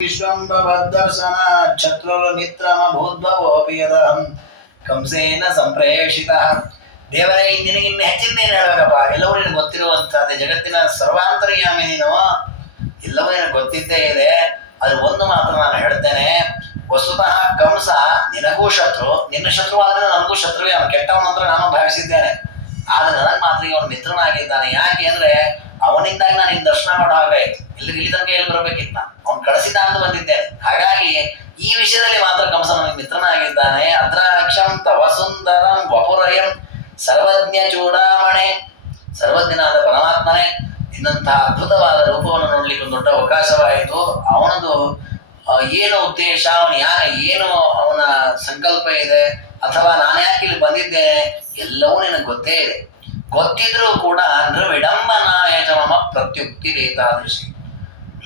ವಿಶ್ವಂಬವದ್ದರ್ಶನ ಶತ್ರುರ್ಮಿತ್ರಮಭೂದ್ಭವೋಪಿ ಯದಹಂ ಕಂಸೇನ ಸಂಪ್ರೇಷಿತ. ದೇವರೇ, ನಿನಗಿನ್ನ ಹೆಚ್ಚಿಂದೇನು ಹೇಳಬೇಕಪ್ಪ? ಎಲ್ಲವೂ ನಿನಗೆ ಗೊತ್ತಿರುವಂತಹದ್ದೇ. ಜಗತ್ತಿನ ಸರ್ವಾಂತರ್ಯಾಮಿ ನೀನು, ಎಲ್ಲವೂ ನಿನಗೆ ಗೊತ್ತಿದ್ದೇ ಇದೆ. ಅದು ಒಂದು ಮಾತ್ರ ನಾನು ಹೇಳ್ತೇನೆ. ವಸ್ತುತಃ ಕಂಸ ನಿನಗೂ ಶತ್ರು, ನಿನ್ನ ಶತ್ರುವಾದ್ರೆ ನನಗೂ ಶತ್ರುವೇ. ಅವನು ಕೆಟ್ಟವನಂತರ ನಾನು ಭಾವಿಸಿದ್ದೇನೆ. ಆದ್ರೆ ನನಗೆ ಮಾತ್ರ ಅವನು ಮಿತ್ರನಾಗಿದ್ದಾನೆ. ಯಾಕೆ ಅಂದ್ರೆ ಅವನಿಂದಾಗಿ ನಾನು ನಿನ್ನ ದರ್ಶನ ಮಾಡೋ ಹಾಗಾಯ್ತು. ಇಲ್ಲಿ ತನಕ ಎಲ್ಲಿ ಬರ್ಬೇಕಿತ್ತು? ನಾನು ಅವನು ಕಳಿಸಿದ ಅಂತ ಬಂದಿದ್ದೇನೆ. ಹಾಗಾಗಿ ಈ ವಿಷಯದಲ್ಲಿ ಮಾತ್ರ ಕಂಸ ನನಗೆ ಮಿತ್ರನಾಗಿದ್ದಾನೆ. ಅದ್ರಾಕ್ಷಂ ತವ ಸುಂದರಂ ವಪುರಯಂ ಸರ್ವಜ್ಞ ಚೂಡಾಮಣೆ. ಸರ್ವಜ್ಞನಾದ ಪರಮಾತ್ಮನೇ, ಇನ್ನಂತಹ ಅದ್ಭುತವಾದ ರೂಪವನ್ನು ನೋಡ್ಲಿಕ್ಕೆ ಒಂದು ದೊಡ್ಡ ಅವಕಾಶವಾಯಿತು. ಅವನದು ಏನು ಉದ್ದೇಶ, ಏನು ಅವನ ಸಂಕಲ್ಪ ಇದೆ, ಅಥವಾ ನಾನು ಯಾಕೆ ಇಲ್ಲಿ ಬಂದಿದ್ದೇನೆ, ಎಲ್ಲವೂ ನಿನಗೆ ಗೊತ್ತೇ ಇದೆ. ಗೊತ್ತಿದ್ರೂ ಕೂಡ ವಿಡಂಬನಾಯಕ ಮಮ ಪ್ರತ್ಯುಕ್ತಿ ರೇತಾದೃಶಿ.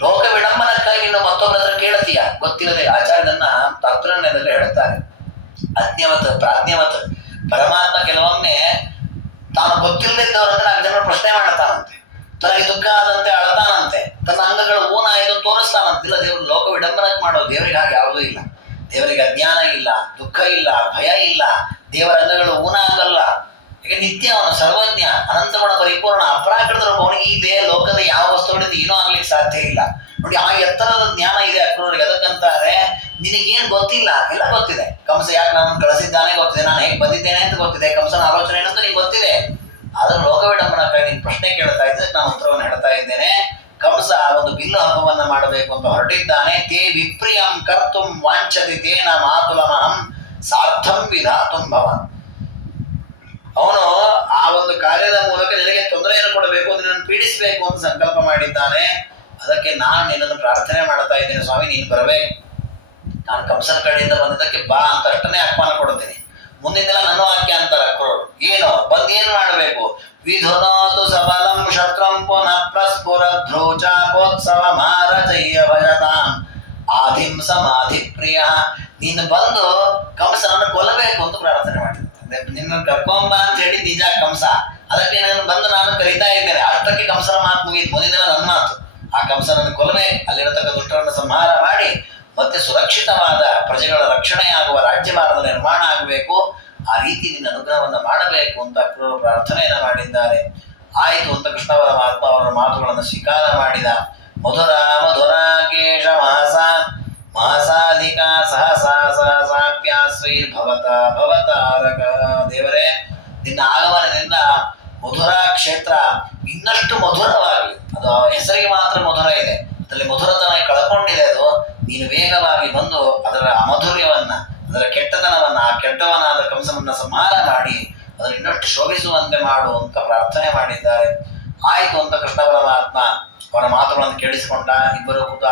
ಲೋಕ ವಿಡಂಬನಕ್ಕಾಗಿ ನೀನು ಮತ್ತೊಬ್ಬರ ಹತ್ರ ಕೇಳ್ತೀಯ ಗೊತ್ತಿಲ್ಲದೆ. ಆಚಾರ್ಯದನ್ನ ತಾತ್ಪರ್ಯದಲ್ಲಿ ಹೇಳ್ತಾರೆ, ಅಜ್ಞವತ್ ಪ್ರಾಜ್ಞವತ್. ಪರಮಾತ್ಮ ಕೆಲವೊಮ್ಮೆ ತಾನು ಗೊತ್ತಿಲ್ಲದಿದ್ದವರಂತೆ 4 ಜನರು ಪ್ರಶ್ನೆ ಮಾಡ್ತಾನಂತೆ. ತನಗೆ ದುಃಖ ಆದಂತೆ ಅಳತಾನಂತೆ, ತನ್ನ ಅಂಗಗಳು ಊನಾಯಿತು ತೋರಿಸ್ತಾನಂತೆ. ಇಲ್ಲ, ದೇವರು ಲೋಕ ವಿಡಂಬನಕ್ಕೆ ಮಾಡೋದು. ದೇವರಿಗೆ ಹಾಗೆ ಯಾವುದೂ ಇಲ್ಲ. ದೇವರಿಗೆ ಅಜ್ಞಾನ ಇಲ್ಲ, ದುಃಖ ಇಲ್ಲ, ಭಯ ಇಲ್ಲ. ದೇವರ ಅಂಗಗಳು ಊನ ಆಗಲ್ಲ. ಈಗ ನಿತ್ಯ ಅವನು ಸರ್ವಜ್ಞ, ಅನಂತ ಗುಣ ಪರಿಪೂರ್ಣ, ಅಪರಾಕೃತ ರೂಪ. ಅವನಿಗೆ ಈ ದೇಹ ಲೋಕದ ಯಾವ ವಸ್ತುಗಳಿಂದ ಏನೂ ಆಗ್ಲಿಕ್ಕೆ ಸಾಧ್ಯ ಇಲ್ಲ. ನೋಡಿ, ಆ ಎತ್ತರದ ಜ್ಞಾನ ಇದೆ ಅಕ್ರೂರಿಗೆ. ಅದಕ್ಕಂತಾರೆ ನಿನಗೇನು ಗೊತ್ತಿಲ್ಲ, ಎಲ್ಲ ಗೊತ್ತಿದೆ. ಕಂಸ ಯಾಕೆ ನನ್ನನ್ನು ಕಳಿಸಿದ್ದಾನೆ ಗೊತ್ತಿದೆ, ನಾನು ಹೇಗೆ ಬಂದಿದ್ದೇನೆ ಅಂತ ಗೊತ್ತಿದೆ, ಕಂಸನ ಆಲೋಚನೆ ಏನಂತ ನಿಂಗೆ ಗೊತ್ತಿದೆ. ಆದ್ರೆ ಲೋಕ ವಿಡಂಬನಕ್ಕಾಗಿ ನೀನು ಪ್ರಶ್ನೆ ಕೇಳ್ತಾ ಇದ್ದರೆ ನಾನು ಉತ್ತರವನ್ನು ಹೇಳ್ತಾ ಇದ್ದೇನೆ. ಕಂಸ ಒಂದು ಬಿಲ್ಲು ಹಬ್ಬವನ್ನ ಮಾಡಬೇಕು ಅಂತ ಹೊರಟಿದ್ದಾನೆ. ತೇ ವಿಪ್ರಿಯಂ ಕರ್ತುಂ ವಾಂಛತಿ ತೇನ ಮಾತುಲಮಹಂ ಸಾರ್ಥಂ ವಿಧಾತುಂ ಭವಾನ್. ಅವನು ಆ ಒಂದು ಕಾರ್ಯದ ಮೂಲಕ ನಿನಗೆ ತೊಂದರೆಯನ್ನು ಕೊಡಬೇಕು, ನಿನ್ನನ್ನು ಪೀಡಿಸಬೇಕು ಅಂತ ಸಂಕಲ್ಪ ಮಾಡಿದ್ದಾನೆ. ಅದಕ್ಕೆ ನಾನು ನಿನ್ನನ್ನು ಪ್ರಾರ್ಥನೆ ಮಾಡ್ತಾ ಇದ್ದೇನೆ, ಸ್ವಾಮಿ ನೀನು ಬರಬೇಕು. ನಾನು ಕಂಸನ ಕಡೆಯಿಂದ ಬಂದಿದ್ದಕ್ಕೆ ಬಾ ಅಂತ ಅಷ್ಟನ್ನೇ ಆಹ್ವಾನ ಕೊಡ್ತೀನಿ. ಮುಂದಿನ ನನ್ನ ವಾಕ್ಯ ಅಂತಾರೆ ಅಕ್ರೂರು. ಏನು ಬಂದೇನು ಮಾಡಬೇಕು? ವಿಧುನೋತು ಸಬಲಂ ಶತ್ರಂ ಪುನಃ ಪ್ರಸ್ಫುರ ಧ್ರುಚಾಪೋತ್ಸವ ಮಾರಜಯ್ಯ ಭಜತಾಂ ಆಧಿಂ ಸಮಾಧಿ ಪ್ರಿಯ. ನೀನು ಬಂದು ಕಂಸನನ್ನು ಕೊಲ್ಲಬೇಕು ಅಂತ ಪ್ರಾರ್ಥನೆ ಮಾಡಿದ. ನಿನ್ನ ಕರ್ಕೊಂಬ ಅಂತ ಹೇಳಿ ನಿಜ ಕಂಸ. ಅದಕ್ಕೆ ನಾನು ಬಂದು ನಾನು ಕರೀತಾ ಇದ್ದೇನೆ. ಅಷ್ಟಕ್ಕೆ ಕಂಸನ ಮಾತು ಮುಗಿದು. ಮುಂದಿನ ನನ್ನ ಮಾತು, ಆ ಕಂಸನನ್ನು ಕೊಲ್ಲಬೇಕು, ಅಲ್ಲಿರತಕ್ಕ ದುಷ್ಟರನ್ನು ಸಂಹಾರ ಮಾಡಿ ಮತ್ತೆ ಸುರಕ್ಷಿತವಾದ ಪ್ರಜೆಗಳ ರಕ್ಷಣೆ ಆಗುವ ರಾಜ್ಯಭಾರದ ನಿರ್ಮಾಣ ಆಗಬೇಕು. ಆ ರೀತಿ ನಿನ್ನ ಅನುಗ್ರಹವನ್ನು ಮಾಡಬೇಕು ಅಂತ ಅಕ್ರೂರು ಪ್ರಾರ್ಥನೆಯನ್ನು ಮಾಡಿದ್ದಾರೆ. ಆಯಿತು ಅಂತ ಕೃಷ್ಣ ಪರಮಾತ್ಮ ಅವರ ಮಾತುಗಳನ್ನು ಸ್ವೀಕಾರ ಮಾಡಿದ. ಮಧುರ ಮಧುರ ಕೇಶ ಮಾಸಾಧಿಕ ಸಹಸಾ ಸಹಸಾಪ್ಯಾಸ್ವೈ ಭವತ ಭವತಾರಕ. ದೇವರೇ, ನಿನ್ನ ಆಗಮನದಿಂದ ಮಧುರಾ ಕ್ಷೇತ್ರ ಇನ್ನಷ್ಟು ಮಧುರವಾಗಲಿ. ಅದು ಹೆಸರಿಗೆ ಮಾತ್ರ ಮಧುರ ಇದೆ, ಅದರಲ್ಲಿ ಮಧುರತನ ಕಳ್ಕೊಂಡಿದೆ. ಅದು ನೀನು ವೇಗವಾಗಿ ಬಂದು ಅದರ ಅಮಧುರ್ಯವನ್ನ, ಅದರ ಕೆಟ್ಟತನವನ್ನ, ಆ ಕೆಟ್ಟವನಾದ ಕಂಸನನ್ನ ಸಂಹಾರ ಮಾಡಿ ಅದನ್ನು ಇನ್ನಷ್ಟು ಶೋಭಿಸುವಂತೆ ಮಾಡು ಅಂತ ಪ್ರಾರ್ಥನೆ ಮಾಡಿದ್ದಾರೆ. ಆಯಿತು ಅಂತ ಕೃಷ್ಣ ಪರಮಾತ್ಮ ಅವರ ಮಾತುಗಳನ್ನು ಕೇಳಿಸಿಕೊಂಡ. ಇಬ್ಬರು ಕೂತ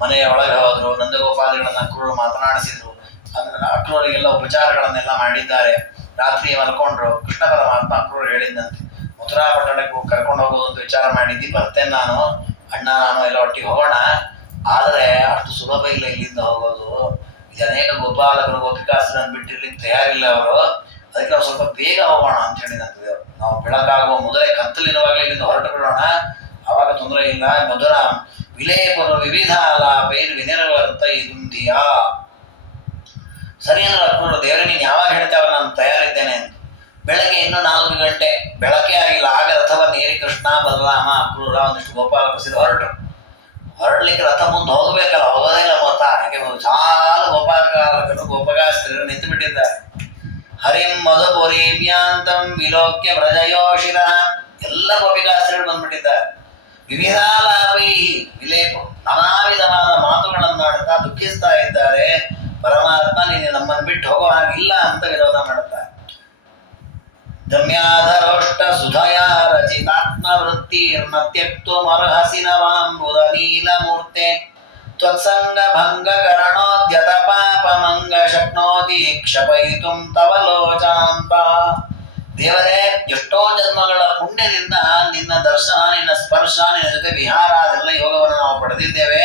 ಮನೆಯ ಒಳಗೆ ಹೋದರು. ನಂದಗೋಪಾದಿಗಳನ್ನ ಅಕ್ರೂರು ಮಾತನಾಡಿಸಿದ್ರು. ಅದನ್ನ ಅಕ್ರೂರಿಗೆಲ್ಲ ಉಪಚಾರಗಳನ್ನೆಲ್ಲ ಮಾಡಿದ್ದಾರೆ. ರಾತ್ರಿ ಮಲ್ಕೊಂಡ್ರು. ಕೃಷ್ಣ ಪರಮಾತ್ಮ ಅಕ್ರೂರು ಹೇಳಿದ್ದಂತೆ, ಮಥುರಾ ಪಟ್ಟಣಕ್ಕೆ ಕರ್ಕೊಂಡು ಹೋಗೋದು ಅಂತ ವಿಚಾರ ಮಾಡಿದ್ದಿ, ಬರ್ತೇನೆ ನಾನು, ಅಣ್ಣ ನಾನು ಎಲ್ಲ ಒಟ್ಟಿಗೆ ಹೋಗೋಣ. ಆದರೆ ಅಷ್ಟು ಸುಲಭ ಇಲ್ಲ ಇಲ್ಲಿಂದ ಹೋಗೋದು. ಇದು ಅನೇಕ ಗೋಪಾಲಕರು ಗೋಪಿಕಾಸ್ತ್ರನ್ನು ಬಿಟ್ಟಿರ್ಲಿಕ್ಕೆ ತಯಾರಿಲ್ಲ ಅವರು. ಅದಕ್ಕೆ ನಾವು ಸ್ವಲ್ಪ ಬೇಗ ಹೋಗೋಣ ಅಂತ ಹೇಳಿದಂತೆ. ನಾವು ಬೆಳಕಾಗುವ ಮೊದಲೇ ಕತ್ತಲಿರುವಾಗಲೇ ಇಲ್ಲಿಂದ ಹೊರಟು ಬಿಡೋಣ, ಅವಾಗ ತೊಂದರೆ ಇಲ್ಲ. ಮಧುರ ವಿಲೇಪುರ ವಿವಿಧ ಲಾಭೇರ್ ವಿನಿರ್ವರ್ತ ಇದುಂದಿಯಾ. ಸರಿ ಅಂದ್ರೆ ಅಕ್ರೂರು, ದೇವರೇ ನೀನು ಯಾವಾಗ ಹೇಳ್ತೇವೆ ನಾನು ತಯಾರಿದ್ದೇನೆ ಅಂತ. ಬೆಳಗ್ಗೆ ಇನ್ನೂ 4 ಗಂಟೆ, ಬೆಳಕೆ ಆಗಿಲ್ಲ. ಆಗ ರಥವನ್ನು ಏರಿ ಕೃಷ್ಣ ಬಲರಾಮ ಅಕ್ರೂರ ಒಂದಿಷ್ಟು ಗೋಪಾಲಕರು ಸಿದ್ದು ಹೊರಡ್ಲಿಕ್ಕೆ ರಥ ಮುಂದೆ ಹೋಗಬೇಕಲ್ಲ, ಹೋಗೋದೇ ಇಲ್ಲ ಗೊತ್ತ. ಯಾಕೆ ಸಾಲು ಗೋಪಾಲಕರು ಗೋಪಗಾಸ್ತ್ರೀಯರು ನಿಂತು ಬಿಟ್ಟಿದ್ದಾರೆ. ಹರಿಂ ಮಧುಪುರೀಮ್ಯಾಂತಂ ವಿಲೋಕ್ಯ ವ್ರಜಯೋಷಿರ. ಎಲ್ಲ ಗೋಪಿಕಾಸ್ತ್ರೀಯರು ಬಂದ್ಬಿಟ್ಟಿದ್ದಾರೆ. ವಿವಿಧಾಲಾಪೈ ವಿಲೇಪ, ನಾನಾ ವಿಧವಾದ ಮಾತುಗಳನ್ನಾಡುತ್ತಾ ದುಃಖಿಸ್ತಾ ಇದ್ದಾರೆ. ಪರಮಾತ್ಮ ನೀನು ನಮ್ಮನ್ನು ಬಿಟ್ಟು ಹೋಗೋ ಹಾಗಿಲ್ಲ ಅಂತ ವಿರೋಧ ಮಾಡುತ್ತಾರೆ. ದಮ್ಯಾಧರೋಷ್ಟ ಸುಧಯಾ ರಚಿತಾತ್ಮ ವೃತ್ತಿರ್ನ ತ್ಯಕ್ತು ಮರ್ಹಸಿ ನವಾಂಬುದ ನೀಲಮೂರ್ತೆ ತ್ವತ್ಸಂಗ ಭಂಗ ಕರಣೋದ್ಯತ ಪಾಪಮಂಗ ಶಕ್ನೋತಿ ಕ್ಷಪಯಿತುಂ ತವ ಲೋಚಾಂತ. ದೇವರೇ, ಎಷ್ಟೋ ಜನ್ಮಗಳ ಪುಣ್ಯದಿಂದ ನಿನ್ನ ದರ್ಶನ, ನಿನ್ನ ಸ್ಪರ್ಶ, ನಿನ್ನ ಜೊತೆ ವಿಹಾರ, ಅದೆಲ್ಲ ಯೋಗವನ್ನು ನಾವು ಪಡೆದಿದ್ದೇವೆ.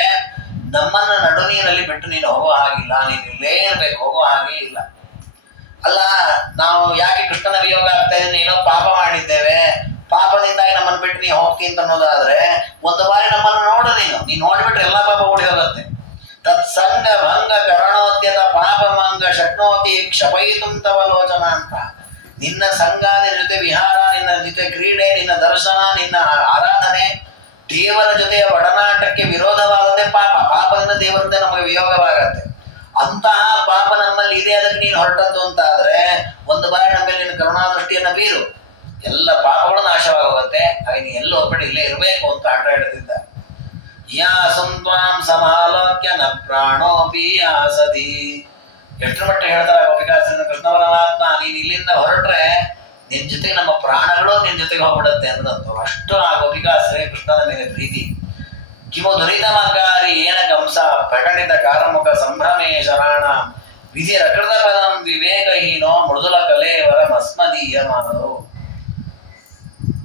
ನಮ್ಮನ್ನ ನಡುನೀರಲ್ಲಿ ಬಿಟ್ಟು ನೀನು ಹೋಗೋ ಹಾಗಿಲ್ಲ. ನೀನು ಇಲ್ಲೇ ಇರಬೇಕು, ಹೋಗೋ ಹಾಗೆ ಇಲ್ಲ. ಅಲ್ಲ, ನಾವು ಯಾಕೆ ಕೃಷ್ಣನ ವಿಯೋಗ ಆಗ್ತಾ ಇದ್ದೇನೆ? ಏನೋ ಪಾಪ ಮಾಡಿದ್ದೇವೆ, ಪಾಪದಿಂದಾಗಿ ನಮ್ಮನ್ನು ಬಿಟ್ಟು ನೀ ಹೋಗ್ತಿ ಅಂತ ಅನ್ನೋದಾದ್ರೆ ಒಂದು ಬಾರಿ ನಮ್ಮನ್ನು ನೋಡು. ನೀನು ನೋಡಿಬಿಟ್ರೆ ಎಲ್ಲ ಪಾಪ ಓಡಿ ಹೋಗುತ್ತೆ. ತತ್ಸಂಗ ಭಂಗ ಕರಣೋದ್ಯತ ಪಾಪಮಂಗ ಶಕ್ನೋತಿ ಕ್ಷಪಯಿತುಂ ತವ ಲೋಚನ ಅಂತ. ನಿನ್ನ ಸಂಘ, ನಿನ್ನ ಜೊತೆ ವಿಹಾರ, ನಿನ್ನ ಜೊತೆ ಕ್ರೀಡೆ, ನಿನ್ನ ದರ್ಶನ, ನಿನ್ನ ಆರಾಧನೆ, ದೇವರ ಜೊತೆಯ ಒಡನಾಟಕ್ಕೆ ವಿರೋಧವಾಗದೆ ಪಾಪ. ಪಾಪದಿಂದ ದೇವರಿಂದ ನಮಗೆ ವಿಯೋಗವಾಗತ್ತೆ. ಅಂತಹ ಪಾಪ ನಮ್ಮಲ್ಲಿ ಇದೆ, ಅದಕ್ಕೆ ನೀನು ಹೊರಟದ್ದು ಅಂತ ಆದ್ರೆ ಒಂದು ಬಾರಿ ನಮ್ಮ ಮೇಲೆ ನಿನ್ನ ಕರುಣಾದೃಷ್ಟಿಯನ್ನ ಬೀರು, ಎಲ್ಲ ಪಾಪಗಳು ನಾಶವಾಗುತ್ತೆ. ಹಾಗೆ ನೀ ಎಲ್ಲೂ ಹೋಗ್ಬೇಡಿ, ಇಲ್ಲೇ ಇರಬೇಕು ಅಂತ ಆಟ ಹಿಡಿದಿದ್ದ. ಯಾ ಸಂತ್ವಾಂ ಸಮಾಲೋಕ್ಯ ನ ಪ್ರಾಣೋಪಿ ಆಸತಿ. ಎಷ್ಟರ ಮಟ್ಟ ಹೇಳ್ತಾರೆ ಗೋಪಿಕಾಸ್ತ್ರೀ ಕೃಷ್ಣ ಪರಮಾತ್ಮ, ನೀನ್ ಇಲ್ಲಿಂದ ಹೊರಟ್ರೆ ನಿನ್ ಜೊತೆಗೆ ನಮ್ಮ ಪ್ರಾಣಗಳು ನಿನ್ ಜೊತೆಗೆ ಹೋಗ್ಬಿಡುತ್ತೆ ಅನ್ನೋದು. ಅಷ್ಟು ಆ ಗೋಪಿಕಾಸ್ತ್ರೀ ಕೃಷ್ಣನ ಮೇಲೆ ಪ್ರೀತಿ. ಕಿಮು ದುರಿತಮಕಾರಿ ಏನ ಕಂಸ ಪ್ರಕಟಿತ ಕಾರಮುಖ ಸಂಭ್ರಮೇ ಶರಾಣ ವಿಧಿ ರಕೃತ ಪದಂ ವಿವೇಕಹೀನೋ ಮೃದುಲ ಕಲೇವರ ಮಸ್ಮದೀಯ ಮಾನವು.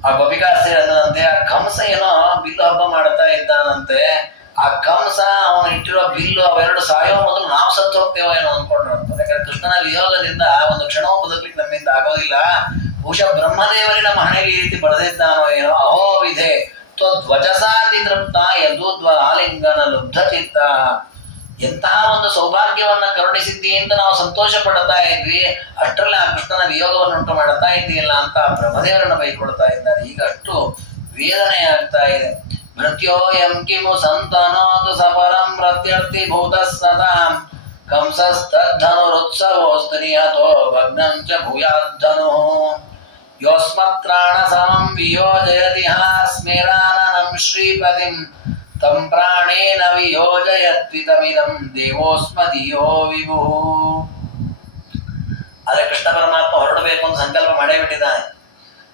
ಆ ಗೋಪಿಕಾಸ್ತ್ರೀ ಅಂದಂತೆ ಆ ಕಂಸ ಏನೋ ಬಿಲ್ಲು ಹಬ್ಬ ಮಾಡ್ತಾ ಇದ್ದಾನಂತೆ. ಆ ಕಂಸ ಅವನು ಇಟ್ಟಿರೋ ಬಿಲ್ಲು ಅವೆರಡು ಸಾಯೋ ಮೊದಲು ನಾವು ಸತ್ತು ಹೋಗ್ತೇವೋ ಏನೋ ಅನ್ಕೊಂಡ್ರಂತ. ಯಾಕಂದ್ರೆ ಕೃಷ್ಣನ ವಿಯೋಗದಿಂದ ಒಂದು ಕ್ಷಣವೂ ಬದುಕಲಿಕ್ಕೆ ನಮ್ಮಿಂದ ಆಗೋದಿಲ್ಲ. ಬಹುಶಃ ಬ್ರಹ್ಮದೇವರಿ ನಮ್ಮ ಹಣೆಗೆ ಈ ರೀತಿ ಬರೆದಿದ್ದಾನೋ ಏನೋ. ಅಹೋ ವಿಧೆ ತ್ವಜಸಾತಿ ತೃಪ್ತ ಯದೂದ್ವ ಆಲಿಂಗನ ಲುಬ್ಧ ಚಿತ್ತ. ಎಂತಹ ಒಂದು ಸೌಭಾಗ್ಯವನ್ನ ಕರುಣಿಸಿದ್ದಿ ಅಂತ ನಾವು ಸಂತೋಷ ಪಡ್ತಾ ಇದ್ವಿ, ಅಷ್ಟರಲ್ಲಿ ಆ ಕೃಷ್ಣನ ವಿಯೋಗವನ್ನು ಉಂಟು ಮಾಡ್ತಾ ಇದ್ದೀಯಲ್ಲ ಅಂತ ಬ್ರಹ್ಮದೇವರನ್ನ ಬೈಕೊಳ್ತಾ ಇದ್ದಾರೆ. ಈಗ ಅಷ್ಟು ವೇದನೆ ಆಗ್ತಾ ಇದೆ. ಮೃತ್ಯೋಯಂ ಕಿಮು ಸಂತನೋತು ಸಪರಂ ಪ್ರತ್ಯರ್ಥಿ ಭೂತ ಸದಾ ಕಂಸಸ್ತದ್ಧನುರುತ್ಸವೋಸ್ತು ನಿಯತೋ ಭಗ್ನಂಚ ಭೂಯಾದ್ಧನು ಯೋಸ್ಮತ್ರಾಣ ಸಮಂ ವಿಯೋಜಯತಿ ಸ್ಮೇರಾನನಂ ಶ್ರೀಪತಿಂ ತಂ ಪ್ರಾಣೇನ ವಿಯೋಜಯತ್ವಿತಮಿದಂ ದೇವೋಸ್ಮದೀಯೋ ವಿಭು. ಆದ್ರೆ ಕೃಷ್ಣ ಪರಮಾತ್ಮ ಹೊರಡಬೇಕು ಅಂತ ಸಂಕಲ್ಪ ಮಾಡೇ ಬಿಟ್ಟಿದ್ದಾನೆ.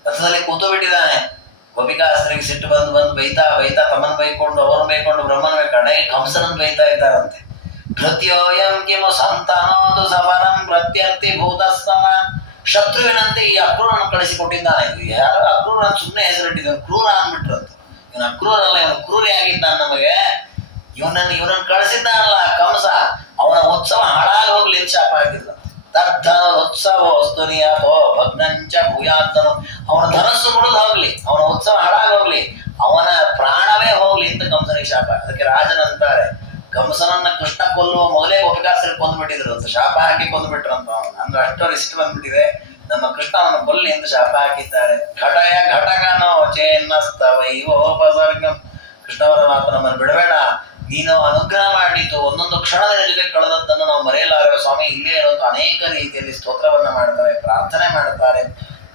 ರಥದಲ್ಲಿ ಕೂತು ಬಿಟ್ಟಿದ್ದಾನೆ. ಗೋಪಿಕಾಸ್ತ್ರೀಗೆ ಸಿಟ್ಟು ಬಂದು ಬೈತಾ ತಮ್ಮನ್ ಬೈಕೊಂಡು ಅವನು ಬೈಕೊಂಡು ಬ್ರಹ್ಮನ ಕಡೆ ಕಂಸನನ್ನು ಬೈತಾ ಇದ್ದಾರಂತೆ. ಕೃತ್ಯೋಯಂ ಕಿಮು ಸಂತನೋದು ಸವರಂ ಪ್ರತ್ಯರ್ಥಿ ಭೂತಸ್ತಮ. ಶತ್ರುವಿನಂತೆ ಈ ಅಕ್ರೂರನ್ನು ಕಳಿಸಿಕೊಟ್ಟಿದ್ದಾನೆ. ಯಾರು ಅಕ್ರೂರ ಸುಮ್ಮನೆ ಹೆಸರಿಟ್ಟಿದ್ದಾನೆ, ಕ್ರೂರ ಅಂದ್ಬಿಟ್ರಂತ. ಇವನು ಅಕ್ರೂರಲ್ಲ, ಇವನು ಕ್ರೂರಿ ಆಗಿದ್ದಾನೆ ನಮಗೆ. ಇವನನ್ನು ಕಳಿಸಿದ್ದಾನಲ್ಲ ಕಂಸ, ಅವನ ಉತ್ಸವ ಹಾಳಾಗಿ ಹೋಗ್ಲಿ ಅಂತ ಶಾಪ ಹಾಕಿದ್ದ. ಉತ್ಸವ ವಸ್ತುನಿಯಾತೋ ಭಗ್ನಂಚ ಭೂಯಾತನು. ಅವನ ಧನಸ್ಸು ಮುಡಿದು ಹೋಗ್ಲಿ, ಅವನ ಉತ್ಸವ ಹಾಳಾಗಿ ಹೋಗ್ಲಿ, ಅವನ ಪ್ರಾಣವೇ ಹೋಗ್ಲಿ ಅಂತ ಕಂಸನಿಗೆ ಶಾಪ. ಅದಕ್ಕೆ ರಾಜನಂತಾರೆ, ಕಂಸನನ್ನ ಕೃಷ್ಣ ಕೊಲ್ಲುವ ಮೊದಲೇ ಗೋಪಿಕಾಸ್ತ್ರೀ ಕೊಂದ್ಬಿಟ್ಟಿದ್ರು ಅಂತ, ಶಾಪ ಹಾಕಿ ಕೊಂದ್ಬಿಟ್ರಂತ. ಅಂದ್ರೆ ಅಷ್ಟೋ ಇಷ್ಟ ಬಂದ್ಬಿಟ್ಟಿದೆ, ನಮ್ಮ ಕೃಷ್ಣವನ್ನು ಕೊಲ್ಲಿ ಅಂತ ಶಾಪ ಹಾಕಿದ್ದಾರೆ. ಘಟಯ ಘಟಕನೋ ಚೇನ್ನಸ್ತವೈವೋಪಸರ್ಗಂ. ಕೃಷ್ಣ ಪರಮಾತ್ಮ ನಮ್ಮನ್ನು ಬಿಡಬೇಡ, ನೀನು ಅನುಗ್ರಹ ಮಾಡಿತು ಒಂದೊಂದು ಕ್ಷಣದ ಜೊತೆ ಕಳೆದದ್ದನ್ನು ನಾವು ಮರೆಯಲಾರೆ ಸ್ವಾಮಿ, ಇಲ್ಲೇ ಇರೋದು. ಅನೇಕ ರೀತಿಯಲ್ಲಿ ಸ್ತೋತ್ರವನ್ನ ಮಾಡ್ತಾರೆ, ಪ್ರಾರ್ಥನೆ ಮಾಡುತ್ತಾರೆ,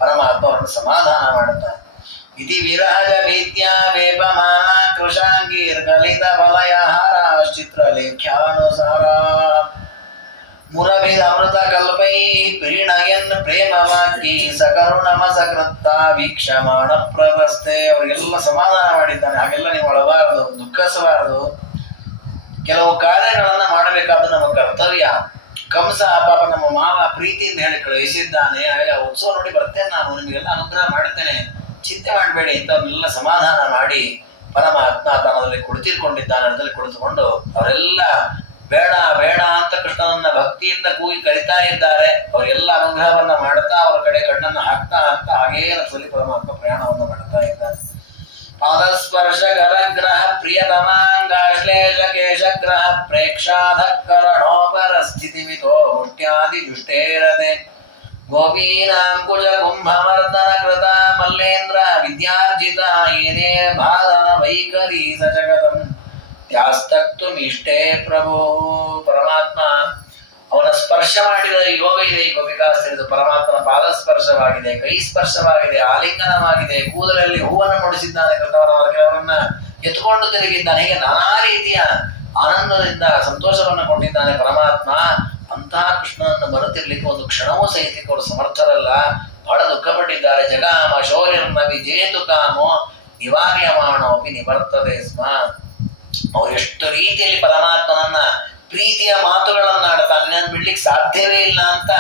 ಪರಮಾತ್ಮ ಅವರನ್ನು ಸಮಾಧಾನ ಮಾಡುತ್ತಾರೆ. ಇತಿ ವಿರಹಜ ಭೀತ್ಯಾ ವೇಪಮಾನ ಕೃಶಾಂಗೀರ್ಗಲಿತ ಬಲಯಹಾರ ಚಿತ್ರಲೇಖ್ಯಾನುಸಾರ ಮುರಭಿದ ಅಮೃತ ಕಲ್ಪೈ ಪ್ರೀಣಯನ್ ಪ್ರೇಮವಾಕಿ ಸಕರುಣಮ ಸಕೃತ್ತ ವೀಕ್ಷಮಾಣ ಪ್ರವಸ್ತೆ. ಅವರಿಗೆಲ್ಲ ಸಮಾಧಾನ ಮಾಡಿದ್ದಾನೆ. ಹಾಗೆಲ್ಲ ನೀವು ಅಳಬಾರದು, ದುಃಖಿಸಬಾರದು. ಕೆಲವು ಕಾರ್ಯಗಳನ್ನ ಮಾಡಬೇಕಾದ ನಮ್ಮ ಕರ್ತವ್ಯ. ಕಂಸ ಪಾಪ ನಮ್ಮ ಮಾವ ಪ್ರೀತಿಯಿಂದ ಹೇಳಿ ಕಳುಹಿಸಿದ್ದಾನೆ, ಹಾಗೆ ಉತ್ಸವ ನೋಡಿ ಬರ್ತೇನೆ, ನಾನು ನಿಮಗೆಲ್ಲ ಅನುಗ್ರಹ ಮಾಡುತ್ತೇನೆ, ಚಿಂತೆ ಮಾಡಬೇಡಿ ಅಂತ ಅವನ್ನೆಲ್ಲ ಸಮಾಧಾನ ಮಾಡಿ ಪರಮಾತ್ಮ ತನ್ನದಲ್ಲಿ ಕುಳಿತಿರ್ಕೊಂಡಿದ್ದಾನೆ. ಅದರಲ್ಲಿ ಕುಳಿತುಕೊಂಡು ಅವರೆಲ್ಲ ಬೇಡ ಬೇಡ ಅಂತ ಕೃಷ್ಣನನ್ನ ಭಕ್ತಿಯಿಂದ ಕೂಗಿ ಕರಿತಾ ಇದ್ದಾರೆ. ಅವರೆಲ್ಲ ಅನುಗ್ರಹವನ್ನ ಮಾಡ್ತಾ ಅವರ ಕಡೆ ಕಣ್ಣನ್ನು ಹಾಕ್ತಾ ಹಾಗೇ ರಥದಲ್ಲಿ ಪರಮಾತ್ಮ ಪ್ರಯಾಣವನ್ನು ಮಾಡ್ತಾ ಇದ್ದಾನೆ. ಪಾದಸ್ಪರ್ಶ ಕರಗ್ರಹ ಪ್ರಿಯತಮಾಂಗಾಶ್ಲೇಷ ಕೇಶಗ್ರಹ ಪ್ರೇಕ್ಷಾಧಕರಣೋಪರ ಸ್ಥಿತಿ ಮಿತೋ ಮುಷ್ಟ್ಯಾದಿ ದುಷ್ಟೇರದೆ ಗೋಪೀನಾಂಕುಜ ಕುಂಭಮರ್ದನ ಕೃತ ಮಲ್ಲೇಂದ್ರ ವಿದ್ಯಾರ್ಜಿತ ಏನೇ ಬಾಧನ ವೈಖರಿ ಸಜಗದಂ ತ್ಯಾಸ್ತಕ್ತು ಇಷ್ಟೇ ಪ್ರಭು. ಪರಮಾತ್ಮ ಅವನ ಸ್ಪರ್ಶ ಮಾಡಿದ ಯೋಗ ಇದೆ ಈ ಗೋಪಿಕಾಸ್ತ್ರೀದು. ಪರಮಾತ್ಮನ ಪಾದ ಸ್ಪರ್ಶವಾಗಿದೆ, ಕೈ ಸ್ಪರ್ಶವಾಗಿದೆ, ಆಲಿಂಗನವಾಗಿದೆ, ಕೂದಲಲ್ಲಿ ಹೂವನ್ನು ಮೂಡಿಸಿದ್ದಾನೆ, ಅವರನ್ನ ಎತ್ಕೊಂಡು ತಿರುಗಿದ್ದಾನೆ. ಹೀಗೆ ನಾನಾ ರೀತಿಯ ಆನಂದದಿಂದ ಸಂತೋಷವನ್ನು ಕೊಂಡಿದ್ದಾನೆ ಪರಮಾತ್ಮ. ಅಂತಹ ಕೃಷ್ಣನನ್ನು ಬರುತ್ತಿರ್ಲಿಕ್ಕೆ ಒಂದು ಕ್ಷಣವೂ ಸಹಿಸಲಿಕ್ಕೆ ಅವರು ಸಮರ್ಥರಲ್ಲ, ಬಹಳ ದುಃಖಪಟ್ಟಿದ್ದಾರೆ. ಜಗಾಮ ಶೌರ್ಯರ್ನ ವಿಜೇತು ಕಾಮೋ ನಿವಾರ್ಯಮಾಣೋಪಿ ನಿವರ್ತದೆ ಸ್ಮ. ಅವ್ರು ಎಷ್ಟು ರೀತಿಯಲ್ಲಿ ಪರಮಾತ್ಮನನ್ನ ಪ್ರೀತಿಯ ಮಾತುಗಳನ್ನಾಡ್ತಾನೆ, ನಾನು ಬಿಡ್ಲಿಕ್ಕೆ ಸಾಧ್ಯವೇ ಇಲ್ಲ ಅಂತ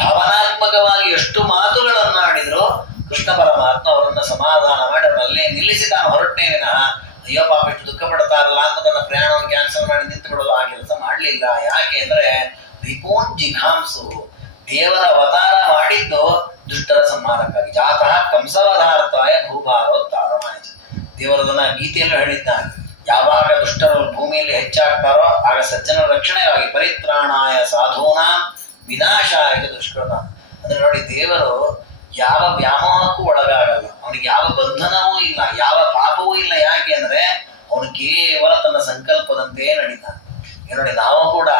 ಭಾವನಾತ್ಮಕವಾಗಿ ಎಷ್ಟು ಮಾತುಗಳನ್ನಾಡಿದ್ರು ಕೃಷ್ಣ ಪರಮಾತ್ಮ ಅವರನ್ನ ಸಮಾಧಾನ ಮಾಡಿ ಅವರಲ್ಲೇ ನಿಲ್ಲಿಸಿ ತಾನು ಹೊರಟೇನ. ಅಯ್ಯೋ ಪಾಪ ಎಷ್ಟು ದುಃಖ ಪಡ್ತಾರಲ್ಲ ಅಂತ ತನ್ನ ಪ್ರಯಾಣವನ್ನು ಕ್ಯಾನ್ಸಲ್ ಮಾಡಿ ನಿಂತು ಬಿಡೋದು ಆ ಕೆಲಸ ಮಾಡಲಿಲ್ಲ. ಯಾಕೆ ಅಂದ್ರೆ ರಿಪೂನ್ ಜಿಘಾಂಸು, ದೇವರ ಅವತಾರ ಮಾಡಿದ್ದು ದುಷ್ಟರ ಸಂಹಾರಕ್ಕಾಗಿ. ಜಾತಃ ಕಂಸವಧಾರ್ಥಾಯ ಭೂಭಾರೋ ತಾರಮಾಯ. ದೇವರದನ್ನ ಗೀತೆಯಲ್ಲೂ ಹೇಳಿದ್ದಾನೆ, ಯಾವಾಗ ದುಷ್ಟರು ಭೂಮಿಯಲ್ಲಿ ಹೆಚ್ಚಾಗ್ತಾರೋ ಆಗ ಸಜ್ಜನರ ರಕ್ಷಣೆಗಾಗಿ ಪರಿತ್ರಾಣಾಯ ಸಾಧೂನಾ ವಿನಾಶಾಯ ದುಷ್ಕೃತ. ಅಂದ್ರೆ ನೋಡಿ, ದೇವರು ಯಾವ ವ್ಯಾಮೋಹಕ್ಕೂ ಒಳಗಾಗಲ್ಲ, ಅವನಿಗೆ ಯಾವ ಬಂಧನವೂ ಇಲ್ಲ, ಯಾವ ಪಾಪವೂ ಇಲ್ಲ. ಯಾಕೆ ಅಂದ್ರೆ ಅವನು ಕೇವಲ ತನ್ನ ಸಂಕಲ್ಪದಂತೆ ನಡೀತಾನೆ. ನೋಡಿ, ನಾವು ಕೂಡ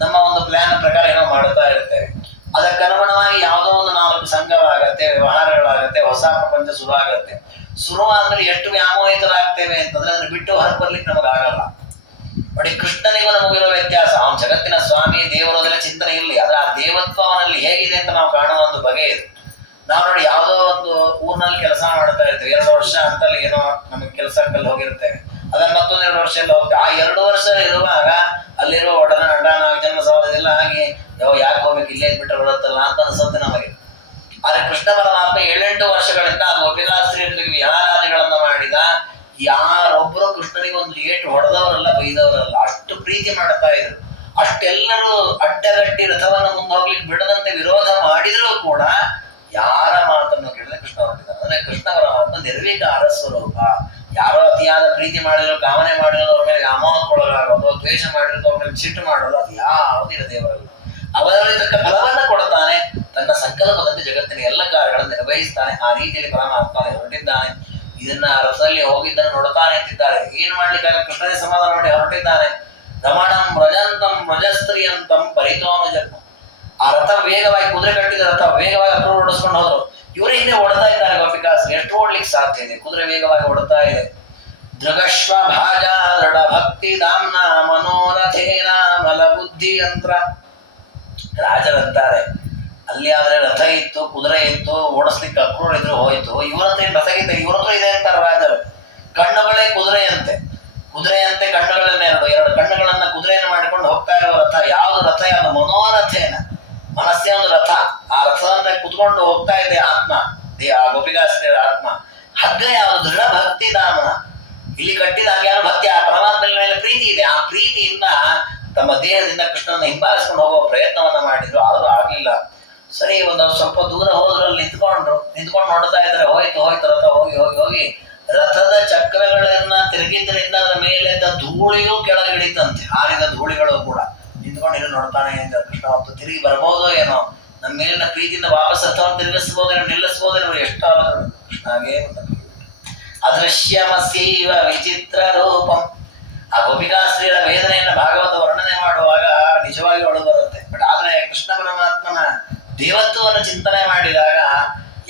ನಮ್ಮ ಒಂದು ಪ್ಲಾನ್ ಪ್ರಕಾರ ಏನೋ ಮಾಡ್ತಾ ಇರ್ತೇವೆ, ಅದಕ್ಕನುಗುಣವಾಗಿ ಯಾವುದೋ ಒಂದು 4 ಸಂಘವಾಗತ್ತೆ, ವ್ಯವಹಾರಗಳಾಗತ್ತೆ, ಹೊಸ ಪ್ರಪಂಚ ಶುರು ಆಗತ್ತೆ. ಶುರು ಆದ್ರೆ ಎಷ್ಟು ವ್ಯಾಮೋಹಿತರಾಗ್ತೇವೆ ಅಂತಂದ್ರೆ ಅದನ್ನ ಬಿಟ್ಟು ಹೊರಗೆ ಬರ್ಲಿಕ್ಕೆ ನಮಗಾಗಲ್ಲ. ನೋಡಿ, ಕೃಷ್ಣನಿಗೂ ನಮಗಿರೋ ವ್ಯತ್ಯಾಸ, ಅವನ ಜಗತ್ತಿನ ಸ್ವಾಮಿ ದೇವರು ಅದೆಲ್ಲ ಚಿಂತನೆ ಇರಲಿ, ಆದ್ರೆ ಆ ದೇವತ್ವ ಅವನಲ್ಲಿ ಹೇಗಿದೆ ಅಂತ ನಾವು ಕಾಣುವ ಒಂದು ಬಗೆ ಇದು. ನಾವು ನೋಡಿ, ಯಾವುದೋ ಒಂದು ಊರಿನಲ್ಲಿ ಕೆಲಸ ಮಾಡ್ತಾ ಇರ್ತೇವೆ, 2 ವರ್ಷ ಅಂತ ಅಲ್ಲಿ ಏನೋ ನಮಗೆ ಕೆಲಸಕ್ಕಲ್ಲಿ ಹೋಗಿರ್ತೇವೆ, ಅದನ್ನ ಮತ್ತೊಂದು 2 ವರ್ಷ ಎಲ್ಲ ಹೋಗ್ತೇವೆ. ಆ 2 ವರ್ಷ ಇರುವಾಗ ಅಲ್ಲಿರುವ ಒಡನ ಜನ್ಮ ಸವಾಲದೆಲ್ಲ ಆಗಿ ಯಾಕೆ ಹೋಗ್ಬೇಕು, ಇಲ್ಲೇ ಬಿಟ್ಟರೆ ಬರುತ್ತಲ್ಲ ಅಂತ ಅನ್ಸುತ್ತೆ ನಮಗೆ. ಆದ್ರೆ ಕೃಷ್ಣ ಪರಮಾತ್ಮ 7-8 ವರ್ಷಗಳಿಂದ ಗೋಪಿಕಾಸ್ತ್ರೀಯರಿಗೆ ವಿಹಾರಾದಿಗಳನ್ನ ಮಾಡಿದ. ಯಾರೊಬ್ಬರು ಕೃಷ್ಣನಿಗೆ ಒಂದು ಏಟು ಹೊಡೆದವರಲ್ಲ, ಬೈದವರಲ್ಲ, ಅಷ್ಟು ಪ್ರೀತಿ ಮಾಡ್ತಾ ಇದ್ರು. ಅಷ್ಟೆಲ್ಲರೂ ಅಡ್ಡಗಟ್ಟಿ ರಥವನ್ನು ಮುಂದೆ ಹೋಗ್ಲಿಕ್ಕೆ ಬಿಡದಂತೆ ವಿರೋಧ ಮಾಡಿದ್ರು ಕೂಡ ಯಾರ ಮಾತನ್ನು ಕೇಳಿದ್ರೆ ಕೃಷ್ಣ ಹೊರಟಿದ್ದಾನೆ. ಅಂದ್ರೆ ಕೃಷ್ಣ ಪರಮಾತ್ಮ ನಿರ್ವಿಕಾರ ಸ್ವರೂಪ. ಯಾರೋ ಅತಿಯಾದ ಪ್ರೀತಿ ಮಾಡಿರೋ, ಕಾಮನೆ ಮಾಡಿರೋದು ಅವ್ರ ಮೇಲೆ ಅಮೋಹಕ್ಕೊಳಗಾಗೋದು, ದ್ವೇಷ ಮಾಡಿರೋದು ಅವ್ರ ಮೇಲೆ ಸಿಟ್ಟು ಮಾಡೋದು, ಅದು ಯಾವುದಿಲ್ಲ ದೇವರಲ್ಲಿ. ಅವರಲ್ಲಿ ತಕ್ಕ ಫಲವನ್ನ ಕೊಡ್ತಾನೆ, ತನ್ನ ಸಂಕಲ್ಪದಂತೆ ಜಗತ್ತಿನ ಎಲ್ಲ ಕಾರ್ಯಗಳನ್ನು ನಿರ್ವಹಿಸ್ತಾನೆ. ಆ ರೀತಿಯಲ್ಲಿ ಪರಮಾತ್ಮ ಹೊರಟಿದ್ದಾನೆ. ಇದನ್ನ ರಥದಲ್ಲಿ ಹೋಗಿದ್ದನ್ನು ನೋಡ್ತಾನೆ ಅಂತಿದ್ದಾರೆ. ಏನ್ ಮಾಡ್ಲಿಕ್ಕಾಗ ಕೃಷ್ಣನೇ ಸಮಾಧಾನ ಮಾಡಿ ಹೊರಟಿದ್ದಾನೆ. ರಮಣಂ ವ್ರಜಂತಂ ವ್ರಜಸ್ತ್ರೀಯಂತಂ ಪರಿತೋನುಜನ್ಮ. ಆ ರಥ ವೇಗವಾಗಿ, ಕುದುರೆ ಕಟ್ಟಿದ ರಥ ವೇಗವಾಗಿ ಅಕ್ರೂರು ಓಡಿಸ್ಕೊಂಡು ಹೋದ್ರು. ಇವರೇ ಹಿಂದೆ ಓಡ್ತಾ ಇದ್ದಾರೆ ಗೋಪಿಕಾಸ್ತ್ರೀ. ಎಷ್ಟು ಓಡ್ಲಿಕ್ಕೆ ಸಾಧ್ಯ ಇದೆ, ಕುದುರೆ ವೇಗವಾಗಿ ಓಡ್ತಾ ಇದೆ. ದೃಗಶ್ವ ಭಾಜ ದೃಢ ಭಕ್ತಿ ದಾಮ್ನ ಮನೋರಥೇನ ಮಲ ಬುದ್ಧಿ ಯಂತ್ರ. ರಾಜರಂತಾರೆ, ಅಲ್ಲಿ ಆದ್ರೆ ರಥ ಇತ್ತು, ಕುದುರೆ ಇತ್ತು, ಓಡಿಸ್ಲಿಕ್ಕೆ ಅಕ್ರೂರು ಇದ್ರು, ಹೋಯ್ತು. ಇವರತ್ರ ರಥ ಇದೆ, ಇವರತ್ರ ಇದೆ ಅಂತಾರೆ ರಾಜರು. ಕಣ್ಣುಗಳೇ ಕುದುರೆಯಂತೆ, ಕುದುರೆಯಂತೆ ಕಣ್ಣುಗಳನ್ನೆರಡು ಕಣ್ಣುಗಳನ್ನ ಕುದುರೆಯನ್ನು ಮಾಡಿಕೊಂಡು ಹೋಗ್ತಾ ಇರುವ ರಥ. ಯಾವುದು ರಥ? ಯಾವುದು? ಮನೋರಥೇನ, ಮನಸ್ಸೇ ಒಂದು ರಥ. ಆ ರಥವನ್ನ ಕುತ್ಕೊಂಡು ಹೋಗ್ತಾ ಇದೆ ಆತ್ಮ, ಆ ಗೋಪಿಕಾಸ್ತ್ರೀಯರ ಆತ್ಮ. ಹಗ್ಗ ಯಾವುದು? ದೃಢ ಭಕ್ತಿ ಧಾಮ. ಇಲ್ಲಿ ಕಟ್ಟಿದಾಗ ಯಾರು ಭಕ್ತಿ, ಆ ಪರಮಾತ್ಮನ ಮೇಲೆ ಪ್ರೀತಿ ಇದೆ. ಆ ಪ್ರೀತಿಯಿಂದ ತಮ್ಮ ದೇಹದಿಂದ ಕೃಷ್ಣನ ಹಿಂಬಾಲಿಸ್ಕೊಂಡು ಹೋಗುವ ಪ್ರಯತ್ನವನ್ನ ಮಾಡಿದ್ರು, ಆದ್ರೂ ಆಗ್ಲಿಲ್ಲ. ಸರಿ, ಒಂದು ಸ್ವಲ್ಪ ದೂರ ಹೋದ್ರಲ್ಲಿ ನಿಂತ್ಕೊಂಡು ನೋಡ್ತಾ ಇದ್ದಾರೆ. ಹೋಯ್ತು ರಥ ಹೋಗಿ ರಥದ ಚಕ್ರಗಳನ್ನ ತಿರುಗಿದ್ರಿಂದ ಅದರ ಮೇಲಿದ್ದ ಧೂಳಿಯೂ ಕೆಳಗೆ ಇಳಿತಂತೆ, ಹಾರಿದ ಧೂಳಿಗಳು ಕೂಡ. ನಿಂತ್ಕೊಂಡು ನೋಡ್ತಾನೆ ಅಂತ ಕೃಷ್ಣ. ಹೊತ್ತು ತಿರುಗಿ ಬರ್ಬೋದೋ ಏನೋ, ನಮ್ಮ ಮೇಲಿನ ಪ್ರೀತಿಯಿಂದ ವಾಪಸ್ ರಥವನ್ನು ತಿರುಗಿಸ್ಬೋದೇನೋ, ನಿಲ್ಲಿಸ್ಬೋದೇನೋ, ಎಷ್ಟು ಆಲೋಚನೆ. ಕೃಷ್ಣಾಗೆ ಅದೃಶ್ಯಮಸೀವ ವಿಚಿತ್ರ ರೂಪಂ. ಆ ಗೋಪಿಕಾಸ್ತ್ರೀಯರ ವೇದನೆಯನ್ನು ಭಾಗವತ ವರ್ಣನೆ ಮಾಡುವಾಗ ನಿಜವಾಗಿ ಒಳು ಬರುತ್ತೆ. ಬಟ್ ಆದ್ರೆ ಕೃಷ್ಣ ಪರಮಾತ್ಮನ ದೇವತ್ವವನ್ನು ಚಿಂತನೆ ಮಾಡಿದಾಗ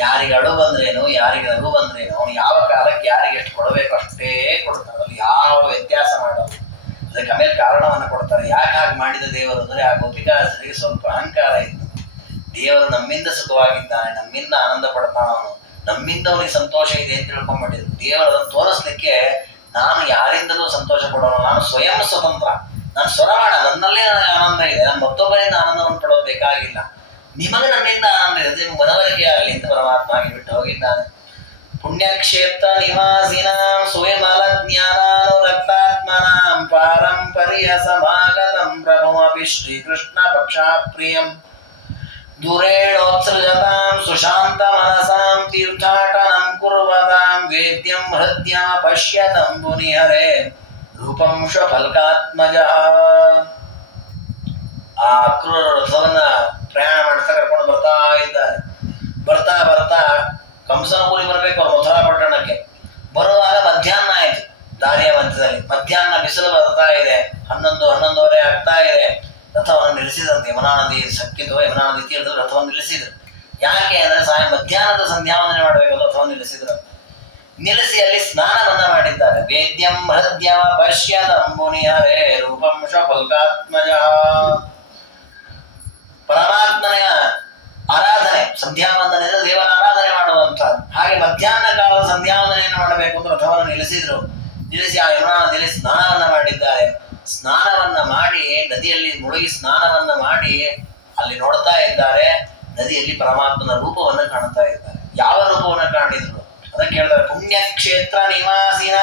ಯಾರಿಗೆ ಅಳು ಬಂದ್ರೇನು, ಯಾರಿಗೆ ನಗು ಬಂದ್ರೇನು, ಅವನು ಯಾವ ಕಾಲಕ್ಕೆ ಯಾರಿಗೆ ಎಷ್ಟು ಕೊಡಬೇಕು ಅಷ್ಟೇ ಕೊಡ್ತಾರೆ. ಅಲ್ಲಿ ಯಾವ ವ್ಯತ್ಯಾಸ ಮಾಡೋದು. ಅದಕ್ಕೆ ಆಮೇಲೆ ಕಾರಣವನ್ನು ಕೊಡ್ತಾರೆ. ಯಾಕೆ ಹಾಗೆ ಮಾಡಿದ ದೇವರು ಅಂದ್ರೆ, ಆ ಗೋಪಿಕಾಸ್ತ್ರೀಗೆ ಸ್ವಲ್ಪ ಅಹಂಕಾರ ಇತ್ತು. ದೇವರು ನಮ್ಮಿಂದ ಸುಖವಾಗಿದ್ದಾನೆ, ನಮ್ಮಿಂದ ಆನಂದ ಪಡ್ತಾನ, ಅವನು ನಮ್ಮಿಂದ ಅವನಿಗೆ ಸಂತೋಷ ಇದೆ ಅಂತ ತಿಳ್ಕೊಂಡ್ಬಿಟ್ಟಿದ್ರು. ದೇವರನ್ನು ತೋರಿಸ್ಲಿಕ್ಕೆ ನಾನು ಯಾರಿಂದಲೂ ಸಂತೋಷ ಪಡೋಣ, ನಾನು ಸ್ವಯಂ ಸ್ವತಂತ್ರ, ನಾನು ಸ್ವರಮಾಡ, ನನ್ನಲ್ಲೇ ನನಗೆ ಆನಂದ ಇದೆ, ನಾನು ಮತ್ತೊಬ್ಬರಿಂದ ಆನಂದವನ್ನು ಪಡೋದು ಬೇಕಾಗಿಲ್ಲ, ನಿಮಗೆ ನನ್ನಿಂದ ಆನಂದ ಇದೆ, ನಿಮ್ಗೆ ಮನವರಿಕೆ ಆಗಲಿ ಅಂತ ಪರಮಾತ್ಮ ಆಗಿ ಬಿಟ್ಟು ಹೋಗಿದ್ದಾನೆ. ಪುಣ್ಯಕ್ಷೇತ್ರ ನಿವಾಸಿನಾಂ ಸ್ವಯಮಲ ಜ್ಞಾನಾನುರಕ್ತಾತ್ಮನಾಂ ಪಾರಂಪರ್ಯ ಸಮಾಗತಂ ಪ್ರಭುಮಪಿ ಶ್ರೀಕೃಷ್ಣ ಪಕ್ಷಾಪ್ರಿಯಂ ದೂರೇಣೋತ್ಸೃಜತಾಂ ಸುಶಾಂತ ಮನಸಾಂ ತೀರ್ಥಾಟನಂ ಕುರ್ವತಾಂ ವೇದ್ಯಂ ಹೃದ್ಯಮ ಪಶ್ಯತಂ ಮುನಿಹರೇ ರೂಪಂ ಶ್ವಫಲ್ಕಾತ್ಮಜಃ. ಆ ಅಕ್ರೂರ ರಥವನ್ನ ಪ್ರಯಾಣ ಮಾಡಿಸ್ತಾ ಕರ್ಕೊಂಡು ಬರ್ತಾ ಇದ್ದಾರೆ. ಬರ್ತಾ ಕಂಸನ ಊರಿಗೆ ಬರ್ಬೇಕು ಅವ್ರು, ಮಥುರಾ ಪಟ್ಟಣಕ್ಕೆ. ಬರುವಾಗ ಮಧ್ಯಾಹ್ನ ಆಯ್ತು. ದಾರಿಯ ಮಧ್ಯದಲ್ಲಿ ಮಧ್ಯಾಹ್ನ ಬಿಸಿಲು ಬರ್ತಾ ಇದೆ, 11:30 ಆಗ್ತಾ ಇದೆ. ರಥವನ್ನು ನಿಲ್ಲಿಸಿದಂತೆ ಯಮುನಾ ನದಿ ಸಕ್ಕಿದ್ದು, ಯಮುನಾ ನದಿ ತೀರದಲ್ಲಿ ರಥವನ್ನು ನಿಲ್ಲಿಸಿದ್ರು. ಯಾಕೆ ಅಂದ್ರೆ ಮಧ್ಯಾಹ್ನದ ಸಂಧ್ಯಾವಂದನೆ ಮಾಡಬೇಕು, ರಥವನ್ನು ನಿಲ್ಲಿಸಿದ್ರು. ನಿಲ್ಲಿಸಿ ಅಲ್ಲಿ ಸ್ನಾನವನ್ನ ಮಾಡಿದ್ದಾರೆ. ವೇದ್ಯಂ ಹೃದ್ಯಮ ಪಶ್ಯತಂ ಮುನಿಹರೇ ರೂಪಂ ಶ್ವಫಲ್ಕಾತ್ಮಜಃ. ಪರಮಾತ್ಮನ ಆರಾಧನೆ, ಸಂಧ್ಯಾವಂದನೆ ದೇವರ ಆರಾಧನೆ ಮಾಡುವಂತ. ಹಾಗೆ ಮಧ್ಯಾಹ್ನ ಕಾಲದ ಸಂಧ್ಯಾವಂದನೆಯನ್ನು ಮಾಡಬೇಕು ಅಂತ ರಥವನ್ನು ನಿಲ್ಲಿಸಿದ್ರು. ನಿಲ್ಲಿಸಿ ಆ ಯಮುನಾ ನದಿಯಲ್ಲಿ ಸ್ನಾನವನ್ನ ಮಾಡಿದ್ದಾರೆ. ಸ್ನಾನವನ್ನ ಮಾಡಿ ನದಿಯಲ್ಲಿ ಮುಳುಗಿ ಸ್ನಾನವನ್ನ ಮಾಡಿ ಅಲ್ಲಿ ನೋಡ್ತಾ ಇದ್ದಾರೆ. ನದಿಯಲ್ಲಿ ಪರಮಾತ್ಮನ ರೂಪವನ್ನು ಕಾಣ್ತಾ ಇದ್ದಾರೆ. ಯಾವ ರೂಪವನ್ನು ಕಾಣಿದ್ರು ಅದಕ್ಕೆ ಹೇಳ್ತಾರೆ. ಪುಣ್ಯಕ್ಷೇತ್ರ ನಿವಾಸಿನ,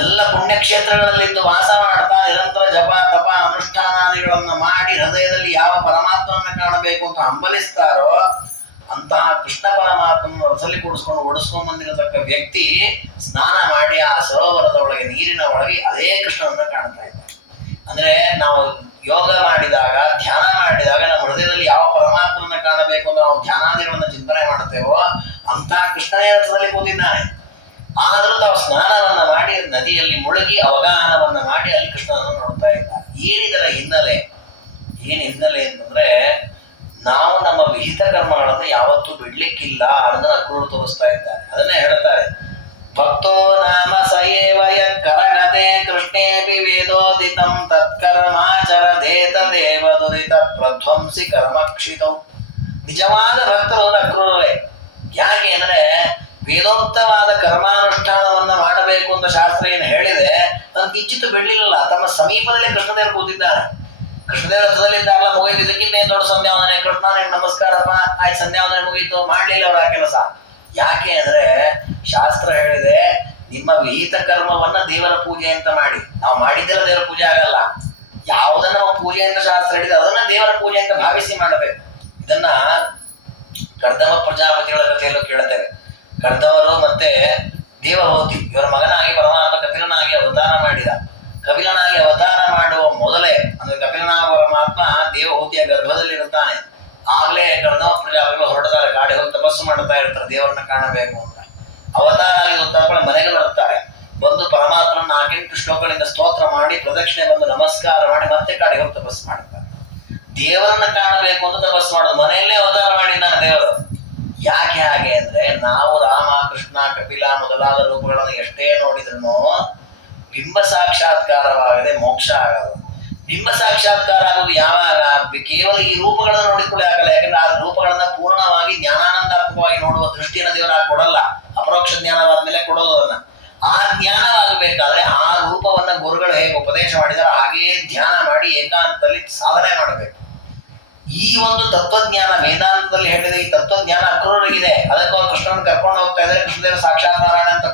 ಎಲ್ಲ ಪುಣ್ಯಕ್ಷೇತ್ರಗಳಲ್ಲಿದ್ದು ವಾಸ ಮಾಡ್ತಾ ನಿರಂತರ ಜಪ ತಪ ಅನುಷ್ಠಾನಾದಿಗಳನ್ನ ಮಾಡಿ ಹೃದಯದಲ್ಲಿ ಯಾವ ಪರಮಾತ್ಮನ ಕಾಣಬೇಕು ಅಂತ ಹಂಬಲಿಸ್ತಾರೋ ಅಂತಹ ಕೃಷ್ಣ ಪರಮಾತ್ಮನ ರಥದಲ್ಲಿ ಕೂಡಿಸ್ಕೊಂಡು ಓಡಿಸ್ಕೊಂಡ್ ಬಂದಿರತಕ್ಕ ವ್ಯಕ್ತಿ ಸ್ನಾನ ಮಾಡಿ ಆ ಸರೋವರದ ಒಳಗೆ ನೀರಿನ ಒಳಗೆ ಅದೇ ಕೃಷ್ಣನನ್ನ ಕಾಣ್ತಾ ಇದ್ದಾರೆ. ಅಂದ್ರೆ ನಾವು ಯೋಗ ಮಾಡಿದಾಗ ಧ್ಯಾನ ಮಾಡಿದಾಗ ನಮ್ಮ ಹೃದಯದಲ್ಲಿ ಯಾವ ಪರಮಾತ್ಮನ ಕಾಣಬೇಕು ಅಂದ್ರೆ ನಾವು ಧ್ಯಾನಾದಿಗಳನ್ನ ಚಿಂತನೆ ಮಾಡುತ್ತೇವೋ ಅಂತಹ ಕೃಷ್ಣನೇ ರಥದಲ್ಲಿ ಕೂತಿದ್ದಾನೆ. ಆದರೂ ತಾವು ಸ್ನಾನವನ್ನ ಮಾಡಿ ನದಿಯಲ್ಲಿ ಮುಳುಗಿ ಅವಗಾಹನವನ್ನ ಮಾಡಿ ಅಲ್ಲಿ ಕೃಷ್ಣನನ್ನು ನೋಡ್ತಾ ಇದ್ದಾರೆ. ಏನಿದರ ಹಿನ್ನೆಲೆ? ಏನ್ ಹಿನ್ನೆಲೆ ಅಂತಂದ್ರೆ ನಾವು ನಮ್ಮ ವಿಹಿತ ಕರ್ಮಗಳನ್ನು ಯಾವತ್ತೂ ಬಿಡ್ಲಿಕ್ಕಿಲ್ಲ ಅನ್ನೋದನ್ನ ಅಕ್ರೂರು ತೋರಿಸ್ತಾ ಇದ್ದಾರೆ. ಅದನ್ನೇ ಹೇಳ್ತಾರೆ, ಭಕ್ತೋ ನಾಮ ಸಯೇವಯ ಕರಗತೆ ಕೃಷ್ಣೇಪಿ ವೇದೋದಿತಂ ತತ್ಕರ್ಮಾಚರದೇತ ದೇವದುರಿತ ಪ್ರಧ್ವಂಸಿ ಕರ್ಮಕ್ಷಿತೌ. ನಿಜವಾದ ಭಕ್ತರು ಅಕ್ರೂರವೇ. ಯಾಕೆ ಅಂದ್ರೆ ವೇದೋಕ್ತವಾದ ಕರ್ಮಾನುಷ್ಠಾನವನ್ನ ಮಾಡಬೇಕು ಅಂತ ಶಾಸ್ತ್ರ ಏನು ಹೇಳಿದೆ ಅದನ್ನು ಕಿಂಚಿತ್ತು ಬಿಡ್ಲಿಲ್ಲ. ತಮ್ಮ ಸಮೀಪದಲ್ಲೇ ಕೃಷ್ಣದೇವರು ಕೂತಿದ್ದಾರೆ. ಕೃಷ್ಣದೇವರ ರಥದಲ್ಲಿದ್ದಾಗಲ ಮುಗಿದು ಇದಕ್ಕಿಂತ ದೊಡ್ಡ ಸಂಧ್ಯಾವಂದನೆ, ಕೃಷ್ಣನೇ ನಮಸ್ಕಾರಪ್ಪ, ಆಯ್ತು ಸಂಧ್ಯಾವಂದನೆ ಮುಗೀತು, ಮಾಡ್ಲಿಲ್ಲ ಅವರ ಆ ಕೆಲಸ. ಯಾಕೆ ಅಂದ್ರೆ ಶಾಸ್ತ್ರ ಹೇಳಿದೆ ನಿಮ್ಮ ವಿಹಿತ ಕರ್ಮವನ್ನ ದೇವರ ಪೂಜೆ ಅಂತ ಮಾಡಿ. ನಾವು ಮಾಡಿದ್ದೆಲ್ಲ ದೇವರ ಪೂಜೆ ಆಗಲ್ಲ. ಯಾವುದನ್ನ ನಾವು ಪೂಜೆ ಅಂತ ಶಾಸ್ತ್ರ ಹೇಳಿದೆ ಅದನ್ನ ದೇವರ ಪೂಜೆ ಅಂತ ಭಾವಿಸಿ ಮಾಡಬೇಕು. ಇದನ್ನ ಕರ್ದಮ ಪ್ರಜಾಪತಿಗಳ ಕಥೆಯಲ್ಲೂ ಕೇಳುತ್ತೇವೆ. ಕರ್ದವರು ಮತ್ತೆ ದೇವಹೂತಿ ಇವರ ಮಗನಾಗಿ ಪರಮಾತ್ಮ ಕಪಿಲನಾಗಿ ಅವತಾರ ಮಾಡಿದ. ಕಪಿಲನಾಗಿ ಅವತಾರ ಮಾಡುವ ಮೊದಲೇ ಅಂದ್ರೆ ಕಪಿಲನಾಗ ಪರಮಾತ್ಮ ದೇವಹೂತಿಯ ಗರ್ಭದಲ್ಲಿರುತ್ತಾನೆ. ಆಗ್ಲೇ ಕರ್ದಮ ಪ್ರಜಾಪತಿಗಳು ಹೊರಡ್ತಾರೆ, ಗಾಡಿ ಹೋಗಿ ತಪಸ್ಸು ಮಾಡ್ತಾ ಇರ್ತಾರೆ ದೇವರನ್ನ ಕಾಣಬೇಕು ಅಂತ. ಅವತಾರ ಆಗಿ ಉತ್ತಾರ ಮನೆಗೆ ಬರ್ತಾರೆ. ಬಂದು ಪರಮಾತ್ಮನ 4 ಶ್ಲೋಕಗಳಿಂದ ಸ್ತೋತ್ರ ಮಾಡಿ ಪ್ರದಕ್ಷಿಣೆ ಬಂದು ನಮಸ್ಕಾರ ಮಾಡಿ ಮತ್ತೆ ಕಾಡಿ ಹೋಗಿ ತಪಸ್ಸು ಮಾಡ್ತಾರೆ. ದೇವರನ್ನ ಕಾಣಬೇಕು ಅಂತ ತಪಸ್ಸು ಮಾಡೋದು. ಮನೆಯಲ್ಲೇ ಅವತಾರ ಮಾಡಿದ್ದಾನೆ ದೇವರು. ಯಾಕೆ ಹಾಗೆ ಅಂದ್ರೆ ನಾವು ರಾಮ ಕೃಷ್ಣ ಕಪಿಲ ಮೊದಲಾದ ರೂಪಗಳನ್ನು ಎಷ್ಟೇ ನೋಡಿದ್ರು ಬಿಂಬ ಸಾಕ್ಷಾತ್ಕಾರವಾಗದೆ ಮೋಕ್ಷ ಆಗಲ್ಲ. ಬಿಂಬ ಸಾಕ್ಷಾತ್ಕಾರ ಆಗೋದು ಯಾವಾಗ? ಕೇವಲ ಈ ರೂಪಗಳನ್ನ ನೋಡಿಕೊಳ್ಳೆ ಆಗಲ್ಲ. ಯಾಕಂದ್ರೆ ಆ ರೂಪಗಳನ್ನ ಪೂರ್ಣವಾಗಿ ಜ್ಞಾನಾನಂದಾತ್ಮಕವಾಗಿ ನೋಡುವ ದೃಷ್ಟಿಯನ್ನು ದೇವರ ಕೊಡಲ್ಲ. ಅಪರೋಕ್ಷ ಜ್ಞಾನವಾದ ಮೇಲೆ ಕೊಡೋದು ಅದನ್ನ. ಆ ಜ್ಞಾನವಾಗಬೇಕಾದ್ರೆ ಆ ರೂಪವನ್ನ ಗುರುಗಳು ಹೇಗೆ ಉಪದೇಶ ಮಾಡಿದಾರೆ ಹಾಗೆಯೇ ಧ್ಯಾನ ಮಾಡಿ ಏಕಾಂತದಲ್ಲಿ ಸಾಧನೆ ಮಾಡಬೇಕು. ಈ ಒಂದು ತತ್ವಜ್ಞಾನ ವೇದಾಂತದಲ್ಲಿ ಹೇಳಿದ ಈ ತತ್ವಜ್ಞಾನ ಅಕ್ರೂರಿಗಿದೆ. ಅದಕ್ಕೂ ಕೃಷ್ಣನ ಕರ್ಕೊಂಡು ಹೋಗ್ತಾ ಇದ್ದಾರೆ. ಕೃಷ್ಣದೇವ ಸಾಕ್ಷಾತ್ ನಾರಾಯಣ ಅಂತ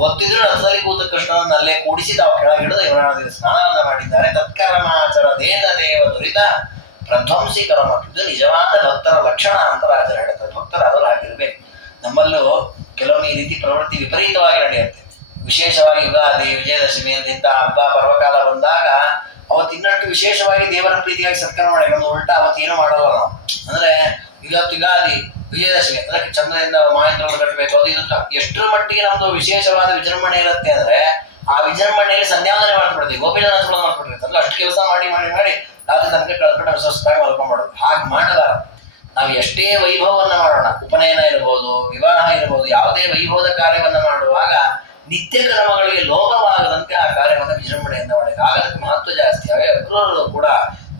ಗೊತ್ತಿದ್ರು ರಥದಲ್ಲಿ ಕೂತ ಕೃಷ್ಣನನ್ನ ಅಲ್ಲೇ ಕೂಡಿಸಿ ತಾವು ಕೆಳಗಿಡಿದು ಇವರಲ್ಲಿ ಸ್ನಾನವನ್ನ ಮಾಡಿದ್ದಾರೆ. ತತ್ಕರ್ಮಾಚರ ದೇವ ದುರಿತ ಪ್ರಧ್ವಂಸಿ ಕರ್ಮ. ಇದು ನಿಜವಾದ ಭಕ್ತರ ಲಕ್ಷಣ ಅಂತ ರಾಜರು ಹೇಳ್ತಾರೆ. ಭಕ್ತರು ಅದರಾಗಿರ್ಬೇಕು. ನಮ್ಮಲ್ಲೂ ಕೆಲವೊಮ್ಮೆ ಈ ರೀತಿ ಪ್ರವೃತ್ತಿ ವಿಪರೀತವಾಗಿ ನಡೆಯುತ್ತೆ. ವಿಶೇಷವಾಗಿ ಯುಗಾದಿ ವಿಜಯದಶಮಿ ಅಂತ ಹಬ್ಬ ಪರ್ವಕಾಲ ಬಂದಾಗ ಅವತ್ತು ಇನ್ನಷ್ಟು ವಿಶೇಷವಾಗಿ ದೇವರ ಪ್ರೀತಿಯಾಗಿ ಸತ್ಕರ್ಮ ಮಾಡಿ ನಮ್ದು ಉಲ್ಟಾ ಅವತ್ತು ಏನೂ ಮಾಡಲ್ಲ ನಾವು. ಅಂದ್ರೆ ಇವತ್ತು ಯುಗಾದಿ ವಿಜಯದಶಮಿ ಅದಕ್ಕೆ ಚಂದ್ರದಿಂದ ಮಾಹಿತಿಗಳು ಕಟ್ಟಬೇಕು. ಅದು ಇದು ಎಷ್ಟರ ಮಟ್ಟಿಗೆ ನಮ್ದು ವಿಶೇಷವಾದ ವಿಜೃಂಭಣೆ ಇರುತ್ತೆ ಅಂದ್ರೆ ಆ ವಿಜೃಂಭಣೆಯಲ್ಲಿ ಸಂಧ್ಯಾವಂದನೆ ಮಾಡ್ಕೊಡ್ತೀವಿ, ಗೋಪಿನಾಥಗಳು ಮಾಡ್ಕೊಟ್ಟಿರ್ತೀವಿ. ಅಂದ್ರೆ ಅಷ್ಟು ಕೆಲಸ ಮಾಡಿ ರಾತ್ರಿ ತನಕ ಕಳ್ಕೊಂಡು ಸ್ವಸ್ಥವಾಗಿ ಮಲ್ಕೊಂಡ್ಬಿಡೋದು. ಹಾಗೆ ಮಾಡಬಾರದು. ನಾವು ಎಷ್ಟೇ ವೈಭವವನ್ನ ಮಾಡೋಣ, ಉಪನಯನ ಇರಬಹುದು, ವಿವಾಹ ಇರಬಹುದು, ಯಾವುದೇ ವೈಭವದ ಕಾರ್ಯವನ್ನ ಮಾಡುವಾಗ ನಿತ್ಯ ಕರ್ಮಗಳಿಗೆ ಲೋಭವಾಗದಂತೆ ಆ ಕಾರ್ಯವನ್ನು ವಿಜೃಂಭಣೆಯಿಂದ ಮಾಡಬೇಕು. ಆಗ ಅದಕ್ಕೆ ಮಹತ್ವ ಜಾಸ್ತಿ. ಹಾಗೆ ಅಕ್ರೂರರು ಕೂಡ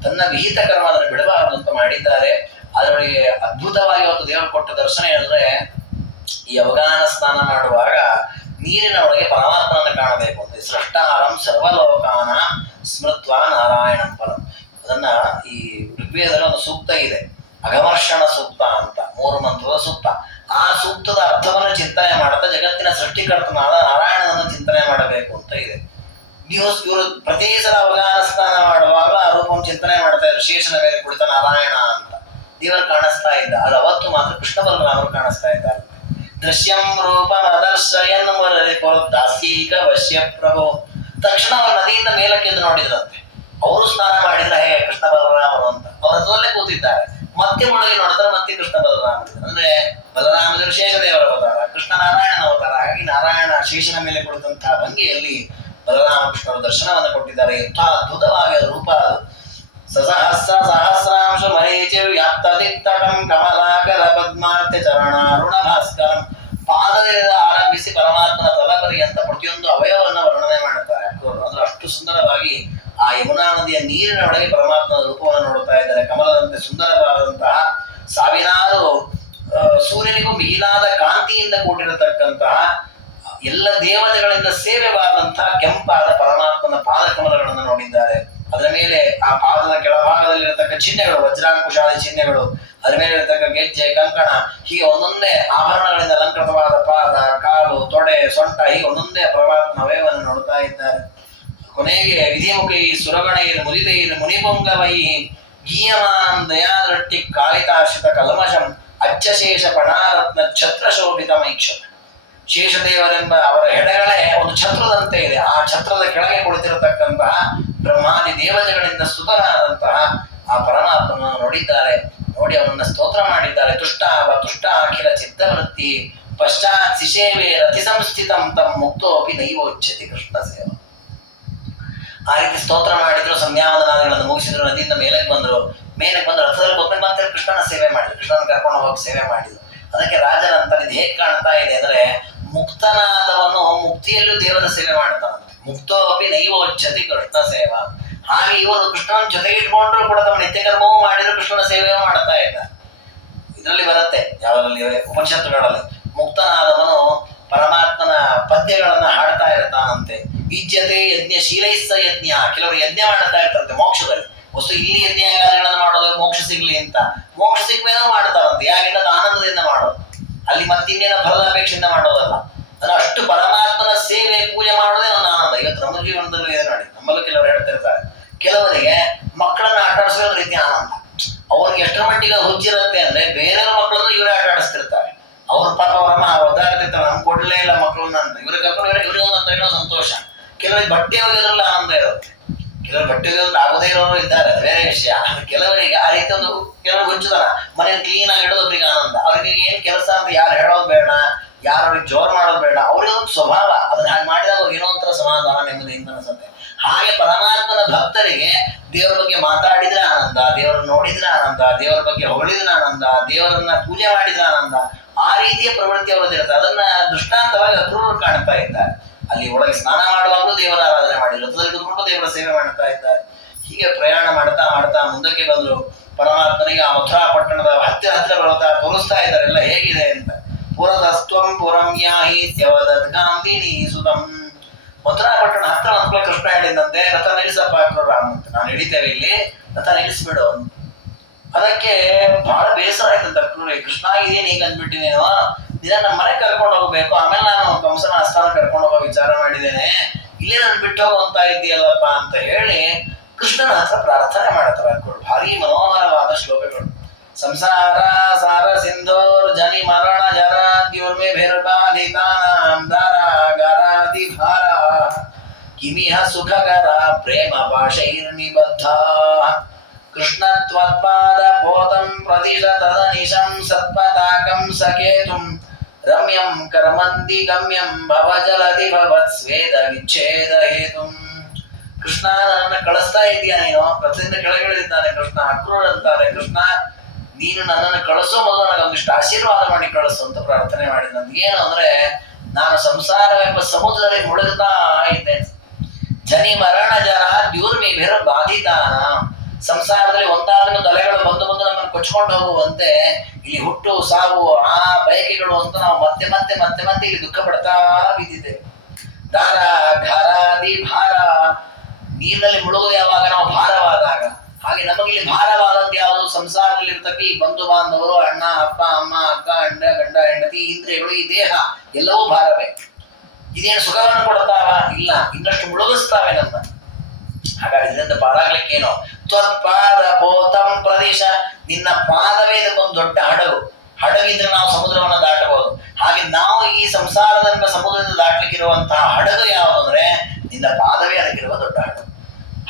ತನ್ನ ವಿಹಿತ ಕರ್ಮ ಅದನ್ನು ಬಿಡಬಾರದು ಅಂತ ಮಾಡಿದ್ದಾರೆ. ಅದರೊಳಗೆ ಅದ್ಭುತವಾಗಿ ಅವತ್ತು ದೇವರು ಕೊಟ್ಟ ದರ್ಶನ ಏನಂದ್ರೆ ಈ ಅವಗಾಹನ ಸ್ನಾನ ಮಾಡುವಾಗ ನೀರಿನ ಒಳಗೆ ಪರಮಾತ್ಮನನ್ನು ಕಾಣಬೇಕು ಅಂತ. ಸೃಷ್ಟಾರಂ ಸರ್ವಲೋಕಾನ ಸ್ಮೃತ್ವ ನಾರಾಯಣಂ ಪರಂ. ಅದನ್ನ ಈ ಋಗ್ವೇದದಲ್ಲಿ ಒಂದು ಸೂಕ್ತ ಇದೆ, ಅಘಮರ್ಷಣ ಸೂಕ್ತ ಅಂತ, 3 ಮಂತ್ರದ ಸೂಕ್ತ. ಆ ಸೂಕ್ತದ ಅರ್ಥವನ್ನು ಚಿಂತನೆ ಮಾಡುತ್ತಾ ಜಗತ್ತಿನ ಸೃಷ್ಟಿಕರ್ತನಾದ ನಾರಾಯಣನನ್ನು ಚಿಂತನೆ ಮಾಡಬೇಕು ಅಂತ ಇದೆ. ಇವರು ಪ್ರತಿ ಸಲ ಅವಗಾಹನ ಸ್ನಾನ ಮಾಡುವಾಗ ಆ ರೂಪವನ್ನು ಚಿಂತನೆ ಮಾಡ್ತಾ ಇದ್ರು. ಶೇಷನ ಮೇಲೆ ಕುಳಿತ ನಾರಾಯಣ ಅಂತ ದೇವರು ಕಾಣಿಸ್ತಾ ಇದ್ದ. ಅದು ಅವತ್ತು ಮಾತ್ರ ಕೃಷ್ಣ ಬಲರಾಮರು ಕಾಣಿಸ್ತಾ ಇದ್ದಾರೆ. ದೃಶ್ಯಂ ರೂಪ ಅದರ್ಶಯನ್ ದಾಸೀಕ ವಶ್ಯ ಪ್ರಭು. ತಕ್ಷಣ ಅವರು ನದಿಯಿಂದ ಮೇಲಕ್ಕೆದ್ದು ನೋಡಿದ್ರಂತೆ. ಅವರು ಸ್ನಾನ ಮಾಡಿದ್ರೆ ಹೇಗೆ ಕೃಷ್ಣ ಬಲರಾಮರು ಅಂತ ಅವರ ಹತ್ರದಲ್ಲೇ ಕೂತಿದ್ದಾರೆ. ಮತ್ತೆ ಮುಳುಗಿ ನೋಡ್ತಾರೆ, ಮತ್ತೆ ಕೃಷ್ಣ ಬಲರಾಮರು. ಅಂದ್ರೆ ಬಲರಾಮದರು ಶೇಷದೇವರ ಅವತಾರ, ಕೃಷ್ಣ ನಾರಾಯಣನ ಅವತಾರ. ಹಾಗಾಗಿ ನಾರಾಯಣ ಶೇಷನ ಮೇಲೆ ಕುಳಿತಂತಹ ಭಂಗಿಯಲ್ಲಿ ಬಲರಾಮ ಕೃಷ್ಣರು ದರ್ಶನವನ್ನು ಕೊಟ್ಟಿದ್ದಾರೆ. ಎಂಥ ಅದ್ಭುತವಾದ ರೂಪ ಅದು. ಸಹಸ್ರಾಂಶ ಮರೀಚಿ ವ್ಯಾಪ್ತದಿಕ್ತಟಂ ಕಮಲಾಕರ ಪದ್ಮಾರ್ಥ ಚರಣಾರುಣ ಭಾಸ್ಕರಂ. ಪಾದದಿಂದ ಆರಂಭಿಸಿ ಪರಮಾತ್ಮನ ತಲಪರ್ಯಂತ ಪ್ರತಿಯೊಂದು ಅವಯವನ್ನ ವರ್ಣನೆ ಮಾಡುತ್ತಾರೆ. ಅದು ಅಷ್ಟು ಸುಂದರವಾಗಿ ಆ ಯಮುನಾ ನದಿಯ ನೀರಿನ ಒಳಗೆ ಪರಮಾತ್ಮನ ರೂಪವನ್ನು ನೋಡ್ತಾ ಇದ್ದಾರೆ. ಕಮಲದಂತೆ ಸುಂದರವಾದಂತಹ ಸಾವಿರಾರು ಸೂರ್ಯನಿಗೂ ಮಿಗಿಲಾದ ಕಾಂತಿಯಿಂದ ಕೂಡಿರತಕ್ಕಂತಹ ಎಲ್ಲ ದೇವತೆಗಳಿಂದ ಸೇವೆವಾದಂತಹ ಕೆಂಪಾದ ಪರಮಾತ್ಮನ ಪಾದ ಕಮಲಗಳನ್ನು ನೋಡಿದ್ದಾರೆ. ಅದರ ಮೇಲೆ ಆ ಪಾದದ ಕೆಳಭಾಗದಲ್ಲಿರತಕ್ಕ ಚಿಹ್ನೆಗಳು, ವಜ್ರಾಂಕುಶಾದಿ ಚಿಹ್ನೆಗಳು, ಅದರ ಮೇಲೆ ಇರತಕ್ಕ ಗೆಜ್ಜೆ, ಕಂಕಣ, ಹೀಗೆ ಒಂದೊಂದೇ ಆಭರಣಗಳಿಂದ ಅಲಂಕೃತವಾದ ಪಾದ, ಕಾಲು, ತೊಡೆ, ಸೊಂಟ, ಹೀಗೆ ಒಂದೊಂದೇ ಪರಮಾತ್ಮ ಅವಯವನ್ನು ನೋಡ್ತಾ ಇದ್ದಾರೆ. ಕೊನೆಗೆ ವಿಧಿಮುಖಿ ಸುರಗಣೈರ್ ಮುದಿತೈರ್ ಮುನಿಪುಂಗವೈ ಗೀಯಮಾನಂ ದಯಾದೃಷ್ಟಿ ಕಾಳಿತಾಶ್ರಿತ ಕಲ್ಮಶಂ ಅಚ್ಚಶೇಷ ಪಣಾರತ್ನ ಛತ್ರ ಶೋಭಿತ ಮೈಕ್ಷತ. ಶೇಷದೇವರೆಂಬ ಅವರ ಹೆಡಗಳೇ ಒಂದು ಛತ್ರದಂತೆ ಇದೆ. ಆ ಛತ್ರದ ಕೆಳಗೆ ಕುಳಿತಿರತಕ್ಕಂತಹ ಬ್ರಹ್ಮಾದಿ ದೇವತೆಗಳಿಂದ ಸ್ತುತನಾದಂತಹ ಆ ಪರಮಾತ್ಮನನ್ನು ನೋಡಿದ್ದಾರೆ. ನೋಡಿ ಅವನನ್ನ ಸ್ತೋತ್ರ ಮಾಡಿದ್ದಾರೆ. ತುಷ್ಟ ಅಖಿಲ ಚಿತ್ತವೃತ್ತಿ ಪಶ್ಚಾತ್ ಶಿಶೇವೆ ರತಿ ಸಂಸ್ಥಿತಂ ತಂ ಮುಕ್ತೋಪಿ ನೈವೋಚ್ಯತಿ ಕೃಷ್ಣ ಸೇವ. ಆ ರೀತಿ ಸ್ತೋತ್ರ ಮಾಡಿದ್ರು, ಸಂಧ್ಯಾವಂದನಾದಿಗಳನ್ನು ಮುಗಿಸಿದ್ರು, ನದಿಯಿಂದ ಮೇಲೆ ಬಂದ್ರು ರಥದಲ್ಲಿ ಗೊತ್ತ ಮತ್ತೆ ಕೃಷ್ಣನ ಸೇವೆ ಮಾಡಿದ್ರು, ಕೃಷ್ಣನ ಕರ್ಕೊಂಡು ಹೋಗಿ ಸೇವೆ ಮಾಡಿದ್ರು. ಅದಕ್ಕೆ ರಾಜರಂತ ಇದು ಹೇಗೆ ಕಾಣ್ತಾ ಇದೆ ಅಂದ್ರೆ, ಮುಕ್ತನಾದವನು ಮುಕ್ತಿಯಲ್ಲೂ ದೇವರ ಸೇವೆ ಮಾಡ್ತಾನೆ. ಮುಕ್ತೋಪಿ ನೈವೋಚ್ಯತಿ ಕೃಷ್ಣ ಸೇವಾ. ಹಾಗೆ ಇವರು ಕೃಷ್ಣನ ಜೊತೆಗೆ ಇಟ್ಕೊಂಡ್ರು ಕೂಡ ತಮ್ಮ ನಿತ್ಯ ಕರ್ಮವೂ ಮಾಡಿದ್ರು, ಕೃಷ್ಣನ ಸೇವೆ ಮಾಡ್ತಾ ಇದ್ದಾರೆ. ಇದರಲ್ಲಿ ಬರುತ್ತೆ ಯಾವಾಗಲ್ಲಿ ಉಪನಿಷತ್ತುಗಳಲ್ಲಿ, ಮುಕ್ತನಾದವನು ಪರಮಾತ್ಮನ ಪದ್ಯಗಳನ್ನ ಹಾಡ್ತಾ ಇರ್ತಾನಂತೆ. ಈಜ್ಯತೆ ಯಜ್ಞ ಶೀಲೈಸ್ಸ ಯಜ್ಞ. ಕೆಲವರು ಯಜ್ಞ ಮಾಡ್ತಾ ಇರ್ತಾರಂತೆ ಮೋಕ್ಷದಲ್ಲಿ. ವಸ್ತು ಇಲ್ಲಿ ಯಜ್ಞಗಳನ್ನು ಮಾಡೋದು ಮೋಕ್ಷ ಸಿಗ್ಲಿ ಅಂತ, ಮೋಕ್ಷ ಸಿಗ್ಮೇನೂ ಮಾಡ್ತಾರಂತೆ. ಯಾಕೆಂದ್ರೆ ಅದು ಆನಂದದಿಂದ ಮಾಡೋದು, ಅಲ್ಲಿ ಮತ್ತಿನ್ನೇನೋ ಫಲದ ಅಪೇಕ್ಷೆಯಿಂದ ಮಾಡೋದಲ್ಲ. ಅಂದ್ರೆ ಅಷ್ಟು ಪರಮಾತ್ಮನ ಸೇವೆ ಪೂಜೆ ಮಾಡೋದೇ ಒಂದು ಆನಂದ. ಇವತ್ತು ನಮ್ಮ ಜೀವನದಲ್ಲೂ ಇದೆ ನೋಡಿ, ನಮ್ಮಲ್ಲೂ ಕೆಲವರು ಹೇಳ್ತಿರ್ತಾರೆ, ಕೆಲವರಿಗೆ ಮಕ್ಕಳನ್ನ ಆಟ ಆಡಿಸೋ ರೀತಿ ಆನಂದ. ಅವ್ರಿಗೆ ಎಷ್ಟರ ಮಟ್ಟಿಗೆ ಹುಚ್ಚಿರುತ್ತೆ ಅಂದ್ರೆ, ಬೇರೆಯವ್ರ ಮಕ್ಕಳನ್ನು ಇವರೇ ಆಟ ಆಡಿಸ್ತಿರ್ತಾರೆ. ಅವ್ರ ಪಾಪ ಅವರಮ್ಮ ಒದ್ದಾಡ್ತಿರ್ತಾರೆ, ನಮ್ಗೆ ಕೊಡ್ಲೇ ಇಲ್ಲ ಮಕ್ಕಳನ್ನ ಅಂತ. ಇವ್ರಿಗೆ ಕರ್ಕೊಂಡು ಇವ್ರಿಗೊಂದು ಏನೋ ಸಂತೋಷ. ಕೆಲವರಿಗೆ ಬಟ್ಟೆ ಒಗೆದ್ರಲ್ಲಿ ಆನಂದ ಇರುತ್ತೆ, ಕೆಲವರು ಬಟ್ಟೆ ಒಗೆದ್ರಲ್ಲಿ ಆಗೋದೇ ಇರೋರು ಇದ್ದಾರೆ, ಬೇರೆ ವಿಷಯ. ಕೆಲವರಿಗೆ ಆ ರೀತಿ ಒಂದು ಕೆಲವರು ಹುಚ್ಚುತ್ತಾರ, ಮನೇಲಿ ಕ್ಲೀನ್ ಆಗಿ ಇಡೋದು ಅವ್ರಿಗೆ ಆನಂದ. ಅವ್ರಿಗೆ ಏನ್ ಕೆಲಸ ಅಂತ ಯಾರು ಹೇಳೋದು ಬೇಡ, ಯಾರು ಅವ್ರಿಗೆ ಜೋರ್ ಮಾಡೋದು ಬೇಡ. ಅವ್ರಿಗೆ ಒಂದು ಸ್ವಭಾವ, ಅದನ್ನ ಹಾಗೆ ಮಾಡಿದಾಗ ಅವ್ರಿಗೆ ಏನೋ ಒಂಥರ ಸಮಾಧಾನ, ನೆಮ್ಮದಿಯಿಂದ ಅನ್ಸುತ್ತೆ. ಹಾಗೆ ಪರಮಾತ್ಮನ ಭಕ್ತರಿಗೆ ದೇವರ ಬಗ್ಗೆ ಮಾತಾಡಿದ್ರೆ ಆನಂದ, ದೇವರನ್ನು ನೋಡಿದ್ರೆ ಆನಂದ, ದೇವರ ಬಗ್ಗೆ ಹೊಗಳಿದ್ರೆ ಆನಂದ, ದೇವರನ್ನ ಪೂಜೆ ಮಾಡಿದ್ರೆ ಆನಂದ. ಆ ರೀತಿಯ ಪ್ರವೃತ್ತಿ ಅವರದಿರುತ್ತೆ. ಅದನ್ನ ದೃಷ್ಟಾಂತವಾಗಿ ಅಕ್ರೂರರು ಕಾಣ್ತಾ ಇದ್ದಾರೆ. ಅಲ್ಲಿ ಒಳಗೆ ಸ್ನಾನ ಮಾಡುವಾಗಲೂ ದೇವರ ಆರಾಧನೆ ಮಾಡಿ, ರಥದಲ್ಲಿ ಕೂತ್ಕೊಂಡು ದೇವರ ಸೇವೆ ಮಾಡ್ತಾ ಇದ್ದಾರೆ. ಹೀಗೆ ಪ್ರಯಾಣ ಮಾಡ್ತಾ ಮಾಡ್ತಾ ಮುಂದಕ್ಕೆ ಬಂದ್ರು. ಪರಮಾತ್ಮನಿಗೆ ಆ ಮಥುರಾ ಪಟ್ಟಣದ ಹತ್ತಿರ ಬರ್ತಾ ತೋರಿಸ್ತಾ ಇದ್ದಾರೆ ಎಲ್ಲ ಹೇಗಿದೆ ಅಂತ. ಪುರದಸ್ತ್ವಂ ಪುರಂ ಯಾಹಿ ತ್ಯವದತ್ ಗಾಂಧಿನಿ ಸುತಂ. ಮಥುರಾ ಪಟ್ಟಣ ಹತ್ತಿರ ಅಂದ್ಕೊಳ್ಳಿ ಕೃಷ್ಣ ಹೇಳಿದಂತೆ, ರಥ ನಿಲ್ಲಿಸಪ್ಪ ಅಕ್ರೂರ ಅಂತ. ನಾನು ಹಿಡಿತೇವೆ ಇಲ್ಲಿ, ರಥ ನಿಲ್ಲಿಸ್ಬಿಡು ಅಂತ. ಅದಕ್ಕೆ ಬಹಳ ಬೇಸರ ಆಯ್ತಂತ ಅಕ್ರೂರಿಗೆ. ಕೃಷ್ಣ ಇದೇನು ಹೀಗೆ ಅಂದ್ಬಿಟ್ಟಿನೇನೋ, ದಿನ ನಮ್ಮ ಮನೆ ಕರ್ಕೊಂಡು ಹೋಗ್ಬೇಕು, ಆಮೇಲೆ ನಾನು ಕಂಸನ ಆಸ್ಥಾನ ಕರ್ಕೊಂಡು ಹೋಗೋ ವಿಚಾರ ಮಾಡಿದ್ದೇನೆ, ಇಲ್ಲೇ ನಾನು ಬಿಟ್ಟು ಹೋಗುವಂತ ಇದೆಯಲ್ಲಪ್ಪ ಅಂತ ಹೇಳಿ ಕೃಷ್ಣನ ಹತ್ರ ಪ್ರಾರ್ಥನೆ ಮಾಡ್ತಾರೆ ಅಕ್ರೂರು. ಭಾರಿ ಮನೋಹರವಾದ ಶ್ಲೋಕಗಳು. ಸಂಸಾರ ಸಾರ ಸಿಂಧೋರ್ ಜನಿ ಮರಣ ಜರ ದ್ಯುರ್ಮೆ ಭಿರ್ಬಾಧಿತಾನಾಂ ದಾರಾಗಾರಾದಿ ಭಾರ ಕಿಮಿಹ ಸುಖಕರ ಪ್ರೇಮ ಪಾಶೈರ್ನಿಬದ್ಧ ಕೃಷ್ಣ ತ್ವತ್ಪಾದ ಪೋತಂ ಪ್ರತಿಶತದನಿಶಂ ಸತ್ಪತಾಕಂ ಸಕೇತುಂ ರಮ್ಯಂ ಕರ್ಮಂದಿ ಗಮ್ಯಂ ಭವಜಲಧಿ ಭವತ್ ಸ್ವೇದ ವಿಚ್ಛೇದ ಹೇತುಂ. ಕೃಷ್ಣ ನನ್ನನ್ನು ಕಳಿಸ್ತಾ ಇದೀಯಾ ನೀನು? ಪ್ರತಿಯಿಂದ ಕೆಳಗಿಳಿದಿದ್ದಾನೆ ಕೃಷ್ಣ. ಅಕ್ರೂರ ಅಂತಾರೆ, ಕೃಷ್ಣ ನೀನು ನನ್ನನ್ನು ಕಳಿಸೋ ಮೊದಲು ನನಗೊಂದಿಷ್ಟು ಆಶೀರ್ವಾದ ಮಾಡಿ ಕಳಿಸು ಅಂತ ಪ್ರಾರ್ಥನೆ ಮಾಡಿದ. ಏನು ಅಂದ್ರೆ, ನಾನು ಸಂಸಾರವೆಂಬ ಸಮುದ್ರದಲ್ಲಿ ಮುಳುಗುತ್ತಾ ಇದ್ದೇನೆ. ಜನಿ ಮರಣ ಜರ ದ್ಯೂರ್ಮಿ ಬೇರ ಬಾಧಿತಾನ. ಸಂಸಾರದಲ್ಲಿ ಒಂದಾದ್ರೂ ತಲೆಗಳು ಬಂದು ನಮ್ಮನ್ನು ಕೊಚ್ಕೊಂಡು ಹೋಗುವಂತೆ ಇಲ್ಲಿ ಹುಟ್ಟು ಸಾವು ಆ ಬಯಕೆಗಳು ಅಂತ ನಾವು ಮತ್ತೆ ಮತ್ತೆ ಮತ್ತೆ ಮತ್ತೆ ಇಲ್ಲಿ ದುಃಖ ಪಡ್ತಾ ಬಿದ್ದಿದ್ದೇವೆ. ದಾರ ಘಾರಾದಿ ಭಾರ. ನೀರಿನಲ್ಲಿ ಮುಳುಗುವುದು ಯಾವಾಗ? ನಾವು ಭಾರವಾದಾಗ. ಹಾಗೆ ನಮಗಿಲ್ಲಿ ಭಾರವಾದದ್ದು ಯಾವುದು? ಸಂಸಾರದಲ್ಲಿ ಇರ್ತಕ್ಕ ಈ ಬಂಧು ಬಾಂಧವರು, ಅಣ್ಣ ಅಪ್ಪ ಅಮ್ಮ ಅಕ್ಕ ಗಂಡ ಹೆಂಡತಿ, ಇಂದ್ರಿಯಗಳು, ಈ ದೇಹ ಎಲ್ಲವೂ ಭಾರವೇ. ಇದೇನು ಸುಖವನ್ನು ಕೊಡ್ತಾವ? ಇಲ್ಲ, ಇನ್ನಷ್ಟು ಮುಳುಗಿಸ್ತಾವೆ ನಮ್ಮ. ಹಾಗಾಗಿ ಇದರಿಂದ ಪಾರಾಗ್ಲಿಕ್ಕೇನೋ ತ್ವತ್ಪಾದ ಪೋತಂ ಪ್ರದೇಶ. ನಿನ್ನ ಪಾದವೇ ಇದಕ್ಕೊಂದು ದೊಡ್ಡ ಹಡಗಿದ್ರೆ ನಾವು ಸಮುದ್ರವನ್ನು ದಾಟಬಹುದು. ಹಾಗೆ ನಾವು ಈ ಸಂಸಾರದಂತ ಸಮುದ್ರದಿಂದ ದಾಟಲಿಕ್ಕಿರುವಂತಹ ಹಡಗು ಯಾವುದು ಅಂದ್ರೆ ನಿನ್ನ ಪಾದವೇ ಅದಕ್ಕಿರುವ ದೊಡ್ಡ ಹಡಗು.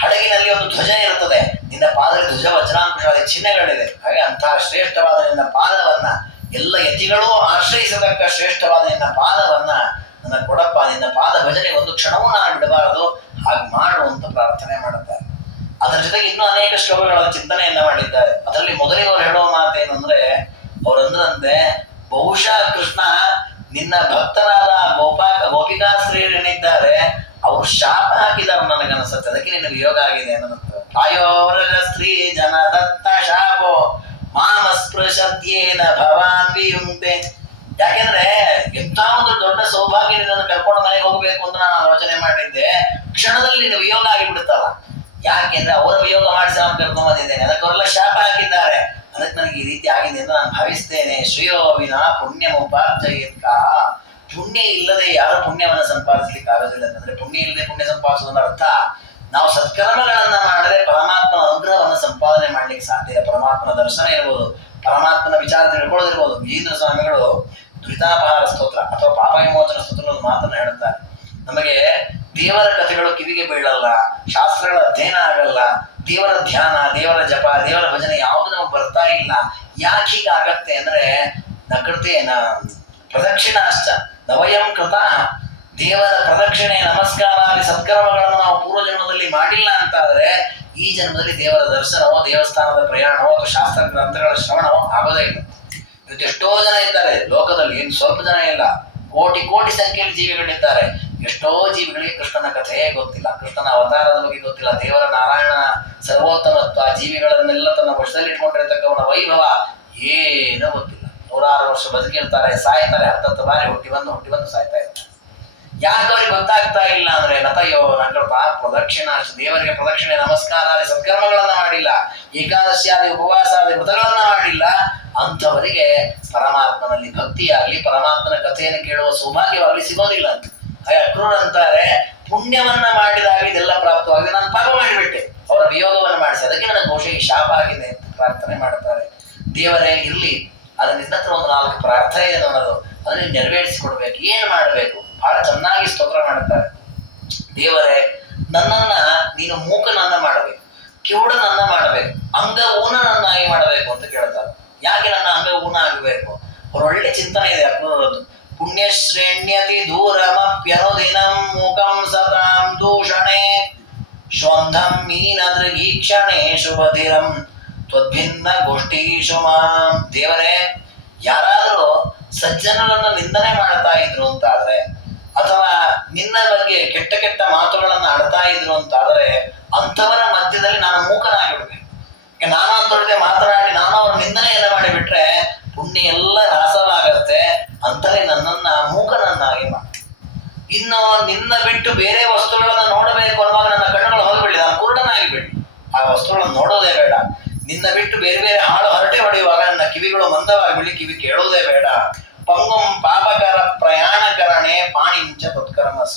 ಹಡಗಿನಲ್ಲಿ ಒಂದು ಧ್ವಜ ಇರುತ್ತದೆ, ನಿನ್ನ ಪಾದದಲ್ಲಿ ಧ್ವಜ ವಜ್ರಾಂಕುಶವಾದ ಚಿಹ್ನೆಗಳಿದೆ. ಹಾಗೆ ಅಂತಹ ಶ್ರೇಷ್ಠವಾದ ನಿನ್ನ ಪಾದವನ್ನ, ಎಲ್ಲ ಯತಿಗಳೂ ಆಶ್ರಯಿಸತಕ್ಕ ಶ್ರೇಷ್ಠವಾದ ನಿನ್ನ ಪಾದವನ್ನ ನನ್ನ ಕೊಡಪ್ಪ. ನಿನ್ನ ಪಾದ ಭಜನೆ ಒಂದು ಕ್ಷಣವೂ ನಾನು ಬಿಡಬಾರದು, ಹಾಗೆ ಮಾಡು ಅಂತ ಪ್ರಾರ್ಥನೆ ಮಾಡುತ್ತಾರೆ. ಅದರ ಜೊತೆಗೆ ಇನ್ನೂ ಅನೇಕ ಶ್ಲೋಕಗಳ ಚಿಂತನೆಯನ್ನ ಮಾಡಿದ್ದಾರೆ. ಅದರಲ್ಲಿ ಮೊದಲಿಗೆ ಅವ್ರು ಹೇಳುವ ಮಾತೇನು ಅಂದ್ರೆ, ಅವರಂದ್ರಂತೆ, ಬಹುಶಃ ಕೃಷ್ಣ ನಿನ್ನ ಭಕ್ತರಾದ ಗೋಪಿಕಾಸ್ತ್ರೀಯರೇನಿದ್ದಾರೆ ಅವ್ರು ಶಾಪ ಹಾಕಿದಾರ ನನಗನ್ಸುತ್ತೆ, ಅದಕ್ಕೆ ನಿನ್ನ ವಿಯೋಗ ಆಗಿದೆ ಅನ್ನೋದು. ಆಯೋರಗ ಸ್ತ್ರೀ ಜನ ದತ್ತ ಶಾಪೋ ಮಾಮಸ್ಪೃಶತ್ಯೇನ ಭವಾನ್ ವಿಯುಂಕ್ತೆ. ಯಾಕೆಂದ್ರೆ ಎಂಥ ಒಂದು ದೊಡ್ಡ ಸೌಭಾಗ್ಯ ನಿನ್ನನ್ನು ಕರ್ಕೊಂಡು ಮನೆಗೆ ಹೋಗ್ಬೇಕು ಅಂತ ನಾನು ಆಲೋಚನೆ ಮಾಡಿದ್ದೆ, ಕ್ಷಣದಲ್ಲಿ ನಿನ್ನ ವಿಯೋಗ ಆಗಿಬಿಡುತ್ತಲ್ಲ. ಯಾಕೆಂದ್ರೆ ಅವರ ವಿಯೋಗ ಮಾಡಿಸಿ ನಾನು ಕರ್ಕೊಂಡ್ ಬಂದಿದ್ದೇನೆ, ಅದಕ್ಕೆ ಅವರೆಲ್ಲ ಶಾಪ ಹಾಕಿದ್ದಾರೆ, ಅದಕ್ಕೆ ನನಗೆ ಈ ರೀತಿ ಆಗಿದೆ ಎಂದು ನಾನು ಭಾವಿಸ್ತೇನೆ. ಶ್ರೇಯೋವಿನ ಪುಣ್ಯ ಉಪಾರ್ಜಯತ್ಕ. ಪುಣ್ಯ ಇಲ್ಲದೆ ಯಾರು ಪುಣ್ಯವನ್ನು ಸಂಪಾದಿಸ್ಲಿಕ್ಕೆ ಆಗೋದಿಲ್ಲ. ಅಂತಂದ್ರೆ ಪುಣ್ಯ ಇಲ್ಲದೆ ಪುಣ್ಯ ಸಂಪಾದಿಸೋದ್ರ ಅರ್ಥ ನಾವು ಸತ್ಕರ್ಮಗಳನ್ನ ಮಾಡಿದ್ರೆ ಪರಮಾತ್ಮನ ಅನುಗ್ರಹವನ್ನು ಸಂಪಾದನೆ ಮಾಡ್ಲಿಕ್ಕೆ ಸಾಧ್ಯ. ಪರಮಾತ್ಮನ ದರ್ಶನ ಇರ್ಬೋದು, ಪರಮಾತ್ಮನ ವಿಚಾರ ತಿಳ್ಕೊಳ್ಳೋದಿರ್ಬೋದು. ವಿಜೇಂದ್ರ ಸ್ವಾಮಿಗಳು ದ್ವಿತಾಪಹಾರ ಸ್ತೋತ್ರ ಅಥವಾ ಪಾಪ ವಿಮೋಚನ ಸ್ತೋತ್ರ ಮಾತನ್ನು ಹೇಳುತ್ತಾರೆ. ನಮಗೆ ದೇವರ ಕಥೆಗಳು ಕಿವಿಗೆ ಬೀಳಲ್ಲ, ಶಾಸ್ತ್ರಗಳ ಅಧ್ಯಯನ ಆಗಲ್ಲ, ದೇವರ ಧ್ಯಾನ, ದೇವರ ಜಪ, ದೇವರ ಭಜನೆ ಯಾವುದು ನಮಗೆ ಬರ್ತಾ ಇಲ್ಲ. ಯಾಕೆ ಹೀಗಾಗತ್ತೆ ಅಂದ್ರೆ ಪ್ರದಕ್ಷಿಣ ಅಷ್ಟ ನವಯಂ ಕೃತ, ದೇವರ ಪ್ರದಕ್ಷಿಣೆ ನಮಸ್ಕಾರ ಸತ್ಕರ್ಮಗಳನ್ನು ನಾವು ಪೂರ್ವ ಜನ್ಮದಲ್ಲಿ ಮಾಡಿಲ್ಲ ಅಂತಾದ್ರೆ ಈ ಜನ್ಮದಲ್ಲಿ ದೇವರ ದರ್ಶನವೋ ದೇವಸ್ಥಾನದ ಪ್ರಯಾಣವೋ ಅಥವಾ ಶಾಸ್ತ್ರ ಗ್ರಂಥಗಳ ಶ್ರವಣವೋ ಆಗೋದೇ ಇಲ್ಲ. ಇವತ್ತು ಎಷ್ಟೋ ಜನ ಇದ್ದಾರೆ ಲೋಕದಲ್ಲಿ, ಏನು ಸ್ವಲ್ಪ ಜನ ಇಲ್ಲ, ಕೋಟಿ ಕೋಟಿ ಸಂಖ್ಯೆಯಲ್ಲಿ ಜೀವಿಗಳಿದ್ದಾರೆ. ಎಷ್ಟೋ ಜೀವಿಗಳಿಗೆ ಕೃಷ್ಣನ ಕಥೆಯೇ ಗೊತ್ತಿಲ್ಲ, ಕೃಷ್ಣನ ಅವತಾರದ ಬಗ್ಗೆ ಗೊತ್ತಿಲ್ಲ, ದೇವರ ನಾರಾಯಣನ ಸರ್ವೋತ್ತಮತ್ವ, ಜೀವಿಗಳನ್ನೆಲ್ಲ ತನ್ನ ವಶದಲ್ಲಿ ಇಟ್ಕೊಂಡಿರ್ತಕ್ಕವನ ವೈಭವ ಏನೂ ಗೊತ್ತಿಲ್ಲ. 106 ವರ್ಷ ಬದುಕಿರ್ತಾರೆ, ಸಾಯ್ತಾರೆ, 10 ಬಾರಿ ಹುಟ್ಟಿ ಬಂದು ಸಾಯ್ತಾ ಇರ್ತಾರೆ. ಯಾಕೆ ಅವ್ರಿಗೆ ಗೊತ್ತಾಗ್ತಾ ಇಲ್ಲ ಅಂದ್ರೆ ನತಯೋ ನಕೃತ ಪ್ರದಕ್ಷಿಣ, ದೇವರಿಗೆ ಪ್ರದಕ್ಷಿಣೆ ನಮಸ್ಕಾರ ಸತ್ಕರ್ಮಗಳನ್ನ ಮಾಡಿಲ್ಲ, ಏಕಾದಶಿಯಾದಿ ಉಪವಾಸಾದಿ ವ್ರತಗಳನ್ನ ಮಾಡಿಲ್ಲ. ಅಂಥವರಿಗೆ ಪರಮಾತ್ಮನಲ್ಲಿ ಭಕ್ತಿಯಾಗಲಿ ಪರಮಾತ್ಮನ ಕಥೆಯನ್ನು ಕೇಳುವ ಸೌಭಾಗ್ಯವಾಗಲಿ ಸಿಗೋದಿಲ್ಲ ಅಂತ. ಅಕ್ರೂರ್ ಅಂತಾರೆ, ಪುಣ್ಯವನ್ನ ಮಾಡಿದಾಗ ಇದೆಲ್ಲ ಪ್ರಾಪ್ತವಾಗಿದೆ, ನಾನು ಪಾಪ ಮಾಡಿಬಿಟ್ಟೆ, ಅವರ ವಿಯೋಗವನ್ನು ಮಾಡಿಸಿ, ಅದಕ್ಕೆ ನನಗೆ ಬಹುಶಃ ಈ ಶಾಪ ಆಗಿದೆ ಅಂತ ಪ್ರಾರ್ಥನೆ ಮಾಡ್ತಾರೆ. ದೇವರೇ ಇರ್ಲಿ, ಅದನ್ನ ಹತ್ರ ಒಂದು 4 ಪ್ರಾರ್ಥನೆ ಇದೆ ಅನ್ನೋದು, ಅದನ್ನ ನೆರವೇರಿಸಿಕೊಡ್ಬೇಕು. ಏನು ಮಾಡಬೇಕು? ಬಹಳ ಚೆನ್ನಾಗಿ ಸ್ತೋತ್ರ ಮಾಡುತ್ತಾರೆ. ದೇವರೇ, ನನ್ನನ್ನ ನೀನು ಮೂಕನನ್ನ ಮಾಡಬೇಕು, ಕಿವುಡನನ್ನ ಮಾಡಬೇಕು, ಅಂಗ ಊನನನ್ನಾಗಿ ಮಾಡಬೇಕು ಅಂತ ಕೇಳ್ತಾರೆ. ಯಾಕೆ ನನ್ನ ಅಂಗ ಊನ ಆಗಬೇಕು? ಒಳ್ಳೆ ಚಿಂತನೆ ಇದೆ ಅಕ್ರೂರದ್ದು. ಪುಣ್ಯಶ್ರೇಣ್ಯತಿ ದೂರಮಪ್ಯನುದಿನಂ ಮೂಕಂ ಸತಾಂ ದೂಷಣೆ ಶ್ವಂಧಂ ಮೀನದೃಗೀಕ್ಷಣೆ ಶುಭಧಿರಂ ತ್ವದ್ಭಿನ್ನ ಗೋಷ್ಠೀಶು ಮಾಂ. ದೇವರೇ, ಯಾರಾದರೂ ಸಜ್ಜನರನ್ನು ನಿಂದನೆ ಮಾಡ್ತಾ ಇದ್ರು ಅಂತಾದ್ರೆ ಅಥವಾ ನಿನ್ನ ಬಗ್ಗೆ ಕೆಟ್ಟ ಕೆಟ್ಟ ಮಾತುಗಳನ್ನು ಆಡ್ತಾ ಇದ್ರು ಅಂತಾದ್ರೆ ಅಂಥವರ ಮಧ್ಯದಲ್ಲಿ ನಾನು ಮೂಕನಾಗಿಬಿಡ್ಬೇಕು. ನಾನು ಅಂತೊಳಗೆ ಮಾತನಾಡಿ ನಾನು ಅವ್ರ ನಿಂದನೆಯನ್ನ ಮಾಡಿಬಿಟ್ರೆ ಪುಣ್ಯ ಎಲ್ಲ ನಾಶವಾಗತ್ತೆ. ಅಂತಲೇ ನನ್ನನ್ನ ಮೂಕನನ್ನಾಗಿ ಮಾಡಿ. ಇನ್ನು ನಿನ್ನ ಬಿಟ್ಟು ಬೇರೆ ವಸ್ತುಗಳನ್ನ ನೋಡಬೇಕು ಅನ್ನುವಾಗ ನನ್ನ ಕಣ್ಣುಗಳು ಹೋಗ್ಬಿಡಿ, ನಾನು ಕುರುಡನಾಗಿ ಬಿಡಿ, ಆ ವಸ್ತುಗಳನ್ನು ನೋಡೋದೇ ಬೇಡ. ನಿನ್ನ ಬಿಟ್ಟು ಬೇರೆ ಬೇರೆ ಹಾಳು ಹರಟೆ ಹೊಡೆಯುವಾಗ ನನ್ನ ಕಿವಿಗಳು ಮಂದವಾಗಿಬಿಡಿ, ಕಿವಿ ಕೇಳೋದೇ ಬೇಡ. ಪಂಗುಂ ಪಾಪಕರ ಪ್ರಯಾಣಕರಣೆ ಪಾಣಿಂಚ ತತ್ಕರ್ಮಸ್.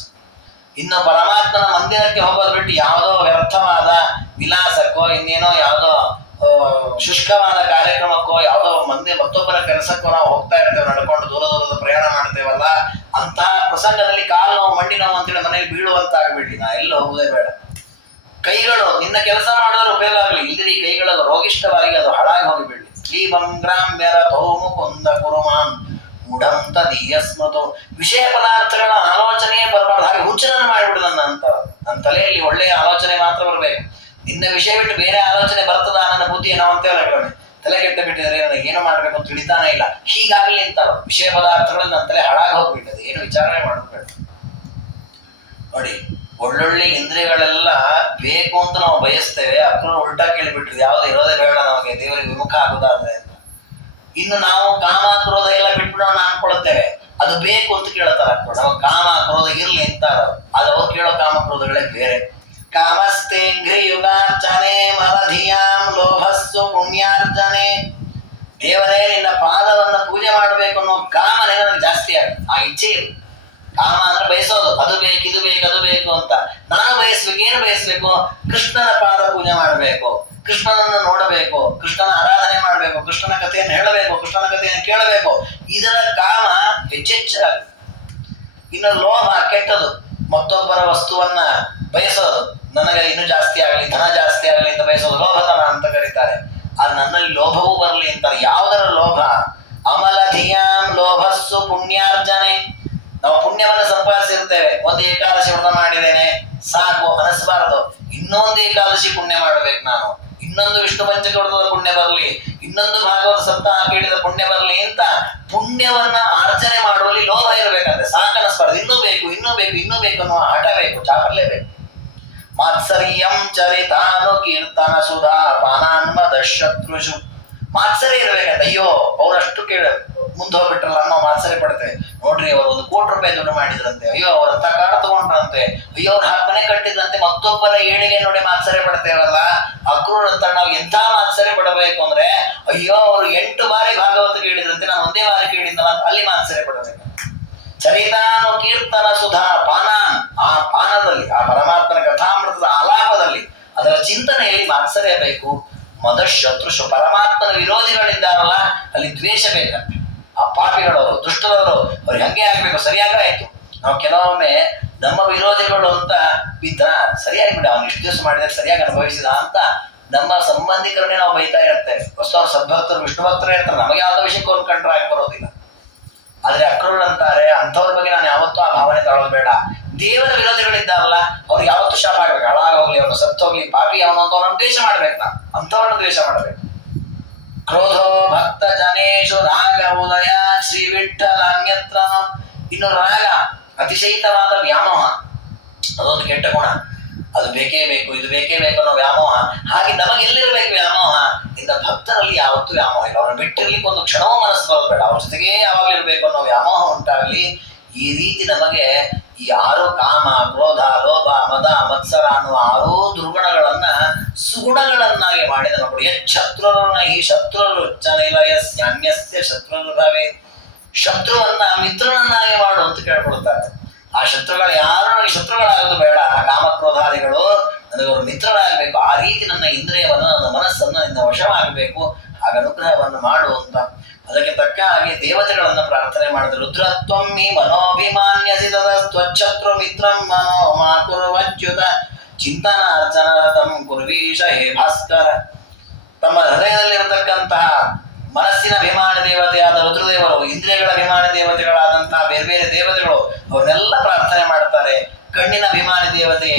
ಇನ್ನು ಪರಮಾತ್ಮನ ಮಂದಿರಕ್ಕೆ ಹೋಗೋದು ಬಿಟ್ಟು ಯಾವುದೋ ವ್ಯರ್ಥವಾದ ವಿಲಾಸಕ್ಕೋ ಇನ್ನೇನೋ ಯಾವುದೋ ಶುಷ್ಕವಾದ ಕಾರ್ಯಕ್ರಮಕ್ಕೋ ಯಾವುದೋ ಮತ್ತೊಬ್ಬರ ಕೆಲಸಕ್ಕೋ ನಾವು ಹೋಗ್ತಾ ಇರ್ತೇವೆ, ನಡ್ಕೊಂಡು ದೂರದ ಪ್ರಯಾಣ ಮಾಡ್ತೇವಲ್ಲ, ಅಂತಹ ಪ್ರಸಂಗದಲ್ಲಿ ಕಾಲು ನೋವು ಮಂಡಿ ನೋವು ಅಂತೇಳಿ ಮನೇಲಿ ಬೀಳುವಂತಾಗ್ಬಿಡ್ಲಿ, ನಾ ಎಲ್ಲ ಹೋಗುದೇ ಬೇಡ. ಕೈಗಳು ನಿನ್ನ ಕೆಲಸ ಮಾಡಿದ್ರೆ ಉಪಯೋಗ ಆಗಲಿ, ಇಲ್ಲದೆ ಈ ಕೈಗಳ ರೋಗಿಷ್ಠವಾಗಿ ಅದು ಹಾಳಾಗಿ ಹೋಗಿಬಿಡ್ಲಿ. ಕ್ಲೀಬಂ ಗ್ರಾಮ್ಯರ ತೌಮು ಕೊಂದ ಕುರುಮಾನ್ ಮುಡಂತ ದೀಯಸ್ಮತು. ವಿಷಯ ಪದಾರ್ಥಗಳ ಆಲೋಚನೆಯೇ ಬರಬಾರ್ದು, ಹಾಗೆ ಹುಚ್ಚನನ್ನು ಮಾಡಿಬಿಡು ನನ್ನ ತಲೆಯಲ್ಲಿ ಒಳ್ಳೆಯ ಆಲೋಚನೆ ಮಾತ್ರ ಬರಬೇಕು. ನಿನ್ನ ವಿಷಯ ಬಿಟ್ಟು ಬೇರೆ ಆಲೋಚನೆ ಬರ್ತದ ನನ್ನ ಬುದ್ಧಿ ಏನೋ ಅಂತೇಳಿ ಕಡಿಮೆ ತಲೆ ಕೆಟ್ಟ ಬಿಟ್ಟಿದ್ರೆ ನನಗೆ ಏನು ಮಾಡ್ಬೇಕು ಅಂತ ತಿಳಿತಾನೆ ಇಲ್ಲ. ಹೀಗಾಗ್ಲಿ ಅಂತ ವಿಷಯ ಪದಾರ್ಥಗಳಲ್ಲಿ ನನ್ನ ತಲೆ ಹಾಳಾಗಿ ಹೋಗ್ಬಿಟ್ಟದೆ, ಏನು ವಿಚಾರಣೆ ಮಾಡಬೇಡ. ನೋಡಿ, ಒಳ್ಳೊಳ್ಳೆ ಇಂದ್ರಿಯಗಳೆಲ್ಲ ಬೇಕು ಅಂತ ನಾವು ಬಯಸ್ತೇವೆ. ಅಕ್ರೂರ ಉಲ್ಟಾ ಕೇಳಿಬಿಟ್ರು, ಯಾವ್ದು ಇರೋದೇ ಬೇಡ ನಮಗೆ, ದೇವರಿಗೆ ವಿಮುಖ ಆಗುದಾದ್ರೆ ಅಂತ. ಇನ್ನು ನಾವು ಕಾಮ ಕ್ರೋಧ ಎಲ್ಲ ಬಿಟ್ಬಿಡೋ ಅನ್ಕೊಳ್ತೇವೆ, ಅದು ಬೇಕು ಅಂತ ಕೇಳ್ತಾರ ಅಕ್ರೂರ. ನಮಗೆ ಕಾಮ ಕ್ರೋಧ ಇರ್ಲಿ ಅಂತಾರ, ಅದು ಅವ್ರು ಕೇಳೋ ಕಾಮ ಕ್ರೋಧಗಳೇ ಬೇರೆ. ಕಾಮಸ್ತೇಂಘ್ರಿಯುಗಾರ್ಚನೆ ಮರಧಿಯಾಂ ಲೋಭಸ್ಸು ಪುಣ್ಯಾರ್ಜನೆ. ದೇವರೇ, ನಿನ್ನ ಪಾದವನ್ನ ಪೂಜೆ ಮಾಡಬೇಕು ಅನ್ನೋ ಕಾಮನೆ ನನಗೆ ಜಾಸ್ತಿ ಆಗುತ್ತೆ, ಆ ಇಚ್ಛೆ ಇರು. ಕಾಮ ಅಂದ್ರೆ ಬಯಸೋದು, ಅದು ಬೇಕು ಇದು ಬೇಕು ಅದು ಬೇಕು ಅಂತ. ನಾನು ಬಯಸ್ಬೇಕು, ಏನು ಬಯಸ್ಬೇಕು? ಕೃಷ್ಣನ ಪಾದ ಪೂಜೆ ಮಾಡಬೇಕು, ಕೃಷ್ಣನನ್ನು ನೋಡಬೇಕು, ಕೃಷ್ಣನ ಆರಾಧನೆ ಮಾಡಬೇಕು, ಕೃಷ್ಣನ ಕಥೆಯನ್ನು ಹೇಳಬೇಕು, ಕೃಷ್ಣನ ಕಥೆಯನ್ನು ಕೇಳಬೇಕು. ಇದರ ಕಾಮ ಹೆಚ್ಚೆಚ್ಚಾಗುತ್ತೆ. ಇನ್ನು ಲೋಭ ಕೆಟ್ಟದು, ಮತ್ತೊಬ್ಬರ ವಸ್ತುವನ್ನ ಬಯಸೋದು, ನನಗೆ ಇನ್ನೂ ಜಾಸ್ತಿ ಆಗಲಿ, ಧನ ಜಾಸ್ತಿ ಆಗಲಿ ಅಂತ ಬಯಸೋದು ಲೋಭತನ ಅಂತ ಕರೀತಾರೆ. ಅದು ನನ್ನಲ್ಲಿ ಲೋಭವೂ ಬರಲಿ ಅಂತಾರೆ. ಯಾವುದರ ಲೋಭ? ಅಮಲಧಿಯಾಂ ಲೋಭಸ್ಸು ಪುಣ್ಯಾರ್ಜನೆ. ನಾವು ಪುಣ್ಯವನ್ನು ಸಂಪಾದಿಸಿರ್ತೇವೆ, ಒಂದು ಏಕಾದಶಿ ವ್ರತ ಮಾಡಿದ್ದೇನೆ ಸಾಕು ಅನಿಸ್ಬಾರದು, ಇನ್ನೊಂದು ಏಕಾದಶಿ ಪುಣ್ಯ ಮಾಡಬೇಕು ನಾನು, ಇನ್ನೊಂದು ವಿಷ್ಣು ಪಂಚಕ ವ್ರತದ ಪುಣ್ಯ ಬರಲಿ, ಇನ್ನೊಂದು ಭಾಗವತ ಸಪ್ತಾಹ ಕೇಳಿದ ಪುಣ್ಯ ಬರಲಿ ಅಂತ ಪುಣ್ಯವನ್ನ ಆರ್ಜನೆ ಮಾಡುವಲ್ಲಿ ಲೋಭ ಇರಬೇಕಂದ್ರೆ ಸಾಕನಿಸ್ಬಾರ್ದು. ಇನ್ನೂ ಬೇಕು ಇನ್ನೂ ಬೇಕು ಇನ್ನೂ ಬೇಕು ಅನ್ನುವ ಹಠ ಬೇಕು, ಚಾಪಲ್ಲೇ ಬೇಕು. ಮಾತ್ಸರ್ಯಂ ಚರಿತಾನು ಕೀರ್ತನ ಸುಧಾ ಪಾನಾನ್ಮದ ಶತ್ರುಷು. ಮಾತ್ಸರ್ಯ ಇರ್ಬೇಕಂತ. ಅಯ್ಯೋ ಅವರಷ್ಟು ಮುಂದೆ ಹೋಗ್ಬಿಟ್ರಲ್ಲ ಅನ್ನೋ ಮಾತ್ಸರ್ಯ ಪಡ್ತೇವೆ. ನೋಡ್ರಿ, ಅವರು 1 ಕೋಟಿ ರೂಪಾಯಿ ದುಡ್ಡು ಮಾಡಿದ್ರಂತೆ, ಅಯ್ಯೋ ಅವ್ರಂತ ಕಾಡು ತಗೊಂಡ್ರಂತೆ, ಅಯ್ಯೋ ಅವ್ರ ಮನೆ ಕಟ್ಟಿದ್ರಂತೆ, ಮತ್ತೊಬ್ಬರ ಏಳಿಗೆ ನೋಡಿ ಮಾತ್ಸರ್ಯ ಪಡ್ತೇವಲ್ಲ. ಅಕ್ರೂರ ಅಂತ ನಾವು ಎಂಥ ಮಾತ್ಸರ್ಯ ಪಡಬೇಕು ಅಂದ್ರೆ, ಅಯ್ಯೋ ಅವರು 8 ಬಾರಿ ಭಾಗವತ ಕೇಳಿದ್ರಂತೆ, ನಾನು ಒಂದೇ ಬಾರಿ ಕೇಳಿದ್ದಲ್ಲ ಅಂತ ಅಲ್ಲಿ ಮಾತ್ಸರ್ಯ ಪಡಬೇಕು. ಚರಿತಾನು ಕೀರ್ತನ ಸುಧಾ ಪಾನಾನ್. ಆ ಪಾನದಲ್ಲಿ, ಆ ಪರಮಾತ್ಮನ ಕಥಾಮೃತದ ಆಲಾಪದಲ್ಲಿ, ಅದರ ಚಿಂತನೆಯಲ್ಲಿ ಮಾತ್ಸರ್ಯ ಬೇಕು. ಮದ ಶತ್ರುಷು ಪರಮಾತ್ಮನ ವಿರೋಧಿಗಳಿದ್ದಾರಲ್ಲ ಅಲ್ಲಿ ದ್ವೇಷ ಬೇಕಂತೆ. ಆ ಪಾಪಿಗಳವರು ದುಷ್ಟರವರು ಅವ್ರಿಗೆ ಹಂಗೆ ಆಗ್ಬೇಕು, ಸರಿಯಾಗ ಆಯ್ತು. ನಾವು ಕೆಲವೊಮ್ಮೆ ನಮ್ಮ ವಿರೋಧಿಗಳು ಅಂತ ಬಿದ್ದ ಸರಿಯಾಗಿ ಬಿಡ, ಅವ್ನು ಇಷ್ಟು ದಿವಸ ಮಾಡಿದ್ರೆ ಸರಿಯಾಗಿ ಅನುಭವಿಸಿದ ಅಂತ ನಮ್ಮ ಸಂಬಂಧಿಕರನ್ನೇ ನಾವು ಬೈತಾ ಇರ್ತೇವೆ. ಹೊಸವ್ರು ಸದ್ಭಕ್ತರು ವಿಷ್ಣು ಭಕ್ತರು ಹೇಳ್ತಾರೆ, ನಮಗೆ ಯಾವುದೋ ವಿಷಯಕ್ಕೆ ಒಂದು ಕಂಡ್ರೆ ಆಗಿ ಬರೋದಿಲ್ಲ. ಆದ್ರೆ ಅಕ್ರೂರು ಅಂತಾರೆ, ಅಂಥವ್ರ ಬಗ್ಗೆ ನಾನು ಯಾವತ್ತೂ ಆ ಭಾವನೆ ತಗೊಳ್ಳೋದು ಬೇಡ. ದೇವರ ವಿರೋಧಿಗಳಿದ್ದಾರಲ್ಲ ಅವ್ರಿಗೆ ಯಾವತ್ತೂ ಶಾಪ ಆಗ್ಬೇಕು, ಹಾಳಾಗೋಗ್ಲಿ, ಅವನು ಸತ್ತೋಗ್ಲಿ, ಪಾಪಿ ಅವನು ಅಂತ ಅವ್ರನ್ನ ದ್ವೇಷ ಮಾಡ್ಬೇಕು. ನಾ ಅಂಥವ್ರನ್ನ ದ್ವೇಷ ಮಾಡ್ಬೇಕು. ಕ್ರೋಧೋ ಭಕ್ತ ಜನೇಶು ರಾಗ ಉದಯ ಶ್ರೀ ವಿಠ್ಠಲ ಅನ್ಯತ್ರ. ಇನ್ನು ರಾಗ ಅತಿಶಯಿತವಾದ ವ್ಯಾಮೋಹ, ಅದೊಂದು ಕೆಟ್ಟ ಗುಣ. ಅದು ಬೇಕೇ ಬೇಕು, ಇದು ಬೇಕೇ ಬೇಕು ಅನ್ನೋ ವ್ಯಾಮೋಹ. ಹಾಗೆ ನಮಗೆಲ್ಲಿರ್ಬೇಕು ವ್ಯಾಮೋಹ? ಇಂದ ಭಕ್ತರಲ್ಲಿ ಯಾವತ್ತೂ ವ್ಯಾಮೋಹ ಇಲ್ಲ. ಅವ್ರನ್ನ ಬಿಟ್ಟಿರ್ಲಿಕ್ಕೆ ಒಂದು ಕ್ಷಣವೂ ಮನಸ್ಸು ಬರೋದು ಬೇಡ, ಅವ್ರ ಜೊತೆಗೇ ಯಾವಾಗಲೂ ಇರ್ಬೇಕು ಅನ್ನೋ ವ್ಯಾಮೋಹ ಉಂಟಾಗ್ಲಿ. ಈ ರೀತಿ ನಮಗೆ ಈ 6 ಕಾಮ, ಕ್ರೋಧ, ಲೋಭ, ಮದ, ಮತ್ಸರ ಅನ್ನುವ 6 ದುರ್ಗುಣಗಳನ್ನ ಸುಗುಣಗಳನ್ನಾಗಿ ಮಾಡಿ ನಮಗೆ ಯಚ್ಛತ್ರುರನ್ನ ಈ ಶತ್ರುರು ಅನ್ಯಸ್ಯ ಶತ್ರುರು ಭಾವೇ. ಶತ್ರುವನ್ನ ಮಿತ್ರನನ್ನಾಗಿ ಮಾಡು ಅಂತ ಕೇಳ್ಕೊಳ್ತಾರೆ. ಆ ಶತ್ರುಗಳು ಯಾರು ನನಗೆ ಶತ್ರುಗಳಾಗೋದು ಬೇಡ, ಕಾಮಕ್ರೋಧಾದಿಗಳು ನನಗವರು ಮಿತ್ರರಾಗಬೇಕು. ಆ ರೀತಿ ನನ್ನ ಇಂದ್ರಿಯವನ್ನ, ನನ್ನ ಮನಸ್ಸನ್ನ ನಿನ್ನ ವಶವಾಗಬೇಕು, ಆಗ ಅನುಗ್ರಹವನ್ನು ಮಾಡು ಅಂತ. ಅದಕ್ಕೆ ತಕ್ಕ ಹಾಗೆ ದೇವತೆಗಳನ್ನ ಪ್ರಾರ್ಥನೆ ಮಾಡಿದ್ರು. ರುದ್ರತ್ವಂ ಹಿ ಮನೋಭಿಮಾನ್ಯಸಿ ತ್ವಚ್ಛತ್ರು ಮಿತ್ರಂ ಮನೋ ಮಾ ಕುರ್ವಚ್ಯುತ ಚಿಂತನಾರ್ಚನರತಂ ಕುರ್ವೀಶ ಹೇ ಭಾಸ್ಕರ. ತಮ್ಮ ಹೃದಯದಲ್ಲಿರತಕ್ಕಂತಹ ಮನಸ್ಸಿನ ಅಭಿಮಾನಿ ದೇವತೆಯಾದ ರುದ್ರದೇವರು, ಇಂದ್ರಿಯಗಳ ಅಭಿಮಾನಿ ದೇವತೆಗಳಾದಂತಹ ಬೇರೆ ಬೇರೆ ದೇವತೆಗಳು, ಅವನ್ನೆಲ್ಲ ಪ್ರಾರ್ಥನೆ ಮಾಡ್ತಾರೆ. ಕಣ್ಣಿನ ಅಭಿಮಾನಿ ದೇವತೆ,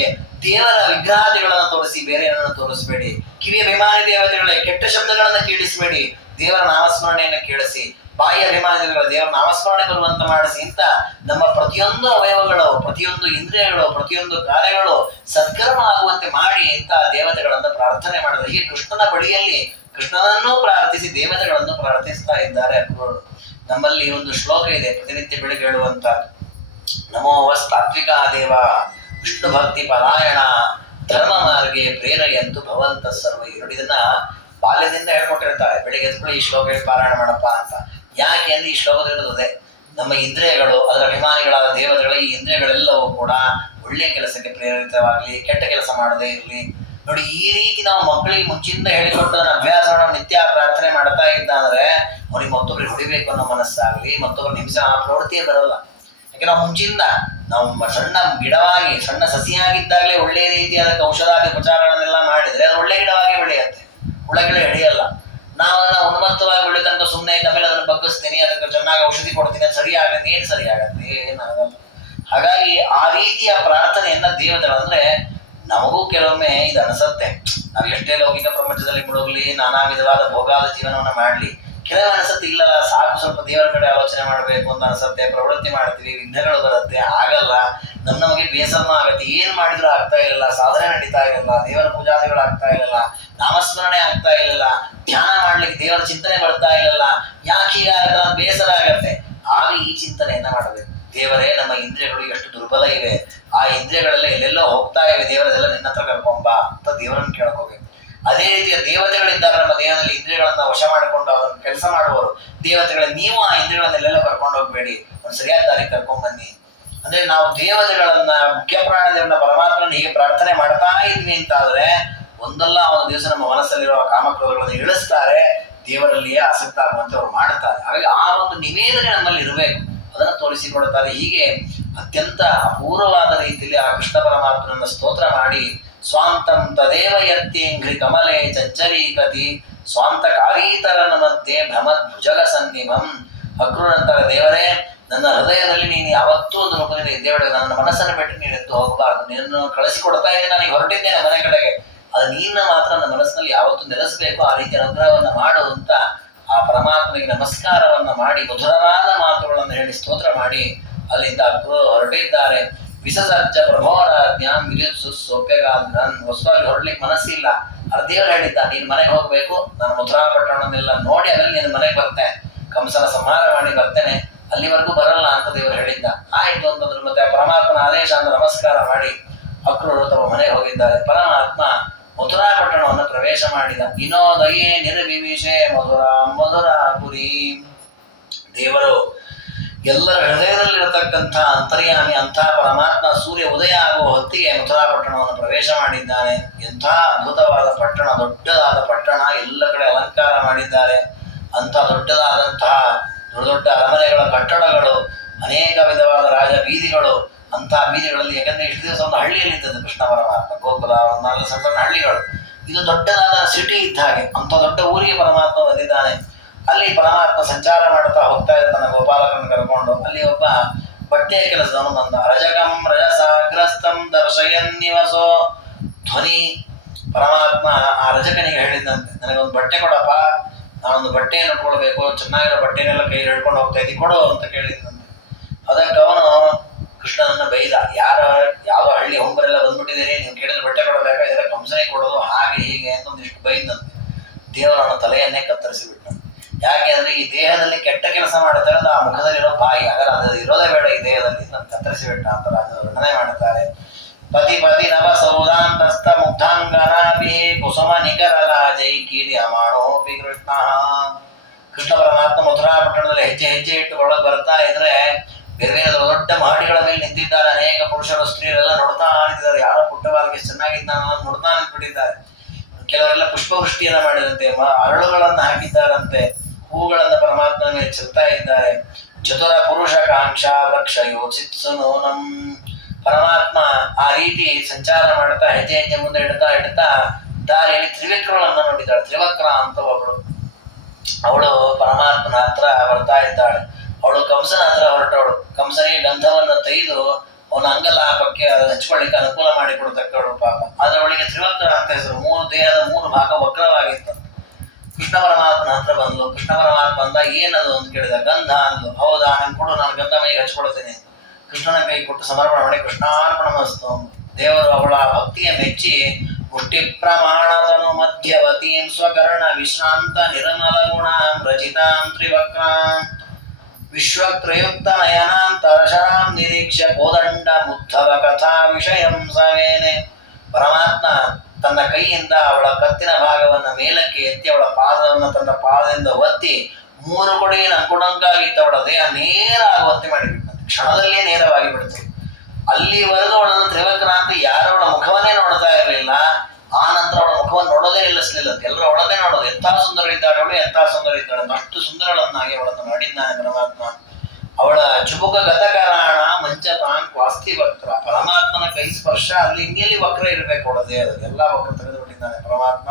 ದೇವರ ವಿಗ್ರಹಾದಿಗಳನ್ನು ತೋರಿಸಿ ಬೇರೆ ಏನನ್ನು ತೋರಿಸಬೇಡಿ. ಕಿವಿಯ ಅಭಿಮಾನಿ ದೇವತೆಗಳೇ, ಕೆಟ್ಟ ಶಬ್ದಗಳನ್ನು ಕೇಳಿಸಬೇಡಿ, ದೇವರ ನಾಮಸ್ಮರಣೆಯನ್ನು ಕೇಳಿಸಿ. ಬಾಯಿಯ ಅಭಿಮಾನಿ ದೇವತೆಗಳ ದೇವರ ನಾಮಸ್ಮರಣೆ ಬರುವಂತ ಮಾಡಿಸಿ. ಇಂತ ನಮ್ಮ ಪ್ರತಿಯೊಂದು ಅವಯವಗಳು, ಪ್ರತಿಯೊಂದು ಇಂದ್ರಿಯಗಳು, ಪ್ರತಿಯೊಂದು ಕಾರ್ಯಗಳು ಸದ್ಕರ್ಮ ಆಗುವಂತೆ ಮಾಡಿ ಇಂಥ ದೇವತೆಗಳನ್ನು ಪ್ರಾರ್ಥನೆ ಮಾಡಿದ್ರೆ, ಹೀಗೆ ಕೃಷ್ಣನ ಬಳಿಯಲ್ಲಿ ಕೃಷ್ಣನನ್ನೂ ಪ್ರಾರ್ಥಿಸಿ ದೇವತೆಗಳನ್ನು ಪ್ರಾರ್ಥಿಸ್ತಾ ಇದ್ದಾರೆ ಅಕ್ರೂರು. ನಮ್ಮಲ್ಲಿ ಒಂದು ಶ್ಲೋಕ ಇದೆ, ಪ್ರತಿನಿತ್ಯ ಬೆಳಿಗ್ಗೆ ಹೇಳುವಂತ, ನಮೋ ವಸ್ತಾತ್ವಿಕಾ ದೇವ ವಿಷ್ಣು ಭಕ್ತಿ ಪರಾಯಣ ಧರ್ಮ ಮಾರ್ಗೆ ಪ್ರೇರೆಯಂತು ಭವಂತ ಸರ್ವ. ಇದನ್ನ ಬಾಲ್ಯದಿಂದ ಹೇಳ್ಕೊಟ್ಟಿರ್ತಾರೆ. ಬೆಳಿಗ್ಗೆ ಎದ್ಕೊಳ್ಳಿ ಈ ಶ್ಲೋಕ ಹೇಳಿ ಪಾರಾಯಣ ಮಾಡಪ್ಪ ಅಂತ. ಯಾಕೆ ಅಂದ್ರೆ ಈ ಶ್ಲೋಕದಲ್ಲಿರುತ್ತದೆ ನಮ್ಮ ಇಂದ್ರಿಯಗಳು, ಅದರ ಅಭಿಮಾನಿಗಳಾದ ದೇವತೆಗಳ ಈ ಇಂದ್ರಿಯಗಳೆಲ್ಲವೂ ಕೂಡ ಒಳ್ಳೆಯ ಕೆಲಸಕ್ಕೆ ಪ್ರೇರಿತವಾಗಲಿ, ಕೆಟ್ಟ ಕೆಲಸ ಮಾಡದೇ ಇರಲಿ. ನೋಡಿ, ಈ ರೀತಿ ನಾವು ಮಕ್ಕಳಿಗೆ ಮುಂಚಿಂದ ಹೇಳಿಕೊಟ್ಟದನ್ನ ಅಭ್ಯಾಸವನ್ನು ನಿತ್ಯ ಪ್ರಾರ್ಥನೆ ಮಾಡ್ತಾ ಇದ್ದ ಅಂದ್ರೆ ಅವ್ರಿಗೆ ಮತ್ತೊಬ್ರಿಗೆ ಹೊಡಿಬೇಕು ಅನ್ನೋ ಮನಸ್ಸಾಗಲಿ, ಮತ್ತೊಬ್ಬರು ಹಿಂಸೆ ಆ ಪ್ರವೃತ್ತಿಯೇ ಬರೋಲ್ಲ. ಯಾಕೆ ನಾವು ಮುಂಚಿಂದ ನಾವು ಸಣ್ಣ ಗಿಡವಾಗಿ, ಸಣ್ಣ ಸಸಿಯಾಗಿದ್ದಾಗಲೇ ಒಳ್ಳೆಯ ರೀತಿಯಾದ ಔಷಧಾದಿ ಉಪಚಾರಗಳನ್ನೆಲ್ಲ ಮಾಡಿದ್ರೆ ಅದು ಒಳ್ಳೆ ಗಿಡವಾಗಿ ಬೆಳೆಯುತ್ತೆ, ಹುಳಗಿಡ ಹಿಡಿಯಲ್ಲ. ನಾವು ಉನ್ಮತ್ತವಾಗಿ ಬೆಳೆ ತನಕ ಸುಮ್ಮನೆ ಇದ್ದ ಮೇಲೆ ಅದನ್ನು ಬಗ್ಗಿಸ್ತೀನಿ, ಅದಕ್ಕೆ ಚೆನ್ನಾಗಿ ಔಷಧಿ ಕೊಡ್ತೀನಿ, ಅದು ಸರಿಯಾಗತ್ತೆ. ಏನು ಸರಿಯಾಗತ್ತೆ? ಏನಾಗಲ್ಲ. ಹಾಗಾಗಿ ಆ ರೀತಿಯ ಪ್ರಾರ್ಥನೆಯನ್ನ ದೇವತೆಗಳು ಅಂದ್ರೆ ನಮಗೂ ಕೆಲವೊಮ್ಮೆ ಇದು ಅನಿಸುತ್ತೆ. ನಾವು ಎಷ್ಟೇ ಲೌಕಿಕ ಪ್ರಪಂಚದಲ್ಲಿ ಮುಳುಗಲಿ, ನಾನಾ ವಿಧವಾದ ಭೋಗಾದ ಜೀವನವನ್ನ ಮಾಡ್ಲಿ, ಕೆಲವು ಅನಿಸುತ್ತೆ ಇಲ್ಲ ಸಾಕು ಸ್ವಲ್ಪ ದೇವರ ಕಡೆ ಆಲೋಚನೆ ಮಾಡಬೇಕು ಅಂತ ಅನಿಸುತ್ತೆ. ಪ್ರವೃತ್ತಿ ಮಾಡ್ತೀವಿ, ವಿಘ್ನಗಳು ಬರುತ್ತೆ, ಆಗಲ್ಲ. ನಮಗೆ ಬೇಸರ ಆಗುತ್ತೆ, ಏನ್ ಮಾಡಿದ್ರು ಆಗ್ತಾ ಇರಲಿಲ್ಲ, ಸಾಧನೆ ನಡೀತಾ ಇರಲಿಲ್ಲ, ದೇವರ ಪೂಜಾದಿಗಳು ಆಗ್ತಾ ಇರಲಿಲ್ಲ, ನಾಮಸ್ಮರಣೆ ಆಗ್ತಾ ಇರಲಿಲ್ಲ, ಧ್ಯಾನ ಮಾಡ್ಲಿಕ್ಕೆ ದೇವರ ಚಿಂತನೆ ಬರ್ತಾ ಇರಲಿಲ್ಲ. ಯಾಕೆ ಹೀಗಾಗಲ್ಲ? ಬೇಸರ ಆಗತ್ತೆ. ಆಗ ಈ ಚಿಂತನೆಯನ್ನ ಮಾಡಬೇಕು. ದೇವರೇ, ನಮ್ಮ ಇಂದ್ರಿಯಗಳು ಎಷ್ಟು ದುರ್ಬಲ ಇವೆ, ಆ ಇಂದ್ರಿಯಗಳೆಲ್ಲ ಎಲ್ಲೆಲ್ಲೋ ಹೋಗ್ತಾ ಇವೆ, ದೇವರದೆಲ್ಲ ನಿನ್ನ ಹತ್ರ ಕರ್ಕೊಂಬ ಅಂತ ದೇವರನ್ನು ಕೇಳ್ಕೋಬೇಕು. ಅದೇ ರೀತಿಯ ದೇವತೆಗಳಿದ್ದಾರೆ ನಮ್ಮ ದೇಹದಲ್ಲಿ, ಇಂದ್ರಿಯಗಳನ್ನ ವಶ ಮಾಡಿಕೊಂಡು ಅದನ್ನು ಕೆಲಸ ಮಾಡುವವರು ದೇವತೆಗಳ. ನೀವು ಆ ಇಂದ್ರಿಯಗಳನ್ನೆಲ್ಲ ಕರ್ಕೊಂಡು ಹೋಗ್ಬೇಡಿ, ಒಂದು ಸರಿಯಾದ ದಾರಿ ಕರ್ಕೊಂಡ್ ಬನ್ನಿ. ಅಂದ್ರೆ ನಾವು ದೇವತೆಗಳನ್ನ, ಮುಖ್ಯ ಪ್ರಾಣ ದೇವರನ್ನ, ಪರಮಾತ್ಮನ ಹೀಗೆ ಪ್ರಾರ್ಥನೆ ಮಾಡ್ತಾ ಇದ್ವಿ ಅಂತಾದ್ರೆ ಒಂದಲ್ಲ ಒಂದು ದಿವಸ ನಮ್ಮ ಮನಸ್ಸಲ್ಲಿರುವ ಕಾಮಕ್ರೋಧಗಳನ್ನು ಇಳಿಸ್ತಾರೆ, ದೇವರಲ್ಲಿಯೇ ಆಸಕ್ತ ಆಗುವಂತೆ ಅವ್ರು ಮಾಡ್ತಾರೆ. ಹಾಗಾಗಿ ಆ ಒಂದು ನಿವೇದನೆ ನಮ್ಮಲ್ಲಿ ಇರಬೇಕು, ಅದನ್ನು ತೋರಿಸಿಕೊಡುತ್ತಾರೆ. ಹೀಗೆ ಅತ್ಯಂತ ಅಪೂರ್ವವಾದ ರೀತಿಯಲ್ಲಿ ಆ ಕೃಷ್ಣ ಪರಮಾತ್ಮನನ್ನ ಸ್ತೋತ್ರ ಮಾಡಿ, ಸ್ವಾಂತಂ ತದೇವ ಯತ್ಯೇಂಘ್ರಿ ಕಮಲೆ ಚಚ್ಚರೀಕತಿ ಸ್ವಾಂತ ಕಾರೀತರನ ಮಧ್ಯೆ ಭ್ರಮದ್ ಭುಜಗ ಸನ್ನಿಭಂ. ಅಕ್ರೂರಂತಾರೆ, ದೇವರೇ, ನನ್ನ ಹೃದಯದಲ್ಲಿ ನೀನು ಯಾವತ್ತೂ ಒಂದು ರೂಪದಿಂದ ಇದ್ದೇ ಬಿಡ, ನನ್ನ ಮನಸ್ಸನ್ನು ಬಿಟ್ಟು ನೀನು ಎದ್ದು ಹೋಗಬಾರ್ದು. ನಿನ್ನನ್ನು ಕಳಿಸಿಕೊಡ್ತಾ ಇದ್ದೇನೆ, ನಾನು ಹೊರಟಿದ್ದೇನೆ ಮನೆ ಕಡೆಗೆ, ಅದು ನೀನ್ನ ಮಾತ್ರ ನನ್ನ ಮನಸ್ಸಿನಲ್ಲಿ ಯಾವತ್ತೂ ನೆಲೆಸಬೇಕು. ಆ ರೀತಿ ಅನುಗ್ರಹವನ್ನ ಮಾಡು ಅಂತ ಆ ಪರಮಾತ್ಮನಿಗೆ ನಮಸ್ಕಾರವನ್ನ ಮಾಡಿ ಮಧುರವಾದ ಮಾತುಗಳನ್ನು ಹೇಳಿ ಸ್ತೋತ್ರ ಮಾಡಿ ಅಲ್ಲಿಂದ ಅಕ್ರೂರು ಹೊರಟಿದ್ದಾರೆ. ವಿಸರ್ಜ ಪ್ರಭೋರಾಜ್ಞಾಂ ವಿಲಿಪ್ಸು ಸೌಖ್ಯಗಾಂಧ್ರನ್. ಹೊಸವಾಗಿ ಹೊರಡ್ಲಿಕ್ಕೆ ಮನಸ್ಸಿಲ್ಲ. ಅದು ದೇವರು ಹೇಳಿದ್ದ, ನೀನ್ ಮನೆಗೆ ಹೋಗ್ಬೇಕು, ನಾನು ಮಥುರಾ ಪಟ್ಟಣವನ್ನೆಲ್ಲ ನೋಡಿ ಆಮೇಲೆ ನೀನು ಮನೆಗೆ ಬರ್ತೇನೆ, ಕಂಸನ ಸಂಹಾರ ಮಾಡಿ ಬರ್ತೇನೆ, ಅಲ್ಲಿವರೆಗೂ ಬರಲ್ಲ ಅಂತ ದೇವರು ಹೇಳಿದ್ದ. ಆಯ್ತು ಅಂತಂದ್ರು. ಮತ್ತೆ ಪರಮಾತ್ಮನ ಆದೇಶ ಅಂತ ನಮಸ್ಕಾರ ಮಾಡಿ ಅಕ್ರೂರು ತಮ್ಮ ಮನೆಗೆ ಹೋಗಿದ್ದಾರೆ. ಪರಮಾತ್ಮ ಮಥುರಾ ಪಟ್ಟಣವನ್ನು ಪ್ರವೇಶ ಮಾಡಿದ. ವಿನೋದಯೇ ನಿರ್ವಿವಿಷೆ ಮಧುರಾ ಮಧುರಾಪುರಿ. ದೇವರು ಎಲ್ಲರ ಹೃದಯದಲ್ಲಿರತಕ್ಕಂಥ ಅಂತರ್ಯಾಮಿ ಅಂಥ ಪರಮಾತ್ಮ ಸೂರ್ಯ ಉದಯ ಆಗುವ ಹೊತ್ತಿಗೆ ಮಥುರಾ ಪಟ್ಟಣವನ್ನು ಪ್ರವೇಶ ಮಾಡಿದ್ದಾನೆ. ಎಂಥ ಅದ್ಭುತವಾದ ಪಟ್ಟಣ, ದೊಡ್ಡದಾದ ಪಟ್ಟಣ, ಎಲ್ಲ ಕಡೆ ಅಲಂಕಾರ ಮಾಡಿದ್ದಾರೆ. ಅಂಥ ದೊಡ್ಡದಾದಂತಹ ದೊಡ್ಡ ದೊಡ್ಡ ಅರಮನೆಗಳ ಕಟ್ಟಡಗಳು, ಅನೇಕ ವಿಧವಾದ ರಾಜ ಬೀದಿಗಳು. ಅಂಥ ಬೀದಿಗಳಲ್ಲಿ, ಯಾಕಂದ್ರೆ ಇಷ್ಟು ದಿವಸ ಒಂದು ಹಳ್ಳಿಯಲ್ಲಿದ್ದದ್ದು ಕೃಷ್ಣ ಪರಮಾತ್ಮ, ಗೋಕುಲ, ಒಂದು ನಾಲ್ಕು ಸಣ್ಣ ಸಣ್ಣ ಹಳ್ಳಿಗಳು. ಇದು ದೊಡ್ಡದಾದ ಸಿಟಿ ಇದ್ದ ಹಾಗೆ, ಅಂಥ ದೊಡ್ಡ ಊರಿಗೆ ಪರಮಾತ್ಮ ಬಂದಿದ್ದಾನೆ. ಅಲ್ಲಿ ಪರಮಾತ್ಮ ಸಂಚಾರ ಮಾಡ್ತಾ ಹೋಗ್ತಾ ಇರ್ತಾನೆ ಗೋಪಾಲಕರನ್ನು ಕರ್ಕೊಂಡು. ಅಲ್ಲಿ ಒಬ್ಬ ಬಟ್ಟೆಯ ಕೆಲಸದವನು ಬಂದ. ರಜಕಂ ರಜಸಾಗ್ರಸ್ತಂ ದರ್ಶಯನ್ ನಿವಸೋ ಧ್ವನಿ. ಪರಮಾತ್ಮ ಆ ರಜಕನಿಗೆ ಹೇಳಿದ್ದಂತೆ, ನನಗೊಂದು ಬಟ್ಟೆ ಕೊಡಪ್ಪ, ನಾನೊಂದು ಬಟ್ಟೆಯನ್ನು ಉಟ್ಕೊಳ್ಬೇಕು, ಚೆನ್ನಾಗಿರೋ ಬಟ್ಟೆನೆಲ್ಲ ಕೈ ಹಿಡ್ಕೊಂಡು ಹೋಗ್ತಾ ಇದ್ದಿ, ಕೊಡು ಅಂತ ಕೇಳಿದ್ದಂತೆ. ಅದಕ್ಕೆ ಅವನು ಕೃಷ್ಣನನ್ನು ಬೈದ. ಯಾವುದೋ ಹಳ್ಳಿ ಹೊಂಬರೆಲ್ಲ ಬಂದ್ಬಿಟ್ಟಿದ್ದೀರಿ, ನೀವು ಕೇಳಿದ್ರೆ ಬಟ್ಟೆ ಕೊಡಬೇಕಾ, ಇದರ ಕಂಸನೆ ಕೊಡೋದು, ಹಾಗೆ ಹೀಗೆ ಅಂತ ಒಂದಿಷ್ಟು ಬೈದಂತೆ. ದೇವರನ್ನ ತಲೆಯನ್ನೇ ಕತ್ತರಿಸಿಬಿಟ್ಟ. ಯಾಕೆ ಅಂದ್ರೆ ಈ ದೇಹದಲ್ಲಿ ಕೆಟ್ಟ ಕೆಲಸ ಮಾಡ್ತಾರೆ, ಆ ಮುಖದಲ್ಲಿರೋ ಬಾಯಿ, ಹಾಗಾದ್ರೆ ಅದು ಇರೋದೇ ಬೇಡ ಈ ದೇಹದಲ್ಲಿ, ನಾನು ಕತ್ತರಿಸಿಬಿಟ್ಟ ಅಂತ ವರ್ಣನೆ ಮಾಡುತ್ತಾರೆ. ಪತಿ ಪತಿ ನವ ಸೌದಾಂತಸ್ಥ ಮುಗ್ಧಾಂಗನಾಭಿ ಕುಸುಮ ನಿಕರ ರಾಜೈ ಕೀರ್ಯಮಾಣೋಪಿ ಕೃಷ್ಣ. ಕೃಷ್ಣ ಪರಮಾತ್ಮ ಮಥುರಾ ಪಟ್ಟಣದಲ್ಲಿ ಹೆಜ್ಜೆ ಹೆಜ್ಜೆ ಇಟ್ಟು ಒಳಗೆ ಬರ್ತಾ ಇದ್ರೆ ಬೇರೆ ಬೇರೆ ದೊಡ್ಡ ಮಹಡಿಗಳ ಮೇಲೆ ನಿಂತಿದ್ದಾರೆ. ಅನೇಕ ಪುರುಷರು ಸ್ತ್ರೀಯರೆಲ್ಲ ನೋಡ್ತಾ ನಿಂತಿದ್ದಾರೆ. ಯಾರೋ ಪುಟ್ಟವಾಗಿ ಚೆನ್ನಾಗಿದ್ದಾನ ನೋಡ್ತಾ ನಿಂತ್ಬಿಟ್ಟಿದ್ದಾರೆ. ಕೆಲವರೆಲ್ಲ ಪುಷ್ಪವೃಷ್ಟಿಯನ್ನ ಮಾಡಿದಂತೆ, ಅರಳುಗಳನ್ನು ಹಾಕಿದ್ದಾರಂತೆ, ಹೂಗಳನ್ನು ಪರಮಾತ್ಮನ ಮೇಲೆ ಚೆಲ್ತಾ ಇದ್ದಾರೆ. ಚತುರ ಪುರುಷ ಕಾಂಕ್ಷಾ ವೃಕ್ಷ ಯೋಚಿತ್ಸುನೋನಂ. ಪರಮಾತ್ಮ ಆ ರೀತಿ ಸಂಚಾರ ಮಾಡ್ತಾ ಹೆಜ್ಜೆ ಹೆಜ್ಜೆ ಮುಂದೆ ಇಡ್ತಾ ಇಡ್ತಾ ದಾರಿಯಲ್ಲಿ ತ್ರಿವಿಕ್ರಳನ್ನು ನೋಡಿದ್ದಾಳೆ. ತ್ರಿವಕ್ರ ಅಂತ ಒಬ್ಬಳು, ಅವಳು ಪರಮಾತ್ಮನ ಹತ್ರ ಬರ್ತಾ ಇದ್ದಾಳೆ. ಅವಳು ಕಂಸನ ಹತ್ರ ಹೊರಟವಳು. ಕಂಸನಿಗೆ ಗಂಧವನ್ನು ತೆಗೆದು ಅವನ ಅಂಗಲಾಪಕ್ಕೆ ಹಚ್ಕೊಳ್ಳಿಕ್ಕೆ ಅನುಕೂಲ ಮಾಡಿ ಕೊಡ್ತಕ್ಕವಳು ಪಾಪ. ಆದ್ರೆ ಅವಳಿಗೆ ತ್ರಿವಕ್ರ ಅಂತ ಹೆಸರು. ದೇಹದ 3 ಭಾಗ ವಕ್ರವಾಗಿತ್ತು. ಕೃಷ್ಣ ಪರಮಾತ್ಮನ ಹತ್ರ ಬಂದ್ಲು. ಕೃಷ್ಣ ಪರಮಾತ್ಮ ಅಂದ, ಏನದು ಅಂತ ಕೇಳಿದ. ಗಂಧ ಅಂದ್ಲು. ಹೌದಾ, ನನ್ ಕೊಡು, ನಾನು ಗಂಧ ಮೈಗೆ ಹಚ್ಕೊಳ್ತೇನೆ. ಕೃಷ್ಣನ ಕೈ ಕೊಟ್ಟು ಸಮರ್ಪಣೆ ಮಾಡಿ ಕೃಷ್ಣಾರ್ಪಣಮಸ್ತು. ದೇವರು ಅವಳ ಭಕ್ತಿಯ ಮೆಚ್ಚಿ ಮುಷ್ಟಿ ಪ್ರಮಾಣದನು ಮಧ್ಯವತೀಂ ಸ್ವಕರ್ಣ ವಿಶ್ರಾಂತ ನಿರ್ಮಲ ಗುಣಾಂ ರಚಿತಾಂ ತ್ರಿವಕ್ರಾಂ ವಿಶ್ವತ್ರಯುಕ್ತ ನಯನಾಂತರಶರಾಂ ನಿರೀಕ್ಷ್ಯ ಕೋದಂಡ ಮುದ್ಧವ ಕಥಾ ವಿಷಯಂ ಸವೇನೆ. ಪರಮಾತ್ಮ ತನ್ನ ಕೈಯಿಂದ ಅವಳ ಕತ್ತಿನ ಭಾಗವನ್ನ ಮೇಲಕ್ಕೆ ಎತ್ತಿ ಅವಳ ಪಾದವನ್ನು ತನ್ನ ಪಾದದಿಂದ ಒತ್ತಿ 3 ಕೊಡೆಗಿನ ಅಂಕುಡಂಕಾಗಿದ್ದ ಅವಳ ದೇಹ ನೇರ ಆಗುವಂತೆ ಮಾಡಿಬಿಟ್ಟಂತೆ. ಕ್ಷಣದಲ್ಲೇ ನೇರವಾಗಿ ಬಿಡ್ತು. ಅಲ್ಲಿವರೆಗೂ ಅವಳನ್ನು ತ್ರಿವಕ್ರಾಂತಿ ಯಾರವಳ ಮುಖವನ್ನೇ ನೋಡ್ತಾ ಇರಲಿಲ್ಲ. ಆ ನಂತರ ಅವಳ ಮುಖವನ್ನು ನೋಡೋದೇ ನಿಲ್ಲಿಸಲಿಲ್ಲ. ಎಲ್ಲರೂ ಅವಳನ್ನೇ ನೋಡೋದು. ಎಂಥ ಸುಂದರ ಇದ್ದಾಳೆ ಅವಳು, ಎಂಥ ಸುಂದರ ಇದ್ದಾಳೆ, ಅಷ್ಟು ಸುಂದರಳನ್ನಾಗಿ ಅವಳನ್ನು ಮಾಡಿದ್ದಾನೆ ಪರಮಾತ್ಮ. ಅವಳ ಚುಬುಕ ಗತಕರಾಣ ಮಂಚತಾಂ ಕ್ವಾಸ್ತಿ ವಕ್ರ. ಪರಮಾತ್ಮನ ಕೈ ಸ್ಪರ್ಶ ಅಲ್ಲಿ ಹಿಂಗೆಲ್ಲಿ ವಕ್ರ ಇರಬೇಕು ಅವಳ ದೇಹದಲ್ಲಿ, ಎಲ್ಲ ವಕ್ರ ತೆಗೆದುಬಿಟ್ಟಿದ್ದಾನೆ ಪರಮಾತ್ಮ.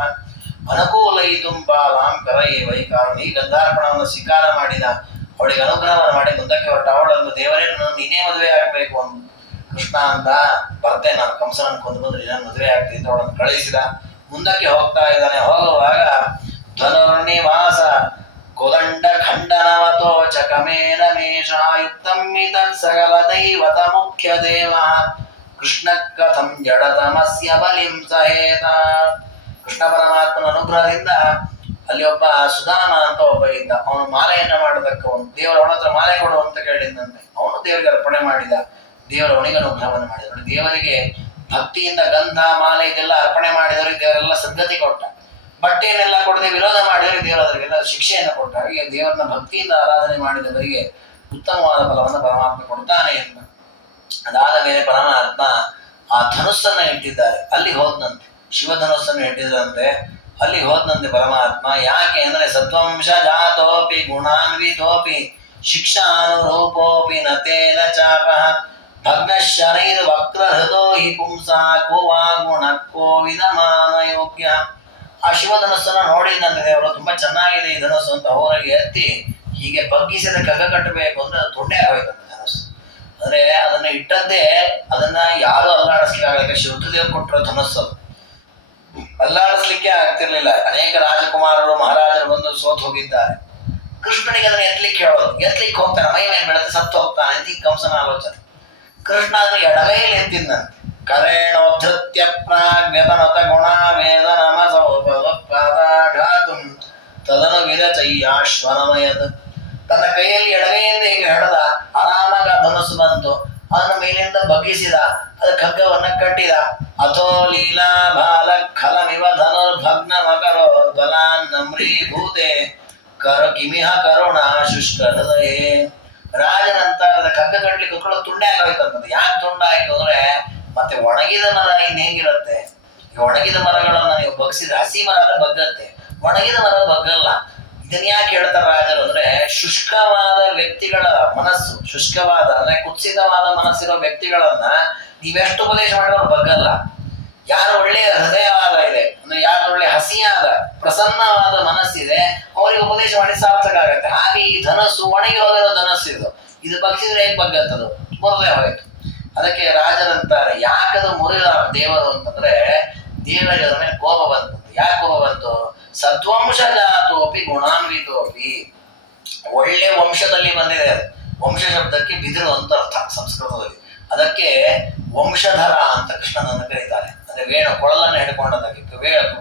ಅನುಕೂಲೈ ತುಂಬಾಲಾಂ ಕರೈ ವೈಕಾರಣ. ಈ ಗಂಧಾರ್ಪಣವನ್ನು ಸ್ವೀಕಾರ ಮಾಡಿದ. ಅವಳಿಗೆ ಅನುಗ್ರಹವನ್ನು ಮಾಡಿ ಮುಂದಕ್ಕೆ ಹೊರಟ. ಅವಳನ್ನು ದೇವರೇ ನೀನೇ ಮದುವೆ ಆಗಬೇಕು ಅಂದು. ಕೃಷ್ಣ ಅಂತ ಬರ್ತೇನೆ, ನಾನು ಕಂಸನನ್ನು ಕೊಂದು ಬಂದ್ರೆ ನಾನು ಮದುವೆ ಆಗ್ತೀನಿ ಅವಳನ್ನು ಕಳಿಸಿದ. ಮುಂದಕ್ಕೆ ಹೋಗ್ತಾ ಇದ್ದಾನೆ. ಹೋಗುವಾಗ ಧನುರ್ನಿವಾಸ ಕೋದಂಡ ಖಂಡನವತೋ ಚಕಮೇನ ಮೇಷಾಯುಕ್ತಂ ಸಕಲ ದೈವತ ಮುಖ್ಯ ದೇವ ಕೃಷ್ಣ ಕಥಂ ಜಡತಮಸ್ಯ ಬಲಿಂ ಸಹೇತ. ಕೃಷ್ಣ ಪರಮಾತ್ಮನ ಅನುಗ್ರಹದಿಂದ ಅಲ್ಲಿ ಒಬ್ಬ ಸುಧಾಮ ಅಂತ ಒಬ್ಬ ಇದ್ದ. ಅವನು ಮಾಲೆಯನ್ನ ಮಾಡತಕ್ಕವನು. ದೇವರು ಅವನ ಹತ್ರ ಮಾಲೆ ಕೊಡು ಅಂತ ಕೇಳಿದಂತೆ. ಅವನು ದೇವರಿಗೆ ಅರ್ಪಣೆ ಮಾಡಿದ. ದೇವರು ಅವನಿಗೆ ಅನುಗ್ರಹವನ್ನು ಮಾಡಿದ. ದೇವರಿಗೆ ಭಕ್ತಿಯಿಂದ ಗಂಧ ಮಾಲೆ ಇದೆಲ್ಲ ಅರ್ಪಣೆ ಮಾಡಿದವರಿಗೆ ದೇವರೆಲ್ಲ ಸದ್ಗತಿ ಕೊಟ್ಟ. ಬಟ್ಟೆಯನ್ನೆಲ್ಲ ಕೊಡದೆ ವಿರೋಧ ಮಾಡಿದವರಿಗೆ ದೇವರು ಅದರಿಗೆಲ್ಲ ಶಿಕ್ಷೆಯನ್ನು ಕೊಟ್ಟ. ಹಾಗೆ ದೇವರನ್ನ ಭಕ್ತಿಯಿಂದ ಆರಾಧನೆ ಮಾಡಿದವರಿಗೆ ಉತ್ತಮವಾದ ಫಲವನ್ನು ಪರಮಾತ್ಮ ಕೊಡ್ತಾನೆ ಅಂತ. ಅದಾದ ಮೇಲೆ ಪರಮಾತ್ಮ ಆ ಧನುಸ್ಸನ್ನು ಇಟ್ಟಿದ್ದಾರೆ. ಅಲ್ಲಿ ಹೋದ್ನಂತೆ, ಶಿವಧನುಸ್ಸನ್ನು ಇಟ್ಟಿದ್ರಂತೆ. ಅಲ್ಲಿ ಹೋದ್ನಂತೆ ಪರಮಾತ್ಮ. ಯಾಕೆ ಅಂದ್ರೆ ಸತ್ವಂಶ ಜಾತೋಪಿ ಗುಣಾನ್ವಿತೋಪಿ ಶಿಕ್ಷಾನುರೂಪೋಪಿ ನತೇನ ಚಾಪ ಭಗ್ನ ಶರೈರ್ ವಕ್ರ ಹೃದೋ ಹಿ ಪುಂಸಾ ಕೋ ವಾ ಗುಣ ಕೋ ವಿಧಮಾನ ಯೋಗ್ಯ. ಆ ಶಿವಧನಸ್ಸನ್ನು ನೋಡಿದಂತೆ ದೇವರು, ತುಂಬಾ ಚೆನ್ನಾಗಿದೆ ಈ ಧನಸ್ಸು ಅಂತ ಹೊರಗೆ ಎತ್ತಿ ಹೀಗೆ ಬಗ್ಗಿಸಿದ ಕಗ್ಗ ಕಟ್ಟಬೇಕು ಅಂದ್ರೆ ಅದು ತೊಂಡೆ ಆಗೋಯ್ತಂತೆ ಧನಸ್ಸು. ಅಂದ್ರೆ ಅದನ್ನ ಇಟ್ಟದ್ದೇ, ಅದನ್ನ ಯಾರು ಅಲ್ಲಾಡಿಸ್ಲಿಕ್ಕೆ ಆಗಲಿಕ್ಕೆ ರುದ್ರದೇವರು ಕೊಟ್ಟಿರೋ ಧನಸ್ಸು. ಅಲ್ಲಾಡಿಸ್ಲಿಕ್ಕೆ ಆಗ್ತಿರ್ಲಿಲ್ಲ. ಅನೇಕ ರಾಜಕುಮಾರರು ಮಹಾರಾಜರು ಬಂದು ಸೋತು ಹೋಗಿದ್ದಾರೆ. ಕೃಷ್ಣನಿಗೆ ಅದನ್ನ ಎತ್ತಲಿಕ್ಕೆ ಹೇಳೋದು. ಎತ್ತಲಿಕ್ಕೆ ಹೋಗ್ತಾನೆ, ಮೈ ಮೇಲೆ ಬೆಳೆದು ಸತ್ತು ಹೋಗ್ತಾನೆ ಅಂತ ಈ ಕಂಸನ ಆಲೋಚನೆ. ಕೃಷ್ಣ ಅದನ್ನು ಎಡಗೈಲಿ ಎತ್ತಿದ್ದಂತೆ. ಕರೇಣೋದ್ಧತ್ಯ ಪ್ರಾಜ್ಞತನತ ಗುಣ ವೇದ ನಮಸೌಪಾದಾಘಾತು ತದನು ವಿರಚಯ್ಯಾಶ್ವನಮಯದ. ತನ್ನ ಕೈಯಲ್ಲಿ ಎಡಗೈಯಿಂದ ಹೀಗೆ ಹಿಡಿದ. ಆರಾಮಾಗಿ ಧನಸ್ಸು ಬಂತು. ಅದನ್ನು ಮೇಲಿಂದ ಬಗ್ಗಿಸಿದ. ಅದು ಖಡ್ಗವನ್ನ ಕಟ್ಟಿದ. ಅಥೋ ಲೀಲಾ ಬಾಲ ಖಲಮಿವ ಧನುರ್ಭಗ್ನ ಮಕರೋ ದ್ವಲಾನ್ ನಮ್ರೀಭೂತೆ ಕರ ಕಿಮಿಹ ಕರುಣ ಶುಷ್ಕ ಹೃದಯೇ. ರಾಜನಂತ ಅದಕ್ಕೆ ಹಗ್ಗ ಕಟ್ಲಿಕ್ಕೆ ಕುತ್ಕೊಳ್ಳೋ ತುಂಡೆ ಆಗೋಯ್ತಂತದ್ದು. ಯಾಕೆ ತುಂಡ ಆಯ್ತು ಅಂದ್ರೆ ಮತ್ತೆ ಒಣಗಿದ ಮರ ಇನ್ ಹೇಗಿರುತ್ತೆ? ಈ ಒಣಗಿದ ಮರಗಳನ್ನ ನೀವು ಬಗ್ಸಿದ್ರೆ ಹಸಿ ಮರ ಬಗ್ಗತ್ತೆ, ಒಣಗಿದ ಮರ ಬಗ್ಗಲ್ಲ. ಇದನ್ನ ಯಾಕೆ ಹೇಳ್ತಾರ ರಾಜರು ಅಂದ್ರೆ ಶುಷ್ಕವಾದ ವ್ಯಕ್ತಿಗಳ ಮನಸ್ಸು, ಶುಷ್ಕವಾದ ಅಂದ್ರೆ ಕುತ್ಸಿತವಾದ ಮನಸ್ಸಿರೋ ವ್ಯಕ್ತಿಗಳನ್ನ ನೀವೆಷ್ಟು ಉಪದೇಶ ಮಾಡಿದ್ರು ಬಗ್ಗಲ್ಲ. ಯಾರು ಒಳ್ಳೆಯ ಹೃದಯವಾದ ಇದೆ ಅಂದ್ರೆ ಯಾರು ಒಳ್ಳೆ ಹಸಿಯಾದ ಪ್ರಸನ್ನವಾದ ಮನಸ್ಸಿದೆ ಅವರಿಗೆ ಉಪದೇಶ ಮಾಡಿ ಸಾರ್ಥಕ ಆಗತ್ತೆ. ಹಾಗೆ ಈ ಧನಸ್ಸು ಒಣಗಿ ಹೋಗಿರೋ ಧನಸ್ಸು ಇದು ಬಗ್ಸಿದ್ರೆ ಹೇಗೆ ಬಗ್ಗತ್ತದು? ಮುರಿದೇ ಹೋಯ್ತು. ಅದಕ್ಕೆ ರಾಜರಂತಾರೆ ಯಾಕದು ಮುರಿದ ದೇವರು ಅಂತಂದ್ರೆ ದೇವರಿಗೆ ಅದ್ರ ಮೇಲೆ ಕೋಪ ಬಂತು. ಯಾಕೆ ಕೋಪ ಬಂತು? ಸದ್ವಂಶ ಜಾತೋಪಿ ಗುಣಾನ್ವಿತೋಪಿ, ಒಳ್ಳೆ ವಂಶದಲ್ಲಿ ಬಂದಿದೆ ಅದು. ವಂಶ ಶಬ್ದಕ್ಕೆ ಬಿದಿರು ಅಂತ ಅರ್ಥ ಸಂಸ್ಕೃತದಲ್ಲಿ. ಅದಕ್ಕೆ ವಂಶಧರ ಅಂತ ಕೃಷ್ಣನನ್ನು ಕರೀತಾರೆ. ಅಂದ್ರೆ ವೇಣು, ಕೊಳಲನ್ನು ಹಿಡ್ಕೊಂಡದಕ್ಕೆ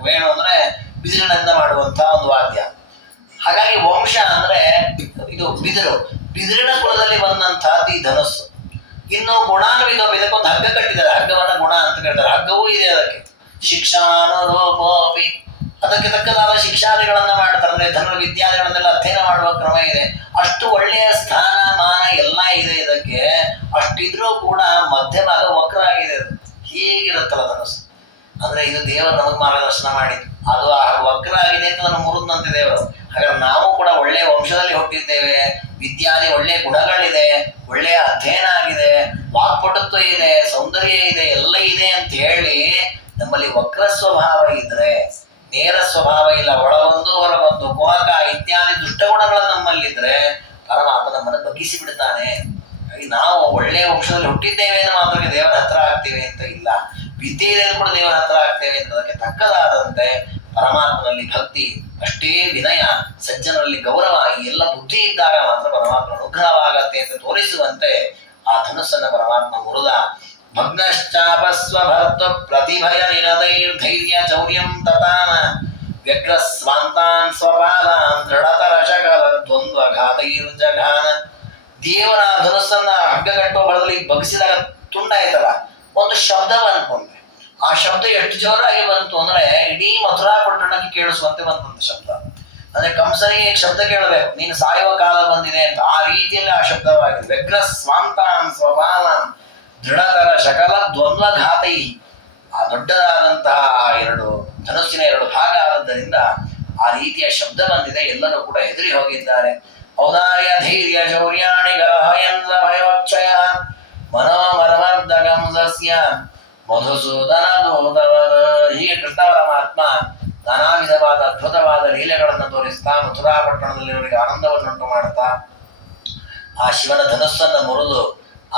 ವೇಣು ಅಂದ್ರೆ ಬಿದಿರಿನಿಂದ ಮಾಡುವಂತಹ ಒಂದು ವಾದ್ಯ. ಹಾಗಾಗಿ ವಂಶ ಅಂದ್ರೆ ಇದು ಬಿದಿರು, ಬಿದಿರಿನ ಕುಲದಲ್ಲಿ ಬಂದಂತಹದ್ದು ಈ ಧನಸ್ಸು. ಇನ್ನು ಗುಣಾನ್ವಿತ, ಇದಕ್ಕೊಂದು ಹಗ್ಗ ಕಟ್ಟಿದ್ದಾರೆ, ಹಗ್ಗವನ್ನ ಗುಣ ಅಂತ ಕರೀತಾರೆ. ಹಗ್ಗವೂ ಇದೆ ಅದಕ್ಕೆ. ಶಿಕ್ಷಾನುರೂಪೋಪಿ, ಅದಕ್ಕೆ ತಕ್ಕದಾದ ಶಿಕ್ಷಾದಿಗಳನ್ನ ಮಾಡ್ತಾರೆ. ಅಂದ್ರೆ ಧನ ವಿದ್ಯಾದಿಗಳನ್ನೆಲ್ಲ ಅಧ್ಯಯನ ಮಾಡುವ ಕ್ರಮ ಇದೆ. ಅಷ್ಟು ಒಳ್ಳೆಯ ಸ್ಥಾನ ಮಾನ ಎಲ್ಲ ಇದೆ ಇದಕ್ಕೆ. ಅಷ್ಟಿದ್ರೂ ಕೂಡ ಮಧ್ಯಭಾಗ ವಕ್ರ ಆಗಿದೆ. ಅದು ಹೀಗಿರುತ್ತಲ್ಲ ಧನಸ್ಸು. ಅಂದ್ರೆ ಇದು ದೇವರು ನಮಗೆ ಮಾರ್ಗದರ್ಶನ ಮಾಡಿದ್ದು. ಅದು ಆ ವಕ್ರ ಆಗಿದೆ ಅಂತ ನಾನು ಮುರಿದಂತೆ ದೇವರು. ಹಾಗಾದ್ರೆ ನಾವು ಕೂಡ ಒಳ್ಳೆಯ ವಂಶದಲ್ಲಿ ಹುಟ್ಟಿದ್ದೇವೆ, ವಿದ್ಯಾದಿ ಒಳ್ಳೆಯ ಗುಣಗಳಿದೆ, ಒಳ್ಳೆಯ ಅಧ್ಯಯನ ಆಗಿದೆ, ವಾಕ್ಪಟುತ್ವ ಇದೆ, ಸೌಂದರ್ಯ ಇದೆ, ಎಲ್ಲ ಇದೆ ಅಂತ ಹೇಳಿ ನಮ್ಮಲ್ಲಿ ವಕ್ರ ಸ್ವಭಾವ ಇದ್ರೆ, ನೇರ ಸ್ವಭಾವ ಇಲ್ಲ, ಒಳಗೊಂದು ಹೊರಗೊಂದು ಕುಹಕ ಇತ್ಯಾದಿ ದುಷ್ಟಗುಣಗಳು ನಮ್ಮಲ್ಲಿದ್ರೆ ಪರಮಾತ್ಮ ನಮ್ಮನ್ನು ಬಗ್ಗಿಸಿ ಬಿಡ್ತಾನೆ. ಹಾಗೆ ನಾವು ಒಳ್ಳೆಯ ವಂಶದಲ್ಲಿ ಹುಟ್ಟಿದ್ದೇವೆ ಅಂತ ಮಾತ್ರ ದೇವರ ಹತ್ರ ಆಗ್ತೇವೆ ಅಂತ ಇಲ್ಲ, ವಿದ್ಯೆ ಇದೆ ಕೂಡ ದೇವರ ಹತ್ರ ಆಗ್ತೇವೆ ಅಂತ ಅದಕ್ಕೆ ತಕ್ಕದಾದಂತೆ ಪರಮಾತ್ಮನಲ್ಲಿ ಭಕ್ತಿ, ಅಷ್ಟೇ ವಿನಯ, ಸಜ್ಜನರಲ್ಲಿ ಗೌರವ, ಈ ಎಲ್ಲ ಬುದ್ಧಿ ಇದ್ದಾಗ ಮಾತ್ರ ಪರಮಾತ್ಮ ಅನುಗ್ರಹವಾಗತ್ತೆ ಅಂತ ತೋರಿಸುವಂತೆ ಆ ಧನುಸ್ಸನ್ನ ಪರಮಾತ್ಮ ಮುರಿದ. ಭಗ್ನಶ್ಚಾಪಸ್ವಭರ್ತ ಪ್ರತಿಭಯ ನಿರದೈರ್ಧೈರ್ಯ ಚೌರ್ಯಂ ತತಾನ ವ್ಯಗ್ರ ಸ್ವಾಂತಾನ್ ಸ್ವಪಾದಾನ್ ದೃಢತರ ಶಕಲ ದ್ವಂದ್ವ ಘಾತೈರ್ಜಘಾನ. ದೇವರ ಧನುಸ್ಸನ್ನ ಹಗ್ಗ ಕಟ್ಟುವ ಬಲದಲ್ಲಿ ಬಗ್ಸಿದಾಗ ತುಂಡಾಯ್ತಲ್ಲ, ಒಂದು ಶಬ್ದ ಬಂದ್ಕೊಂಡೆ. ಆ ಶಬ್ದ ಎಷ್ಟು ಜೋರಾಗಿ ಬಂತು ಅಂದ್ರೆ ಇಡೀ ಮಥುರಾ ಪಟ್ಟಣಕ್ಕೆ ಕೇಳಿಸುವಂತೆ ಬಂತಂತ ಶಬ್ದ. ಅಂದ್ರೆ ಕಂಸನಿಗೆ ಶಬ್ದ ಕೇಳಬೇಕು, ನೀನು ಸಾಯುವ ಕಾಲ ಬಂದಿದೆ ಅಂತ. ಆ ರೀತಿಯಲ್ಲಿ ಆ ಶಬ್ದವಾಗಿದೆ. ವ್ಯಗ್ರ ಸ್ವಾಂತಾನ್ ಸ್ವಪಾದಾನ್ ದೃಢತರ ಶಕಲ ದ್ವಂದ್ವ ಘಾತೈ. ಆ ದೊಡ್ಡದಾದಂತಹ ಎರಡು ಧನುಸ್ಸಿನ ಎರಡು ಭಾಗ ಆದ್ದರಿಂದ ಆ ರೀತಿಯ ಶಬ್ದ ಬಂದಿದೆ. ಎಲ್ಲರೂ ಕೂಡ ಹೆದರಿ ಹೋಗಿದ್ದಾರೆ. ಔದಾರ್ಯ ಧೈರ್ಯ ಶೌರ್ಯಾಣಿ ಗರಹಯಂದ್ರ ಭಯೋಕ್ಷಯ ಮನೋಮರಮರ್ದಗಂ ಸಸ್ಯ ಮಧುಸೂದನ ದೂತವದ. ಹೀಗೆ ಕೃಷ್ಣ ಪರಮಾತ್ಮ ನಾನಾ ವಿಧವಾದ ಅದ್ಭುತವಾದ ಲೀಲೆಗಳನ್ನು ತೋರಿಸ್ತಾ ಮಥುರಾ ಪಟ್ಟಣದಲ್ಲಿವರಿಗೆ ಆನಂದವನ್ನುಂಟು ಮಾಡ್ತಾ ಆ ಶಿವನ ಧನುಸ್ಸನ್ನು ಮುರಿದು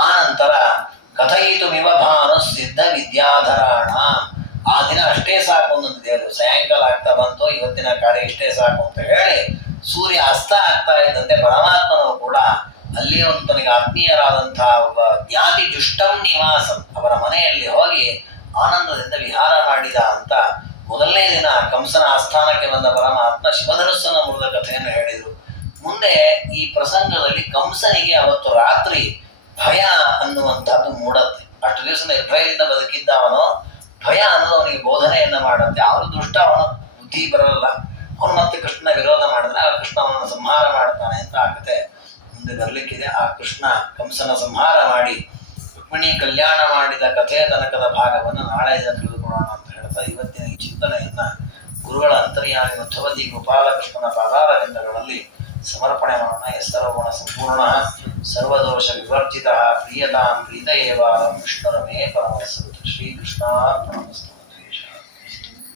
ಆ ನಂತರ ಕಥಯಿತು ಭಾನು ಸಿದ್ಧ ವಿದ್ಯಾಧರಾಣ. ಆ ದಿನ ಅಷ್ಟೇ ಸಾಕು ಅನ್ನೊಂದು ದೇವರು. ಸಾಯಂಕಾಲ ಆಗ್ತಾ ಬಂತು, ಇವತ್ತಿನ ಕಾರ್ಯ ಇಷ್ಟೇ ಸಾಕು ಅಂತ ಹೇಳಿ ಸೂರ್ಯ ಅಸ್ತ ಆಗ್ತಾ ಇದ್ದಂತೆ ಪರಮಾತ್ಮನು ಕೂಡ ಅಲ್ಲಿಯೇ ಒಂದು ತನಗೆ ಆತ್ಮೀಯರಾದಂತಹ ಒಬ್ಬ ಜ್ಞಾತಿ ಜುಷ್ಟಂ ನಿವಾಸಂ ಅವರ ಮನೆಯಲ್ಲಿ ಹೋಗಿ ಆನಂದದಿಂದ ವಿಹಾರ ಮಾಡಿದ ಅಂತ ಮೊದಲನೇ ದಿನ ಕಂಸನ ಆಸ್ಥಾನಕ್ಕೆ ಬಂದ ಪರಮಾತ್ಮ ಶಿವಧನುಸ್ಸನ್ನ ಮುರಿದ ಕಥೆಯನ್ನು ಹೇಳಿದರು. ಮುಂದೆ ಈ ಪ್ರಸಂಗದಲ್ಲಿ ಕಂಸನಿಗೆ ಅವತ್ತು ರಾತ್ರಿ ಭಯ ಅನ್ನುವಂಥದ್ದು ಮೂಡತ್ತೆ. ಅಷ್ಟು ದಿವಸ ನಿರ್ಭಯದಿಂದ ಬದುಕಿದ್ದ ಅವನು ಭಯ ಅನ್ನೋದು ಅವನಿಗೆ ಬೋಧನೆಯನ್ನ ಮಾಡತ್ತೆ. ಅವನು ದುಷ್ಟ, ಅವನು ಬುದ್ಧಿ ಬರಲ್ಲ. ಅವನು ಮತ್ತೆ ಕೃಷ್ಣನ ವಿರೋಧ ಮಾಡಿದ್ರೆ ಆ ಕೃಷ್ಣ ಅವನನ್ನು ಸಂಹಾರ ಮಾಡ್ತಾನೆ ಅಂತ ಆ ಕಥೆ ಮುಂದೆ ಬರ್ಲಿಕ್ಕಿದೆ. ಆ ಕೃಷ್ಣ ಕಂಸನ ಸಂಹಾರ ಮಾಡಿ ರುಕ್ಮಿಣಿ ಕಲ್ಯಾಣ ಮಾಡಿದ ಕಥೆಯ ತನಕದ ಭಾಗವನ್ನು ನಾಳೆ ದಿನ ತಿಳಿದುಕೊಳ್ಳೋಣ ಅಂತ ಹೇಳ್ತಾ ಇವತ್ತಿನ ಈ ಚಿಂತನೆಯನ್ನ ಗುರುಗಳ ಅಂತರ್ಯಾಮಿ ಮಧ್ಯವತಿ ಗೋಪಾಲಕೃಷ್ಣನ ಪಾದಾರವಿಂದಗಳಲ್ಲಿ ಸಮರ್ಪಣೆ ಮಾಡೋಣ. ಯಸ್ತರಗುಣ ಸಂಪೂರ್ಣ ಸರ್ವದೋಷ ವಿವರ್ಜಿತ ಪ್ರಿಯತಾಂ ಪ್ರೀತ ಏವ ವಿಷ್ಣುರಮೇ ಪರಮಸ್ತು. ಶ್ರೀಕೃಷ್ಣಾರ್ಪಣಮಸ್ತು.